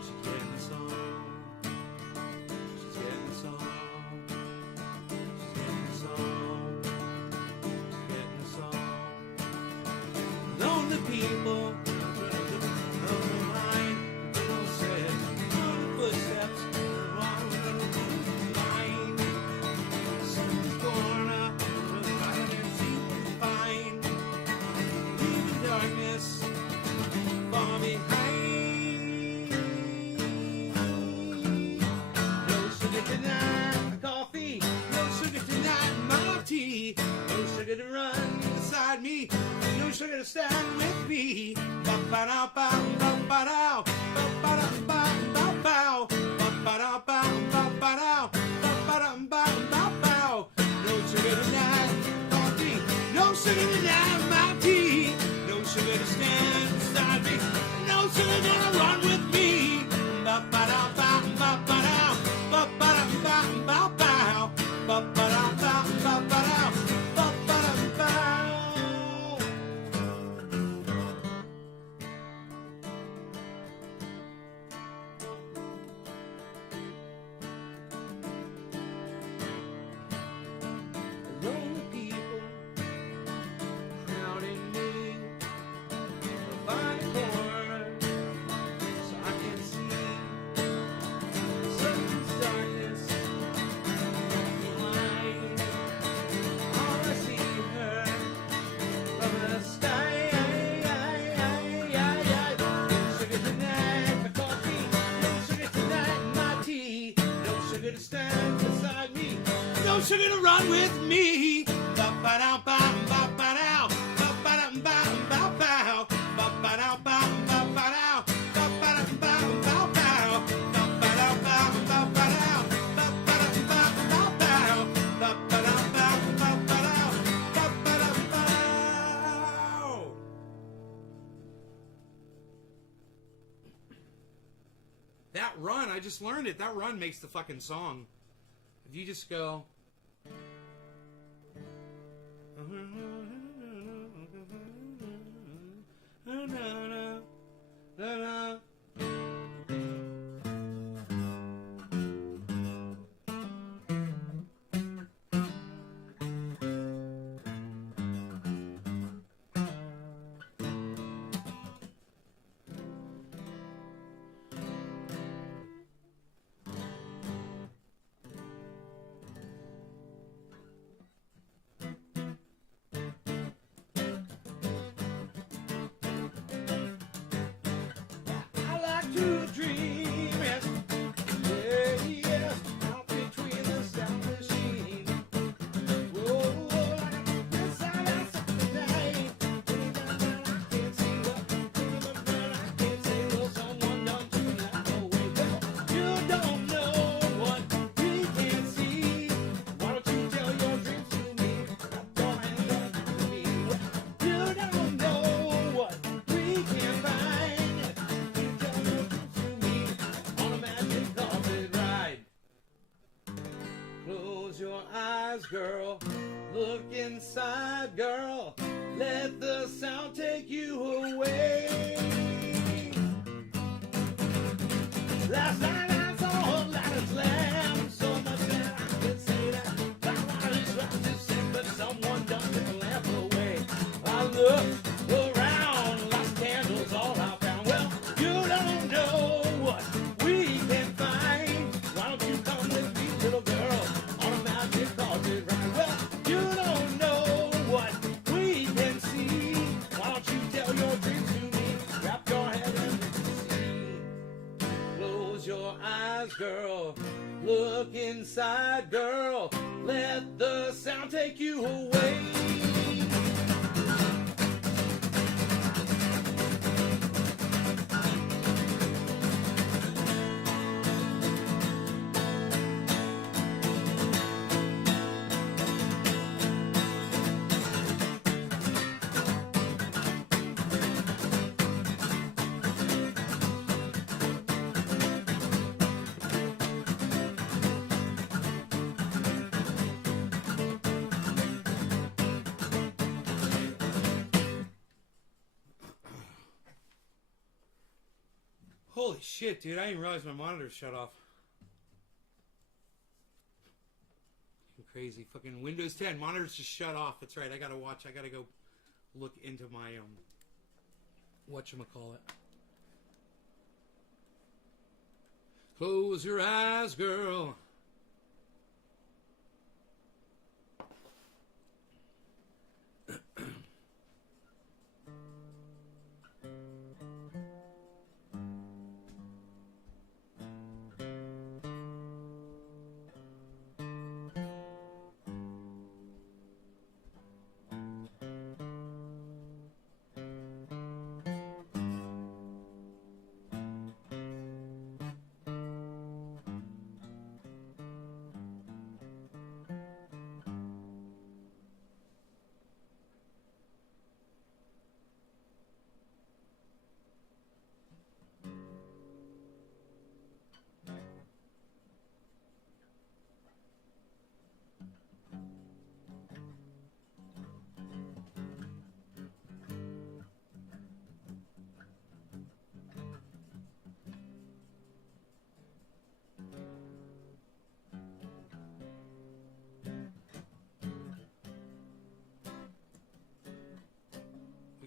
She's getting the song. She's getting the song. She's getting the song. She's getting the song. Lonely people, lonely mind, little said, lonely footsteps, wrong little mind. Something's going up, right and seem to find. Leave the darkness far behind. No sugar tonight, coffee. No sugar tonight, my tea. No sugar to run beside me. No sugar to stand with me. Ba-ba-da-ba-ba-ba-dow. Ba-ba-da-ba-ba-bow. Ba-ba-da-ba-ba-ba-dow. Ba-ba-da-ba-ba-bow. No sugar tonight, coffee. No sugar tonight, my tea. No sugar to stand beside me. No sugar gonna run with me. Ba-ba-da-ba-ba-ba-dow. Ba-ba-da-ba-ba-bow. Ba-ba-da-ba-ba-ba-dow. Ba-ba-da-bow. Lonely people crowding me. Find a corner so I can see. Something's darkness blind. All I see her from the sky. No sugar tonight, my coffee. No sugar tonight, my tea. No sugar to stand beside me. No sugar to run with me. Ba-ba-da-ba-ba-ba-dow. Ba-ba-da-ba-ba-bow. Ba-ba-da-ba-ba-ba-dow. Ba-ba-da-ba-ba-bow. Ba-ba-da-ba-ba-ba-dow. Ba-ba-da-ba-ba-bow. Ba-ba-da-ba-ba-ba-dow. Ba-ba-da-bow. That run, I just learned it. That run makes the fucking song. If you just go. Girl, look inside, girl. Let the sound take you away. Last night I saw a light of slam, so much that I could say that I was right to sing, but someone done took the lamp away. I looked around, lost candles, all I found. Well, you don't know what we can find. Why don't you come with me, little girl, on a magic carpet ride? Well, you don't know what we can see. Why don't you eyes, girl. Look inside, girl. Let the sound take you away. Holy shit, dude. I didn't realize my monitor's shut off. Crazy. Fucking Windows 10. Monitor's just shut off. That's right. I gotta watch. I gotta go look into my, whatchamacallit. Close your eyes, girl.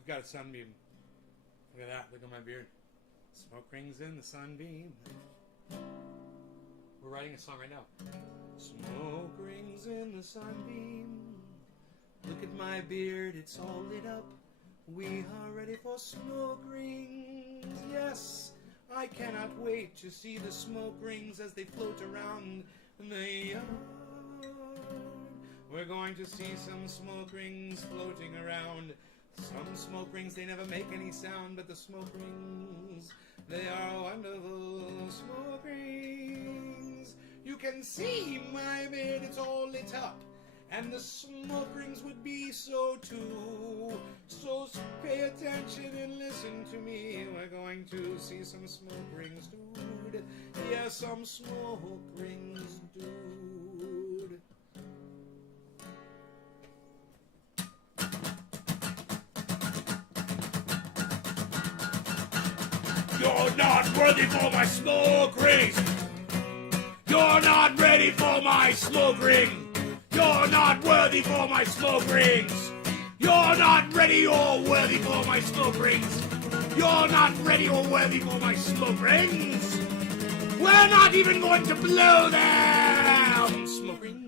We've got a sunbeam. Look at that. Look at my beard. Smoke rings in the sunbeam. We're writing a song right now. Smoke rings in the sunbeam. Look at my beard. It's all lit up. We are ready for smoke rings. Yes, I cannot wait to see the smoke rings as they float around the yard. We're going to see some smoke rings floating around. Some smoke rings, they never make any sound, but the smoke rings, they are wonderful smoke rings. You can see my beard, it's all lit up, and the smoke rings would be so too. So pay attention and listen to me. We're going to see some smoke rings, dude. Yeah, some smoke rings, dude. You're not worthy for my smoke rings. You're not ready for my smoke ring. You're not worthy for my smoke rings. You're not ready or worthy for my smoke rings. You're not ready or worthy for my smoke rings. We're not even going to blow them. Smoke rings.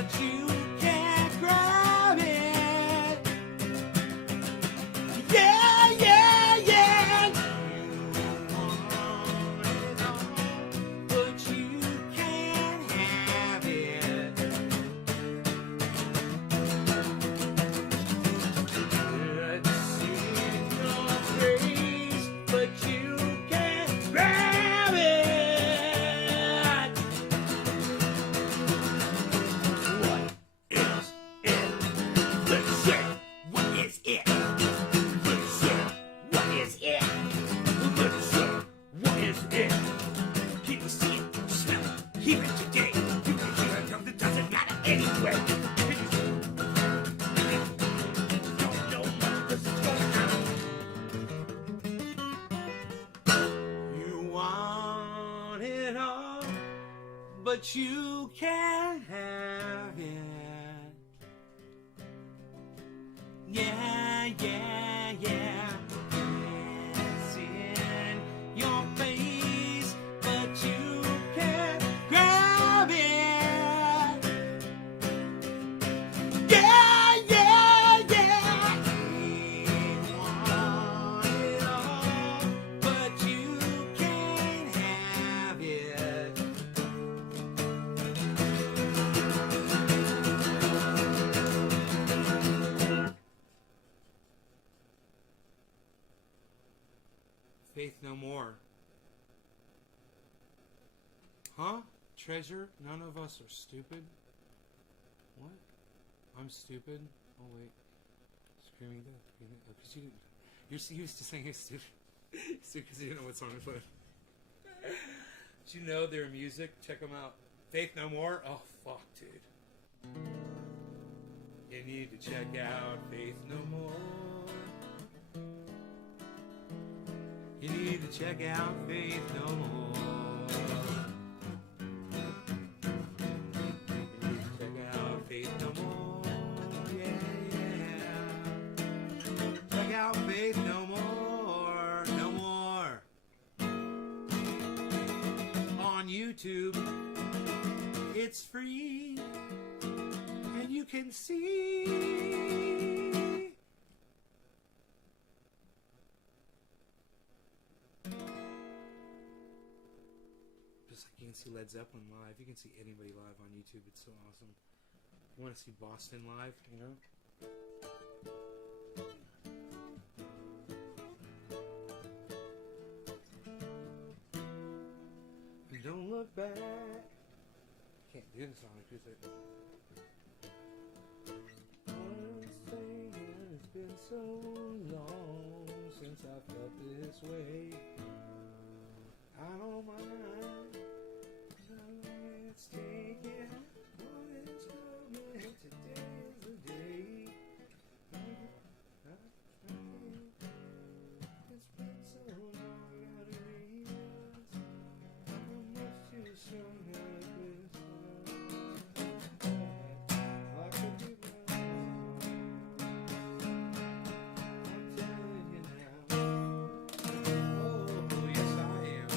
but you can't grab it. Yeah, yeah, yeah. You want it all, but you can't have it. It's in your face, but you can't grab it. What is it? Let's say, what is it? Let's say, what is it? Let's say, what is it? Can you see it? Smell it? Hear it today? You can hear it, something doesn't matter anyway. Can you see it? Don't know much 'cause it's going on. You want it all, but you can't have it. Yeah, yeah, yeah. It's in your face, but you can't grab it. Yeah, yeah, yeah. We want it all, but you can't have it. Faith no more. Huh? Treasure? None of us are stupid? What? I'm stupid? Oh wait. Screaming death. Oh, because you didn't. You're so used to saying it's stupid. Because you didn't know what song to put. Did you know their music? Check them out. Faith No More? Oh, fuck, dude. You need to check out Faith No More. You need to check out Faith No More. You need to check out Faith No More. Yeah, yeah. Check out Faith No More. No more. On YouTube, it's free, and you can see. Just like you can see Led Zeppelin live, you can see anybody live on YouTube. It's so awesome. You want to see Boston live, you know? Don't look back. Can't do this on acoustic. I'm saying it's been so long since I felt this way. I don't mind. Let's take it. What is coming? Today is the day. It's been so long, I gotta realize how much too soon has been so. I could be wrong. I'm telling you now. Oh, yes I am.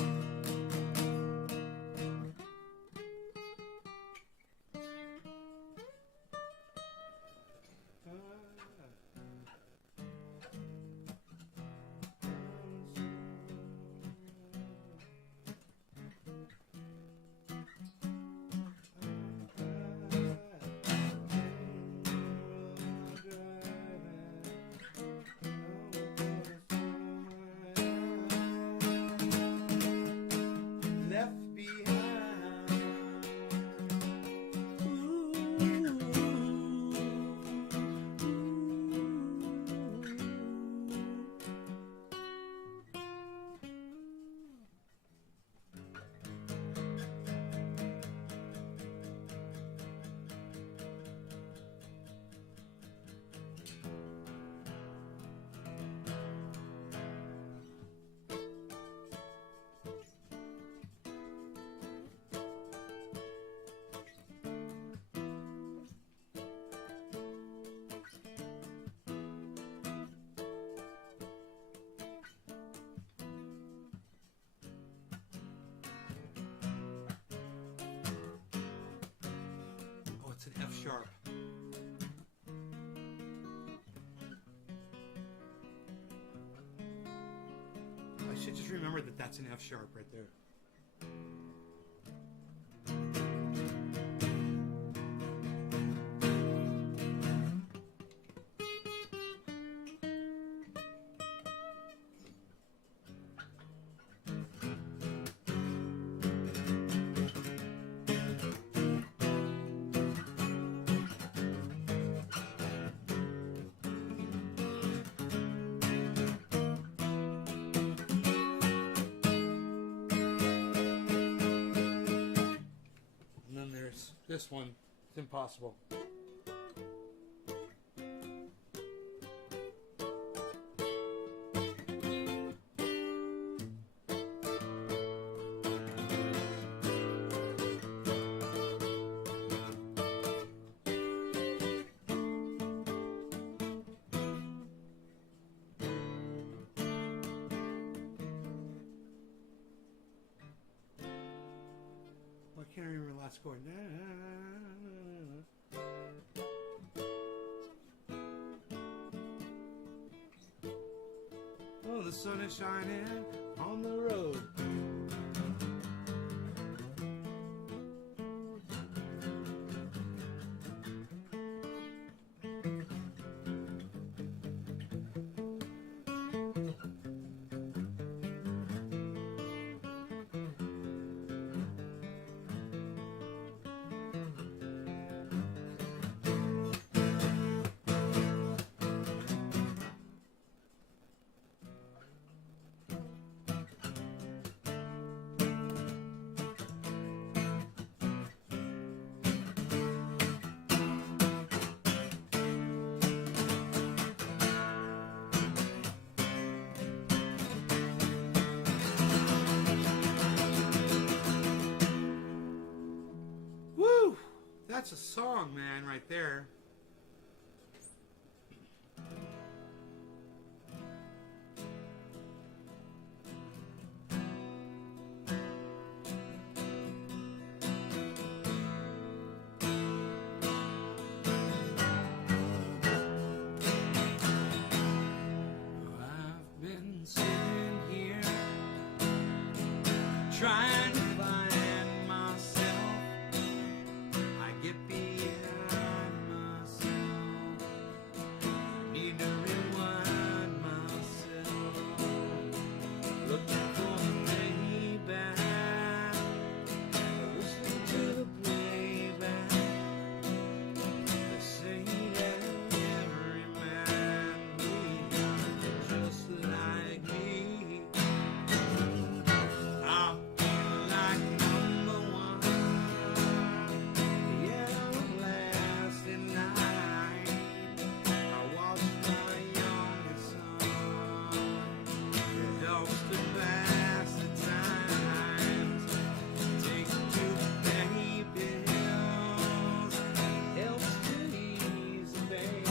sharp. I should just remember that that's an F sharp right there. This one, it's impossible. I can't remember the last chord. Oh, the sun is shining on the road. That's a song, man, right there. I've been sitting here trying to find myself. I get beyond myself. I need to rewind myself. Looking for the playback. Listen to the playback. They say that every man needs just like me. I feel like number one. The everlasting night. I watch my youngest son. It helps to pass the time. Takes to pay bills. Helps to ease the pain.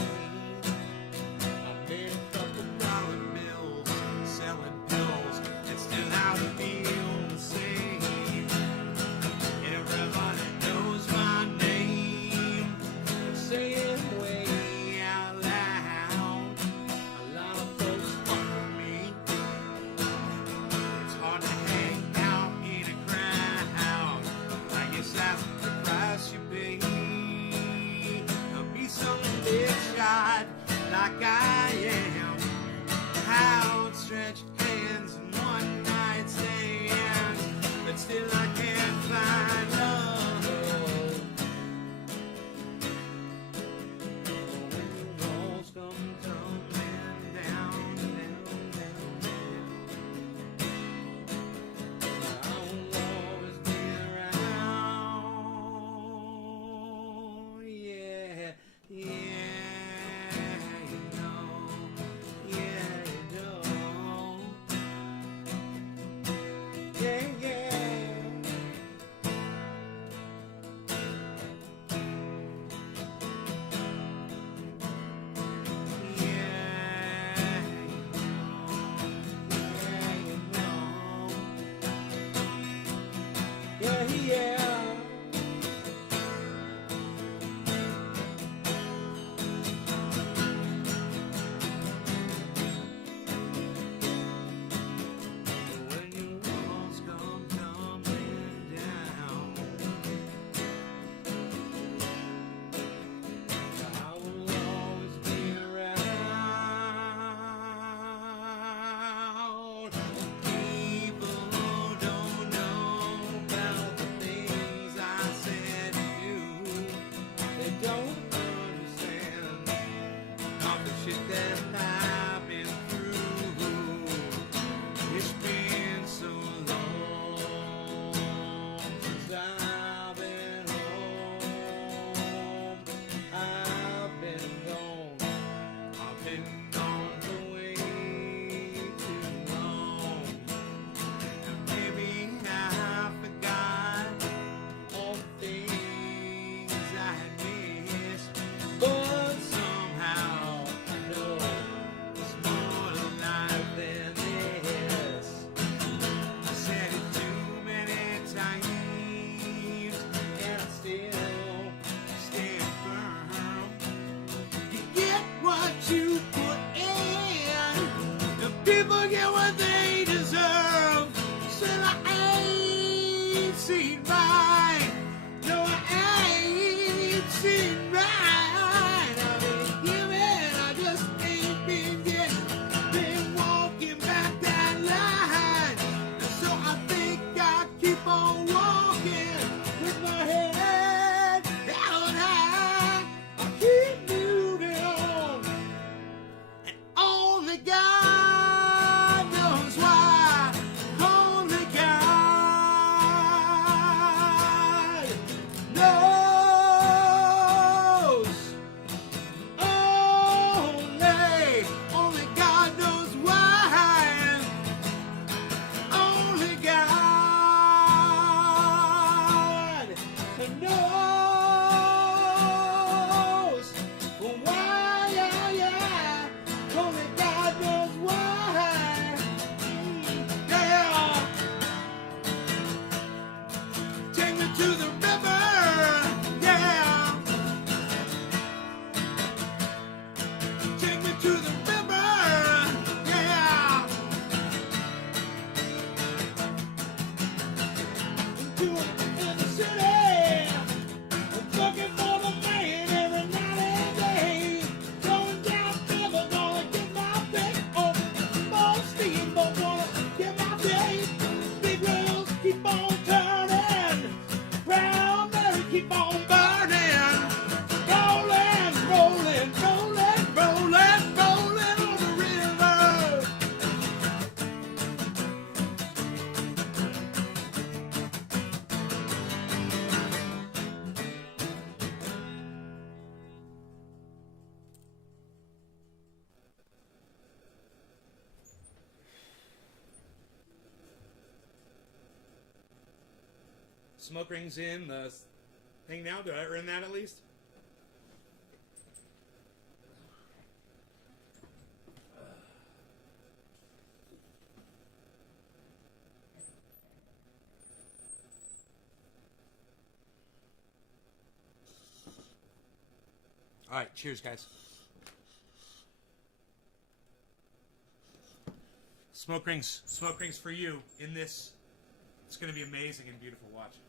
I've made a couple dollar bills, selling pills, and still how to feel the same. Everybody knows my name. Say it way out loud. A lot of folks fuck with me. It's hard to hang out in a crowd. I guess that's the price you pay. Be some big shot like I am. How stretched hands and one night stands, but still I can't find love. When the walls come tumbling down, down, down, down, I will always be around. Yeah, yeah, you know, yeah, you know, yeah, yeah. Yeah, yeah. get what they deserve. Still I ain't seen right. No, I ain't seen right. I've been giving, I just ain't been getting. Been walking back that line. And so I think I keep on walking with my head held high. I keep moving on. And only God knows why. Only God knows. Only God knows why. Only God knows why. Yeah. Only God knows why. Yeah. Take me to the river. Yeah. Take me to the river. Yeah. To the city. Looking for the man every night and day. Going down river, gonna get my day. Oh, more steamboat, gonna get my day. Big wheels keep on turning. Proud Mary keep on burning. Rolling, rolling, rolling, rolling, rolling on the river. Smoke rings in the thing now. Did I earn that at least? All right, cheers, guys. Smoke rings for you in this. It's going to be amazing and beautiful. Watch.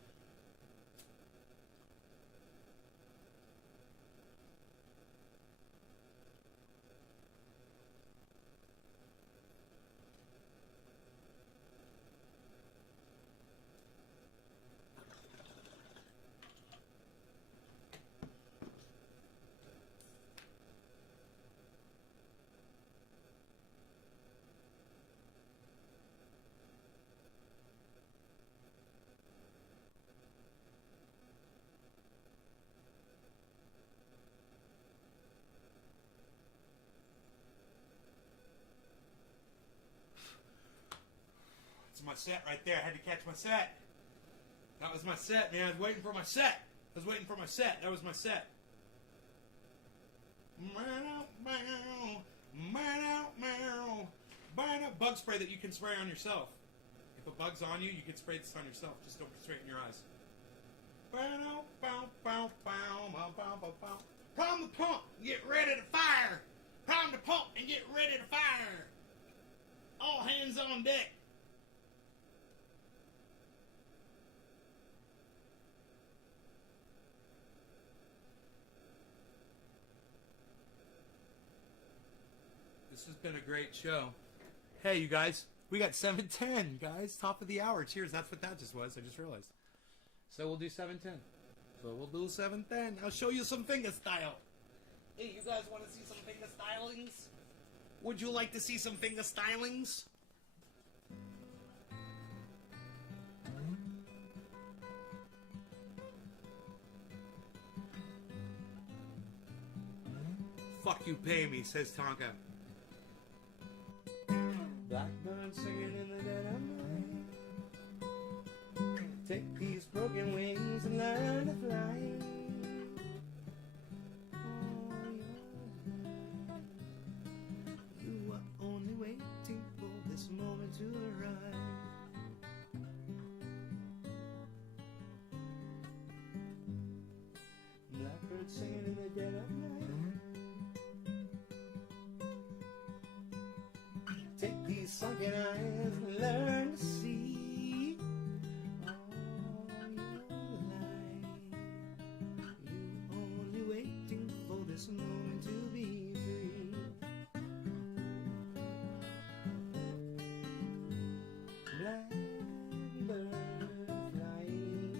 It's my set right there. I had to catch my set. That was my set, man. I was waiting for my set. That was my set. Bug spray that you can spray on yourself. If a bug's on you, you can spray this on yourself. Just don't spray it in your eyes. Prime the pump, get ready to fire. Prime the pump and get ready to fire. All hands on deck. This has been a great show. Hey, you guys, we got 7:10, guys. Top of the hour. Cheers. That's what that just was. I just realized. So we'll do 7:10. I'll show you some finger style. Hey, you guys want to see some finger stylings? Would you like to see some finger stylings? Fuck you, pay me, says Tonka. Blackbird singing in the dead of night. Take these broken wings and learn to fly. You are only waiting for this moment to arrive. Blackbird singing in the dead of night. Take these sunken eyes and learn to see all your life. You only waiting for this moment to be free. Blackbird flying,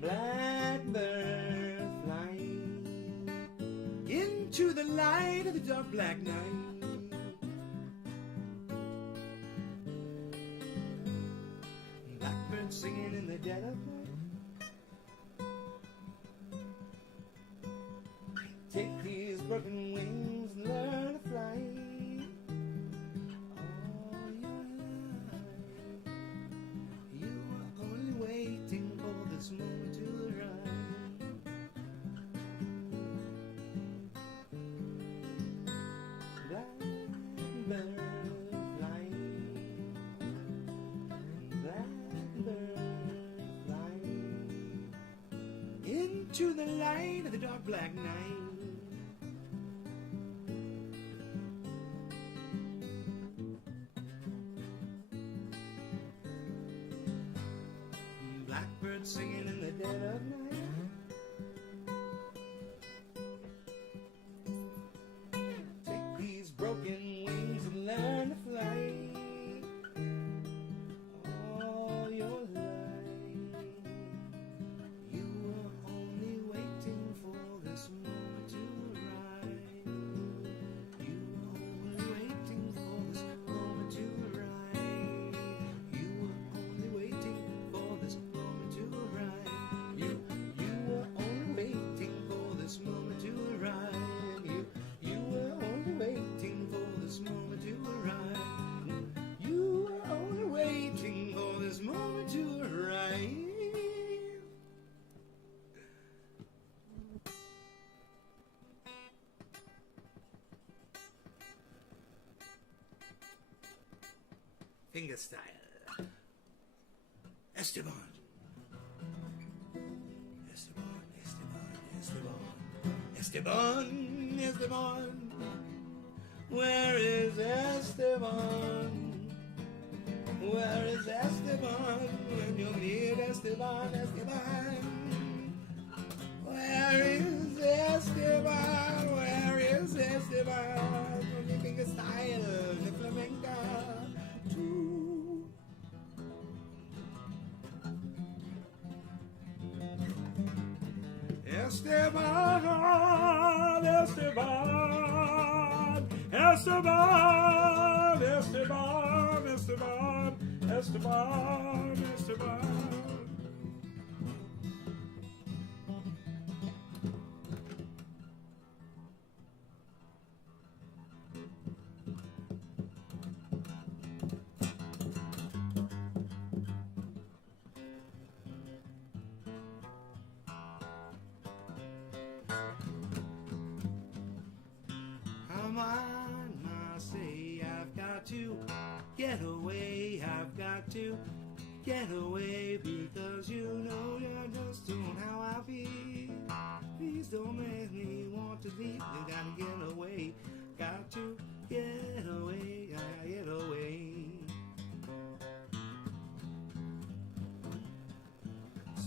blackbird flying into the light of the dark black night. Blackbird singing in the dead of night. Take these broken wings and learn to fly. All your life, you are only waiting for this moment to arrive. Blackbird flying, blackbird flying into the light of the dark black night. Blackbird singing in the dead of night. Take these broken wings and learn to fly. All your life, you were only waiting for this moment to arrive. You were only waiting for this moment to arrive. You were only waiting for this moment to arrive. You were only waiting for this moment to arrive. You were only waiting for this moment to arrive. You were only waiting for this moment to arrive. Finger style. Esteban. Esteban, Esteban, Esteban. Esteban, Esteban. Where is Esteban? Where is Esteban? When you need Esteban, Esteban. Where is Esteban? Where is Esteban? When you finger style, the flamenco too. Esteban, Esteban, Esteban, Esteban, Esteban, Esteban, Esteban. Come on, I say I've got to get away, I've got to get away, because you know you just don't how I feel. Please don't make me want to leave, you gotta get away, got to get away, gotta get away.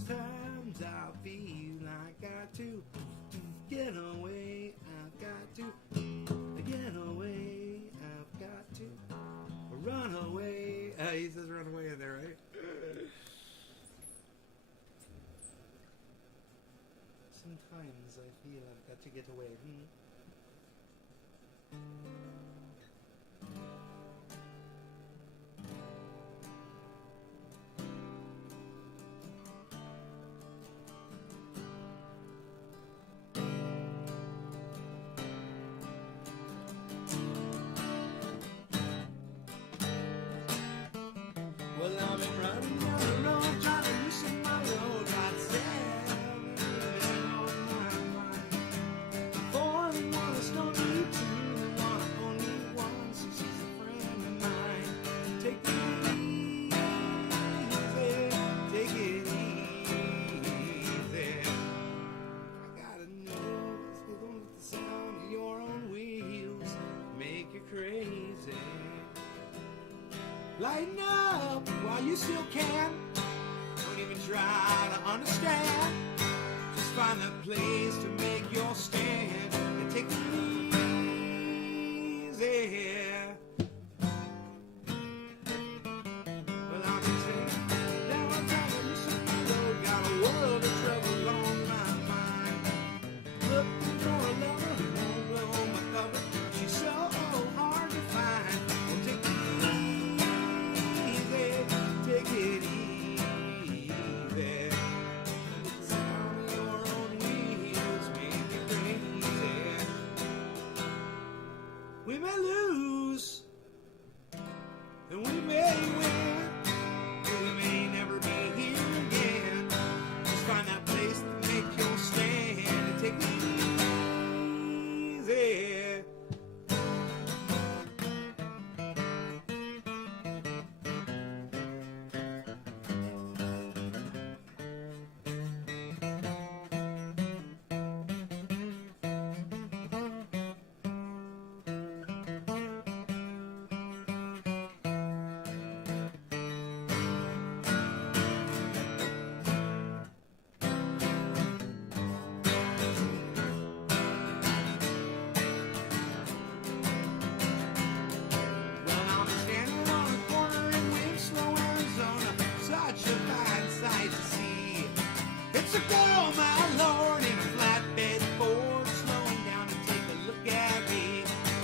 Sometimes I feel like I got to get away, I've got to get away, I've got to run away. He says run away in there, right? Sometimes I feel I've got to get away. Well, I've been running down the road, trying to loosen my load. Got 7 on my mind. 4 and 1 is no need to. One, only one, so she's a friend of mine. Take it easy, take it easy. I gotta know, it's gonna let the sound of your own wheels make you crazy. Lighten up while you still can. Don't even try to understand. Just find that place to make your stand and take it easy. Well, I'm saying, now I'm telling you something, though. Got a world of trouble on my mind. Looking for a lover who won't blow my cover. She's so hard to find. Well, take it easy, take it easy. Sound of your own wheels make you crazy. We may lose, and we may win, but we may never be here again. Just find that place to make your stand and take it easy. Well, I'm standing on a corner in Winslow, Arizona. Such a fine sight to see. It's a girl, my lord, in a flatbed Ford, slowing down to take a look at me.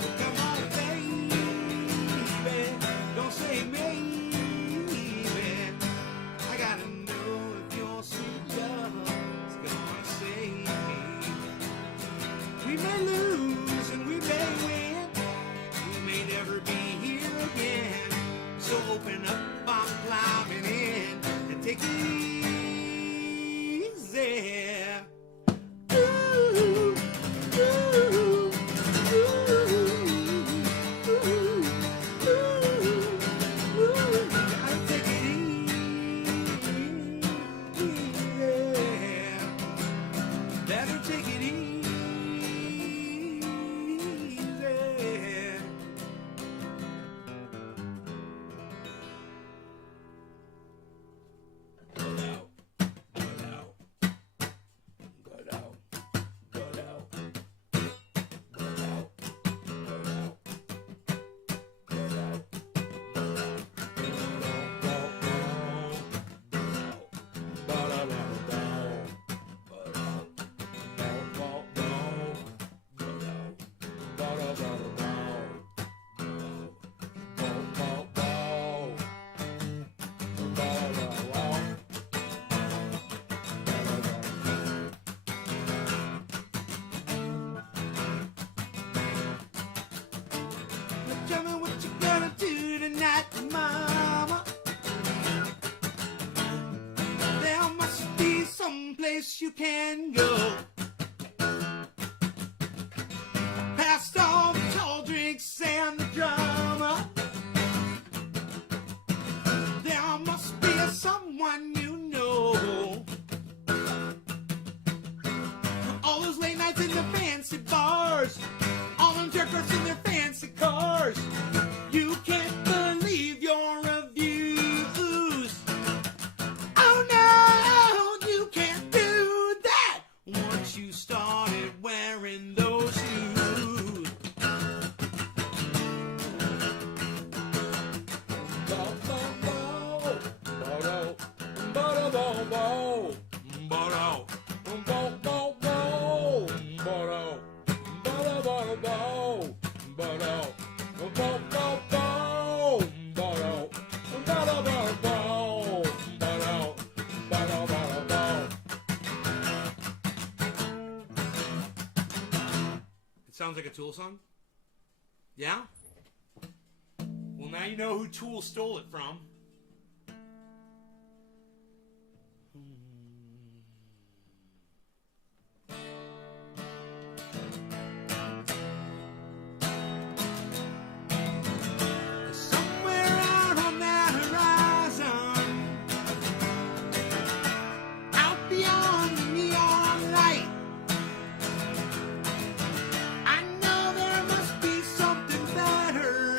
Well, come on, baby, don't say maybe. I gotta know if your sweet love is gonna save me. We may lose and we may win. We may never be here again. So open up, I'm climbing in and take it easy. Ooh, ooh, ooh, ooh, gotta take it easy. Better take it easy. Tell me what you gonna do tonight, mama. There must be some place you can go. Past all the tall drinks and the drama. There must be someone you know. All those late nights in the fancy bars. All them jerkers in their fancy cars. You can't believe your reviews. Oh no, you can't do that once you started wearing those shoes. It sounds like a Tool song? Yeah? Well, now you know who Tool stole it from. Somewhere out on that horizon, out beyond the neon light, I know there must be something better.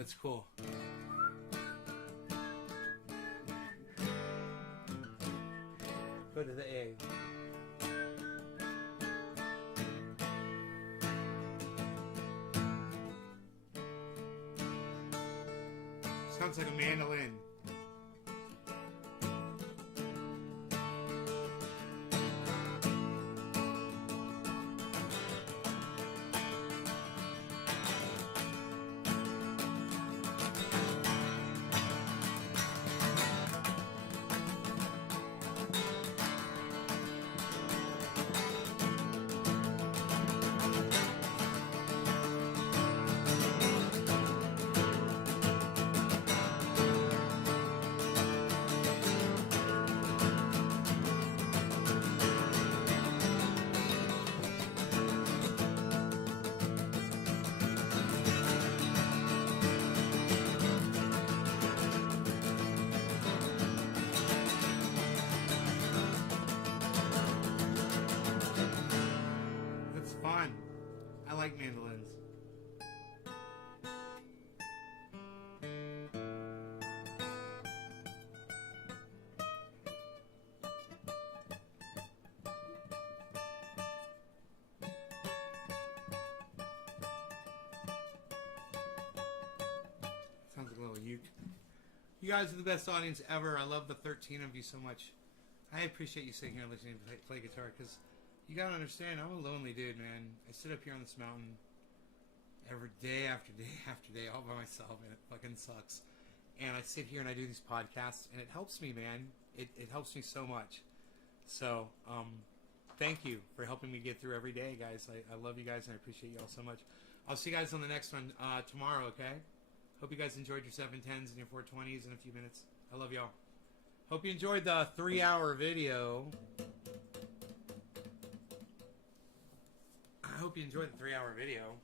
That's cool. Go to the A. Sounds like a mandolin. That's fun. I like mandolins. Sounds like a little uke. You guys are the best audience ever. I love the 13 of you so much. I appreciate you sitting here and listening to me play guitar, because you gotta understand, I'm a lonely dude, man. I sit up here on this mountain every day after day after day all by myself, and it fucking sucks. And I sit here and I do these podcasts, and it helps me, man. It helps me so much. So, thank you for helping me get through every day, guys. I love you guys, and I appreciate you all so much. I'll see you guys on the next one tomorrow, okay? Hope you guys enjoyed your 710s and your 420s in a few minutes. I love y'all. Hope you enjoyed the 3-hour video. I hope you enjoyed the 3-hour video.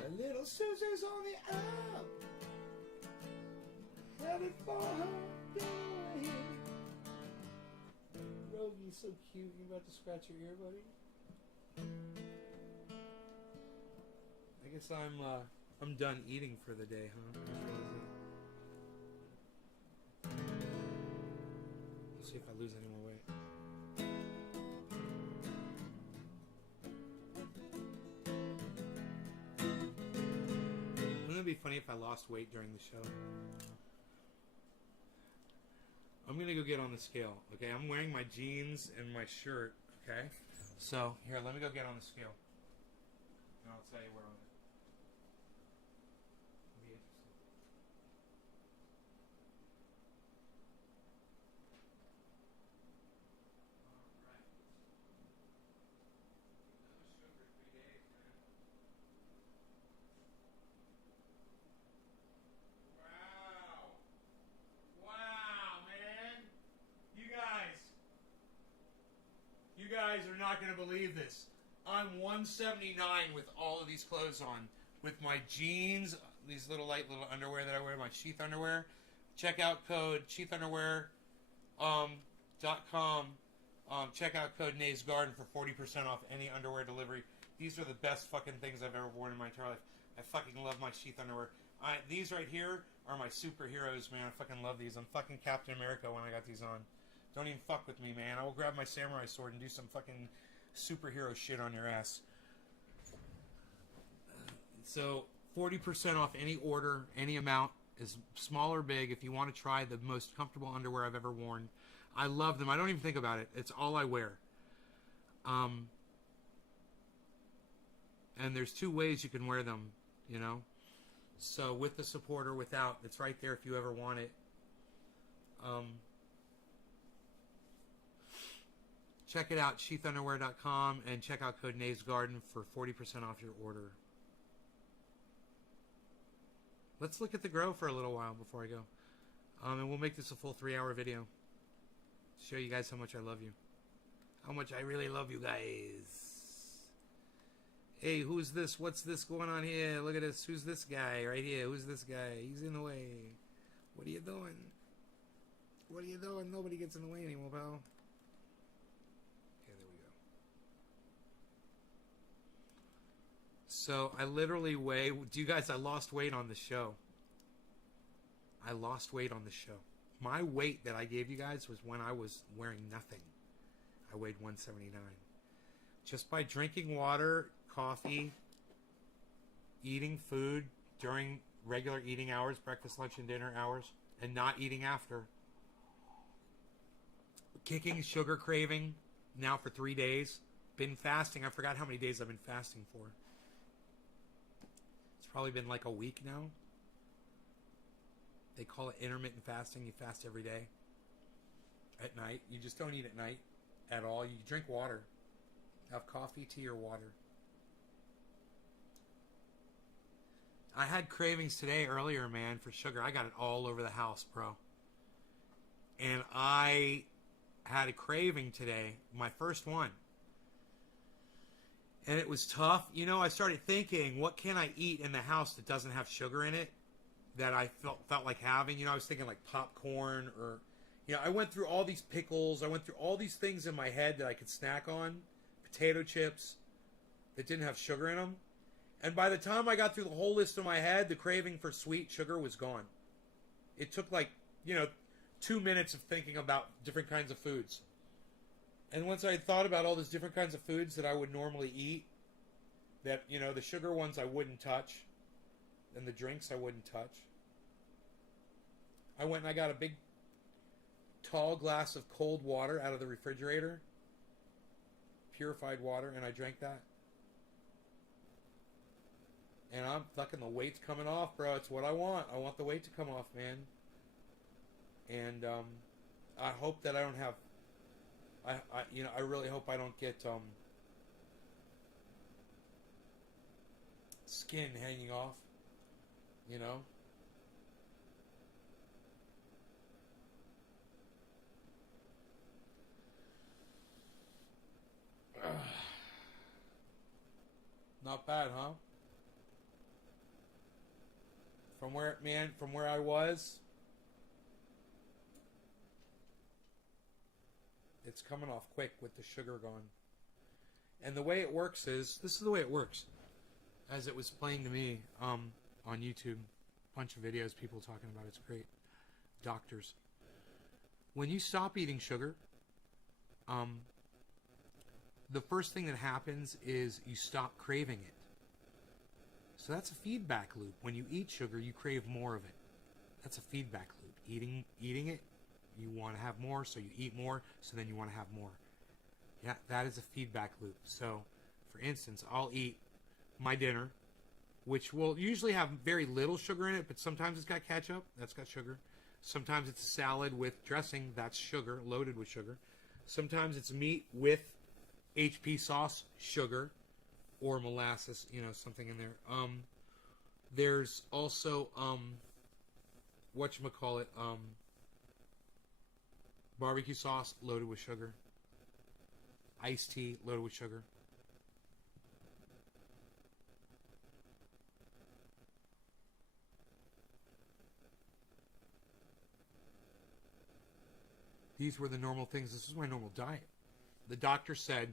The little Susie's on the up. Headed for her getaway. Rogan's so cute. You about to scratch your ear, buddy? I guess I'm done eating for the day, huh? Let's see if I lose any more weight. Wouldn't it be funny if I lost weight during the show? I'm gonna go get on the scale, okay? I'm wearing my jeans and my shirt, okay? So, here, let me go get on the scale. And I'll tell you where I'm at. It'll be interesting. Alright. No sugar 3 days, man. Wow. Wow, man. You guys are not going to believe this. I'm 179 with all of these clothes on. With my jeans, these light little underwear that I wear, my sheath underwear. Checkout code sheathunderwear.com. Checkout code Nays Garden for 40% off any underwear delivery. These are the best fucking things I've ever worn in my entire life. I fucking love my sheath underwear. These right here are my superheroes, man. I fucking love these. I'm fucking Captain America when I got these on. Don't even fuck with me, man. I will grab my samurai sword and do some fucking superhero shit on your ass. So, 40% off any order, any amount, is small or big, if you want to try the most comfortable underwear I've ever worn. I love them. I don't even think about it. It's all I wear. And there's 2 ways you can wear them, you know. So, with the support or without, it's right there if you ever want it. Check it out, sheathunderwear.com, and check out code Nays Garden for 40% off your order. Let's look at the grow for a little while before I go. And we'll make this a full 3-hour video. Show you guys how much I love you. How much I really love you guys. Hey, who's this? What's this going on here? Look at this. Who's this guy right here? Who's this guy? He's in the way. What are you doing? What are you doing? Nobody gets in the way anymore, pal. Okay, there we go. So I literally weigh. Do you guys? I lost weight on the show. I lost weight on the show. My weight that I gave you guys was when I was wearing nothing. I weighed 179. Just by drinking water, coffee, eating food during regular eating hours, breakfast, lunch, and dinner hours, and not eating after. Kicking sugar craving now for 3 days. Been fasting. I forgot how many days I've been fasting for. It's probably been like a week now. They call it intermittent fasting. You fast every day. At night. You just don't eat at night at all. You drink water. Have coffee, tea, or water. I had cravings today earlier, man, for sugar. I got it all over the house, bro. And I had a craving today, my first one. And it was tough. You know, I started thinking, what can I eat in the house that doesn't have sugar in it that I felt like having? You know, I was thinking like popcorn or, you know, I went through all these pickles. I went through all these things in my head that I could snack on. Potato chips that didn't have sugar in them. And by the time I got through the whole list in my head, the craving for sweet sugar was gone. It took like, 2 minutes of thinking about different kinds of foods. And once I thought about all those different kinds of foods that I would normally eat, that, the sugar ones I wouldn't touch, and the drinks I wouldn't touch, I went and I got a big, tall glass of cold water out of the refrigerator, purified water, and I drank that. And I'm fucking, the weight's coming off, bro. It's what I want. I want the weight to come off, man. And I hope that I don't have. I really hope I don't get skin hanging off. Not bad, huh? From where I was, it's coming off quick with the sugar gone. And the way it works is, this is the way it works. As it was playing to me on YouTube, bunch of videos, people talking about it. It's great. Doctors. When you stop eating sugar, the first thing that happens is you stop craving it. So that's a feedback loop. When you eat sugar, you crave more of it. That's a feedback loop. Eating it, you want to have more, so you eat more, so then you want to have more. Yeah, that is a feedback loop. So, for instance, I'll eat my dinner, which will usually have very little sugar in it, but sometimes it's got ketchup, that's got sugar. Sometimes it's a salad with dressing, that's sugar, loaded with sugar. Sometimes it's meat with HP sauce, sugar, or molasses, something in there. There's also, barbecue sauce loaded with sugar. Iced tea loaded with sugar. These were the normal things. This is my normal diet. The doctor said,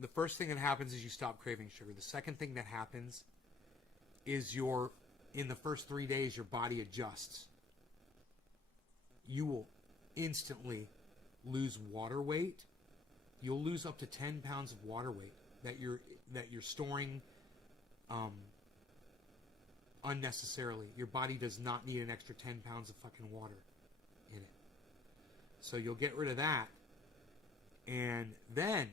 the first thing that happens is you stop craving sugar. The second thing that happens is in the first 3 days, your body adjusts. You will instantly lose water weight. You'll lose up to 10 pounds of water weight that you're storing unnecessarily. Your body does not need an extra 10 pounds of fucking water in it. So you'll get rid of that. And then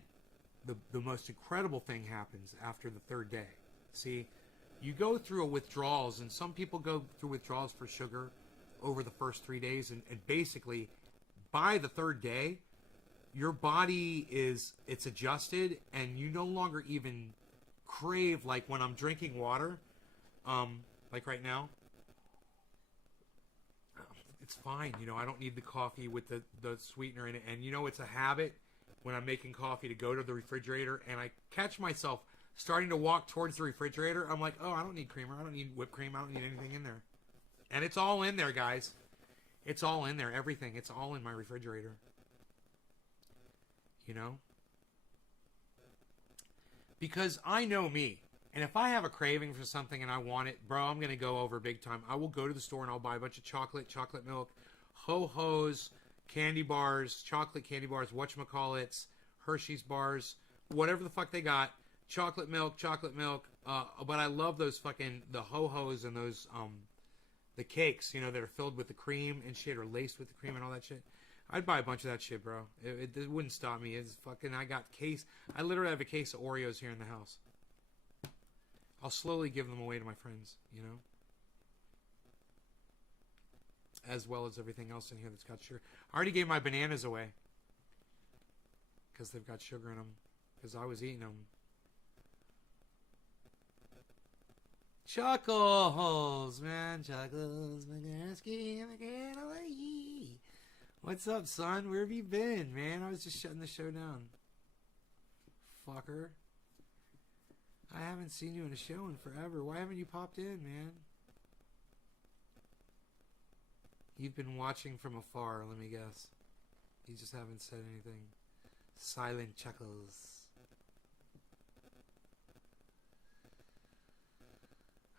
the most incredible thing happens after the third day. See, you go through withdrawals, and some people go through withdrawals for sugar over the first 3 days, and basically by the third day, your body it's adjusted, and you no longer even crave, like when I'm drinking water, like right now, it's fine. I don't need the coffee with the sweetener in it, and it's a habit when I'm making coffee to go to the refrigerator, and I catch myself starting to walk towards the refrigerator. I'm like, oh, I don't need creamer. I don't need whipped cream. I don't need anything in there. And it's all in there, guys. It's all in there. Everything. It's all in my refrigerator. You know? Because I know me. And if I have a craving for something and I want it, bro, I'm going to go over big time. I will go to the store and I'll buy a bunch of chocolate milk, Ho-Ho's, candy bars, chocolate candy bars, whatchamacallits, Hershey's bars, whatever the fuck they got. Chocolate milk. But I love those fucking, the Ho-Ho's and those, the cakes, you know, that are filled with the cream and shit, or laced with the cream and all that shit. I'd buy a bunch of that shit, bro. It wouldn't stop me. It's fucking, I literally have a case of Oreos here in the house. I'll slowly give them away to my friends, you know? As well as everything else in here that's got sugar. I already gave my bananas away. Because they've got sugar in them. Because I was eating them. Chuckles, man. Chuckles, what's up, son? Where have you been, man? I was just shutting the show down. Fucker. I haven't seen you in a show in forever. Why haven't you popped in, man? You've been watching from afar, let me guess. You just haven't said anything. Silent chuckles.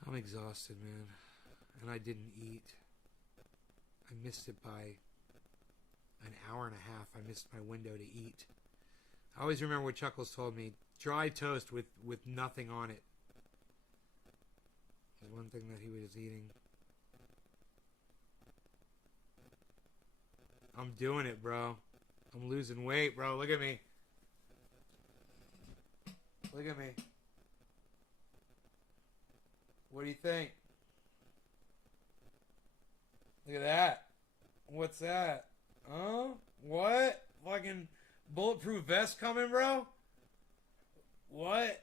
I'm exhausted, man. And I didn't eat. I missed it by an hour and a half. I missed my window to eat. I always remember what Chuckles told me. Dry toast with nothing on it. Was one thing that he was eating. I'm doing it, bro. I'm losing weight, bro. Look at me. Look at me. What do you think? Look at that. What's that? Huh? What? Fucking bulletproof vest coming, bro? What?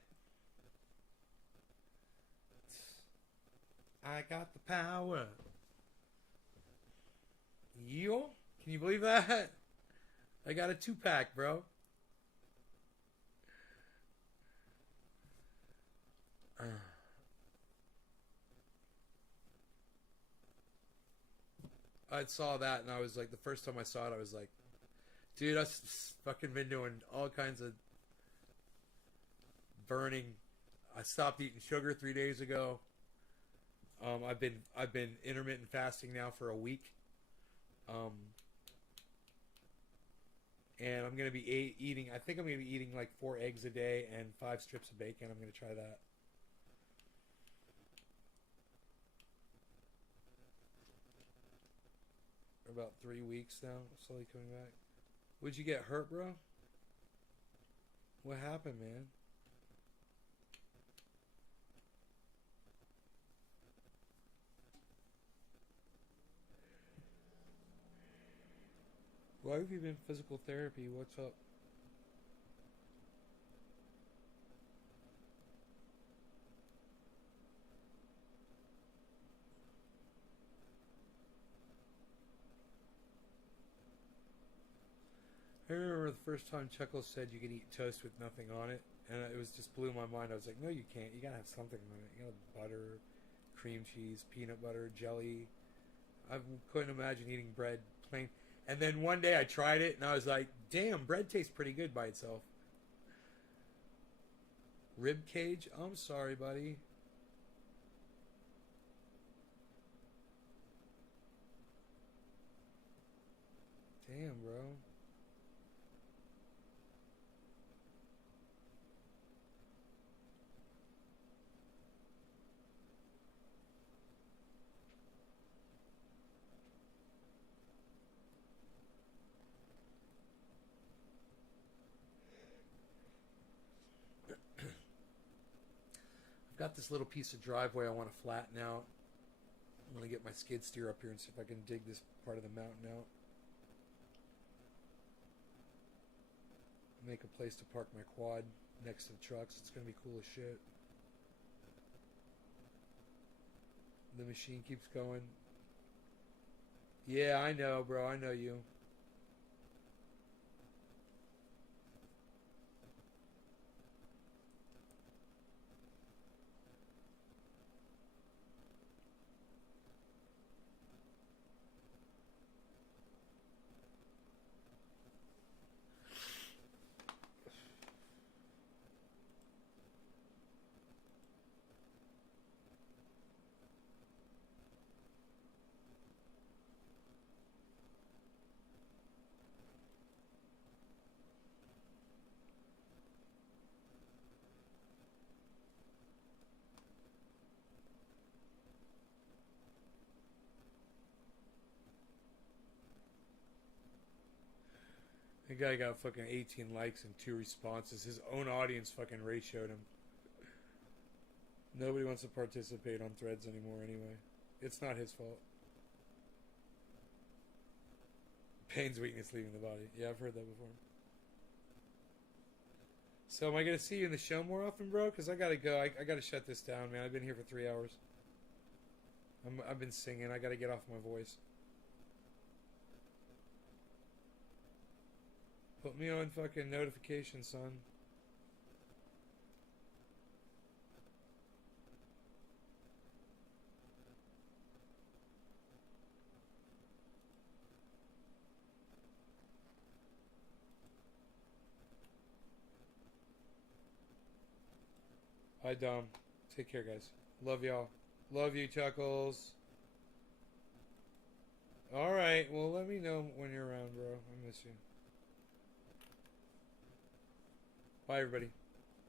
I got the power. Yo? Can you believe that? I got a 2-pack, bro. I saw that and I was like, the first time I saw it, I was like, dude, I've fucking been doing all kinds of burning. I stopped eating sugar 3 days ago. I've been intermittent fasting now for a week. And I'm gonna be eating. I think I'm gonna be eating like 4 eggs a day and 5 strips of bacon. I'm gonna try that. For about 3 weeks now, slowly coming back. Would you get hurt, bro? What happened, man? Why have you been physical therapy? What's up? I remember the first time Chuckles said you could eat toast with nothing on it, and it was just blew my mind. I was like, no, you can't. You gotta have something on it. You gotta have butter, cream cheese, peanut butter, jelly. I couldn't imagine eating bread plain. And then one day I tried it, and I was like, damn, bread tastes pretty good by itself. Rib cage? I'm sorry, buddy. Damn, bro. I've got this little piece of driveway I want to flatten out. I'm going to get my skid steer up here and see if I can dig this part of the mountain out. Make a place to park my quad next to the trucks. It's going to be cool as shit. The machine keeps going. Yeah, I know, bro. I know you. The guy got fucking 18 likes and 2 responses. His own audience fucking ratioed him. Nobody wants to participate on Threads anymore anyway. It's not his fault. Pain's weakness leaving the body. Yeah, I've heard that before. So am I going to see you in the show more often, bro? Because I got to go. I got to shut this down, man. I've been here for 3 hours. I've been singing. I got to get off my voice. Put me on fucking notifications, son. Hi, Dom. Take care, guys. Love y'all. Love you, Chuckles. Alright, well, let me know when you're around, bro. I miss you. Bye, everybody.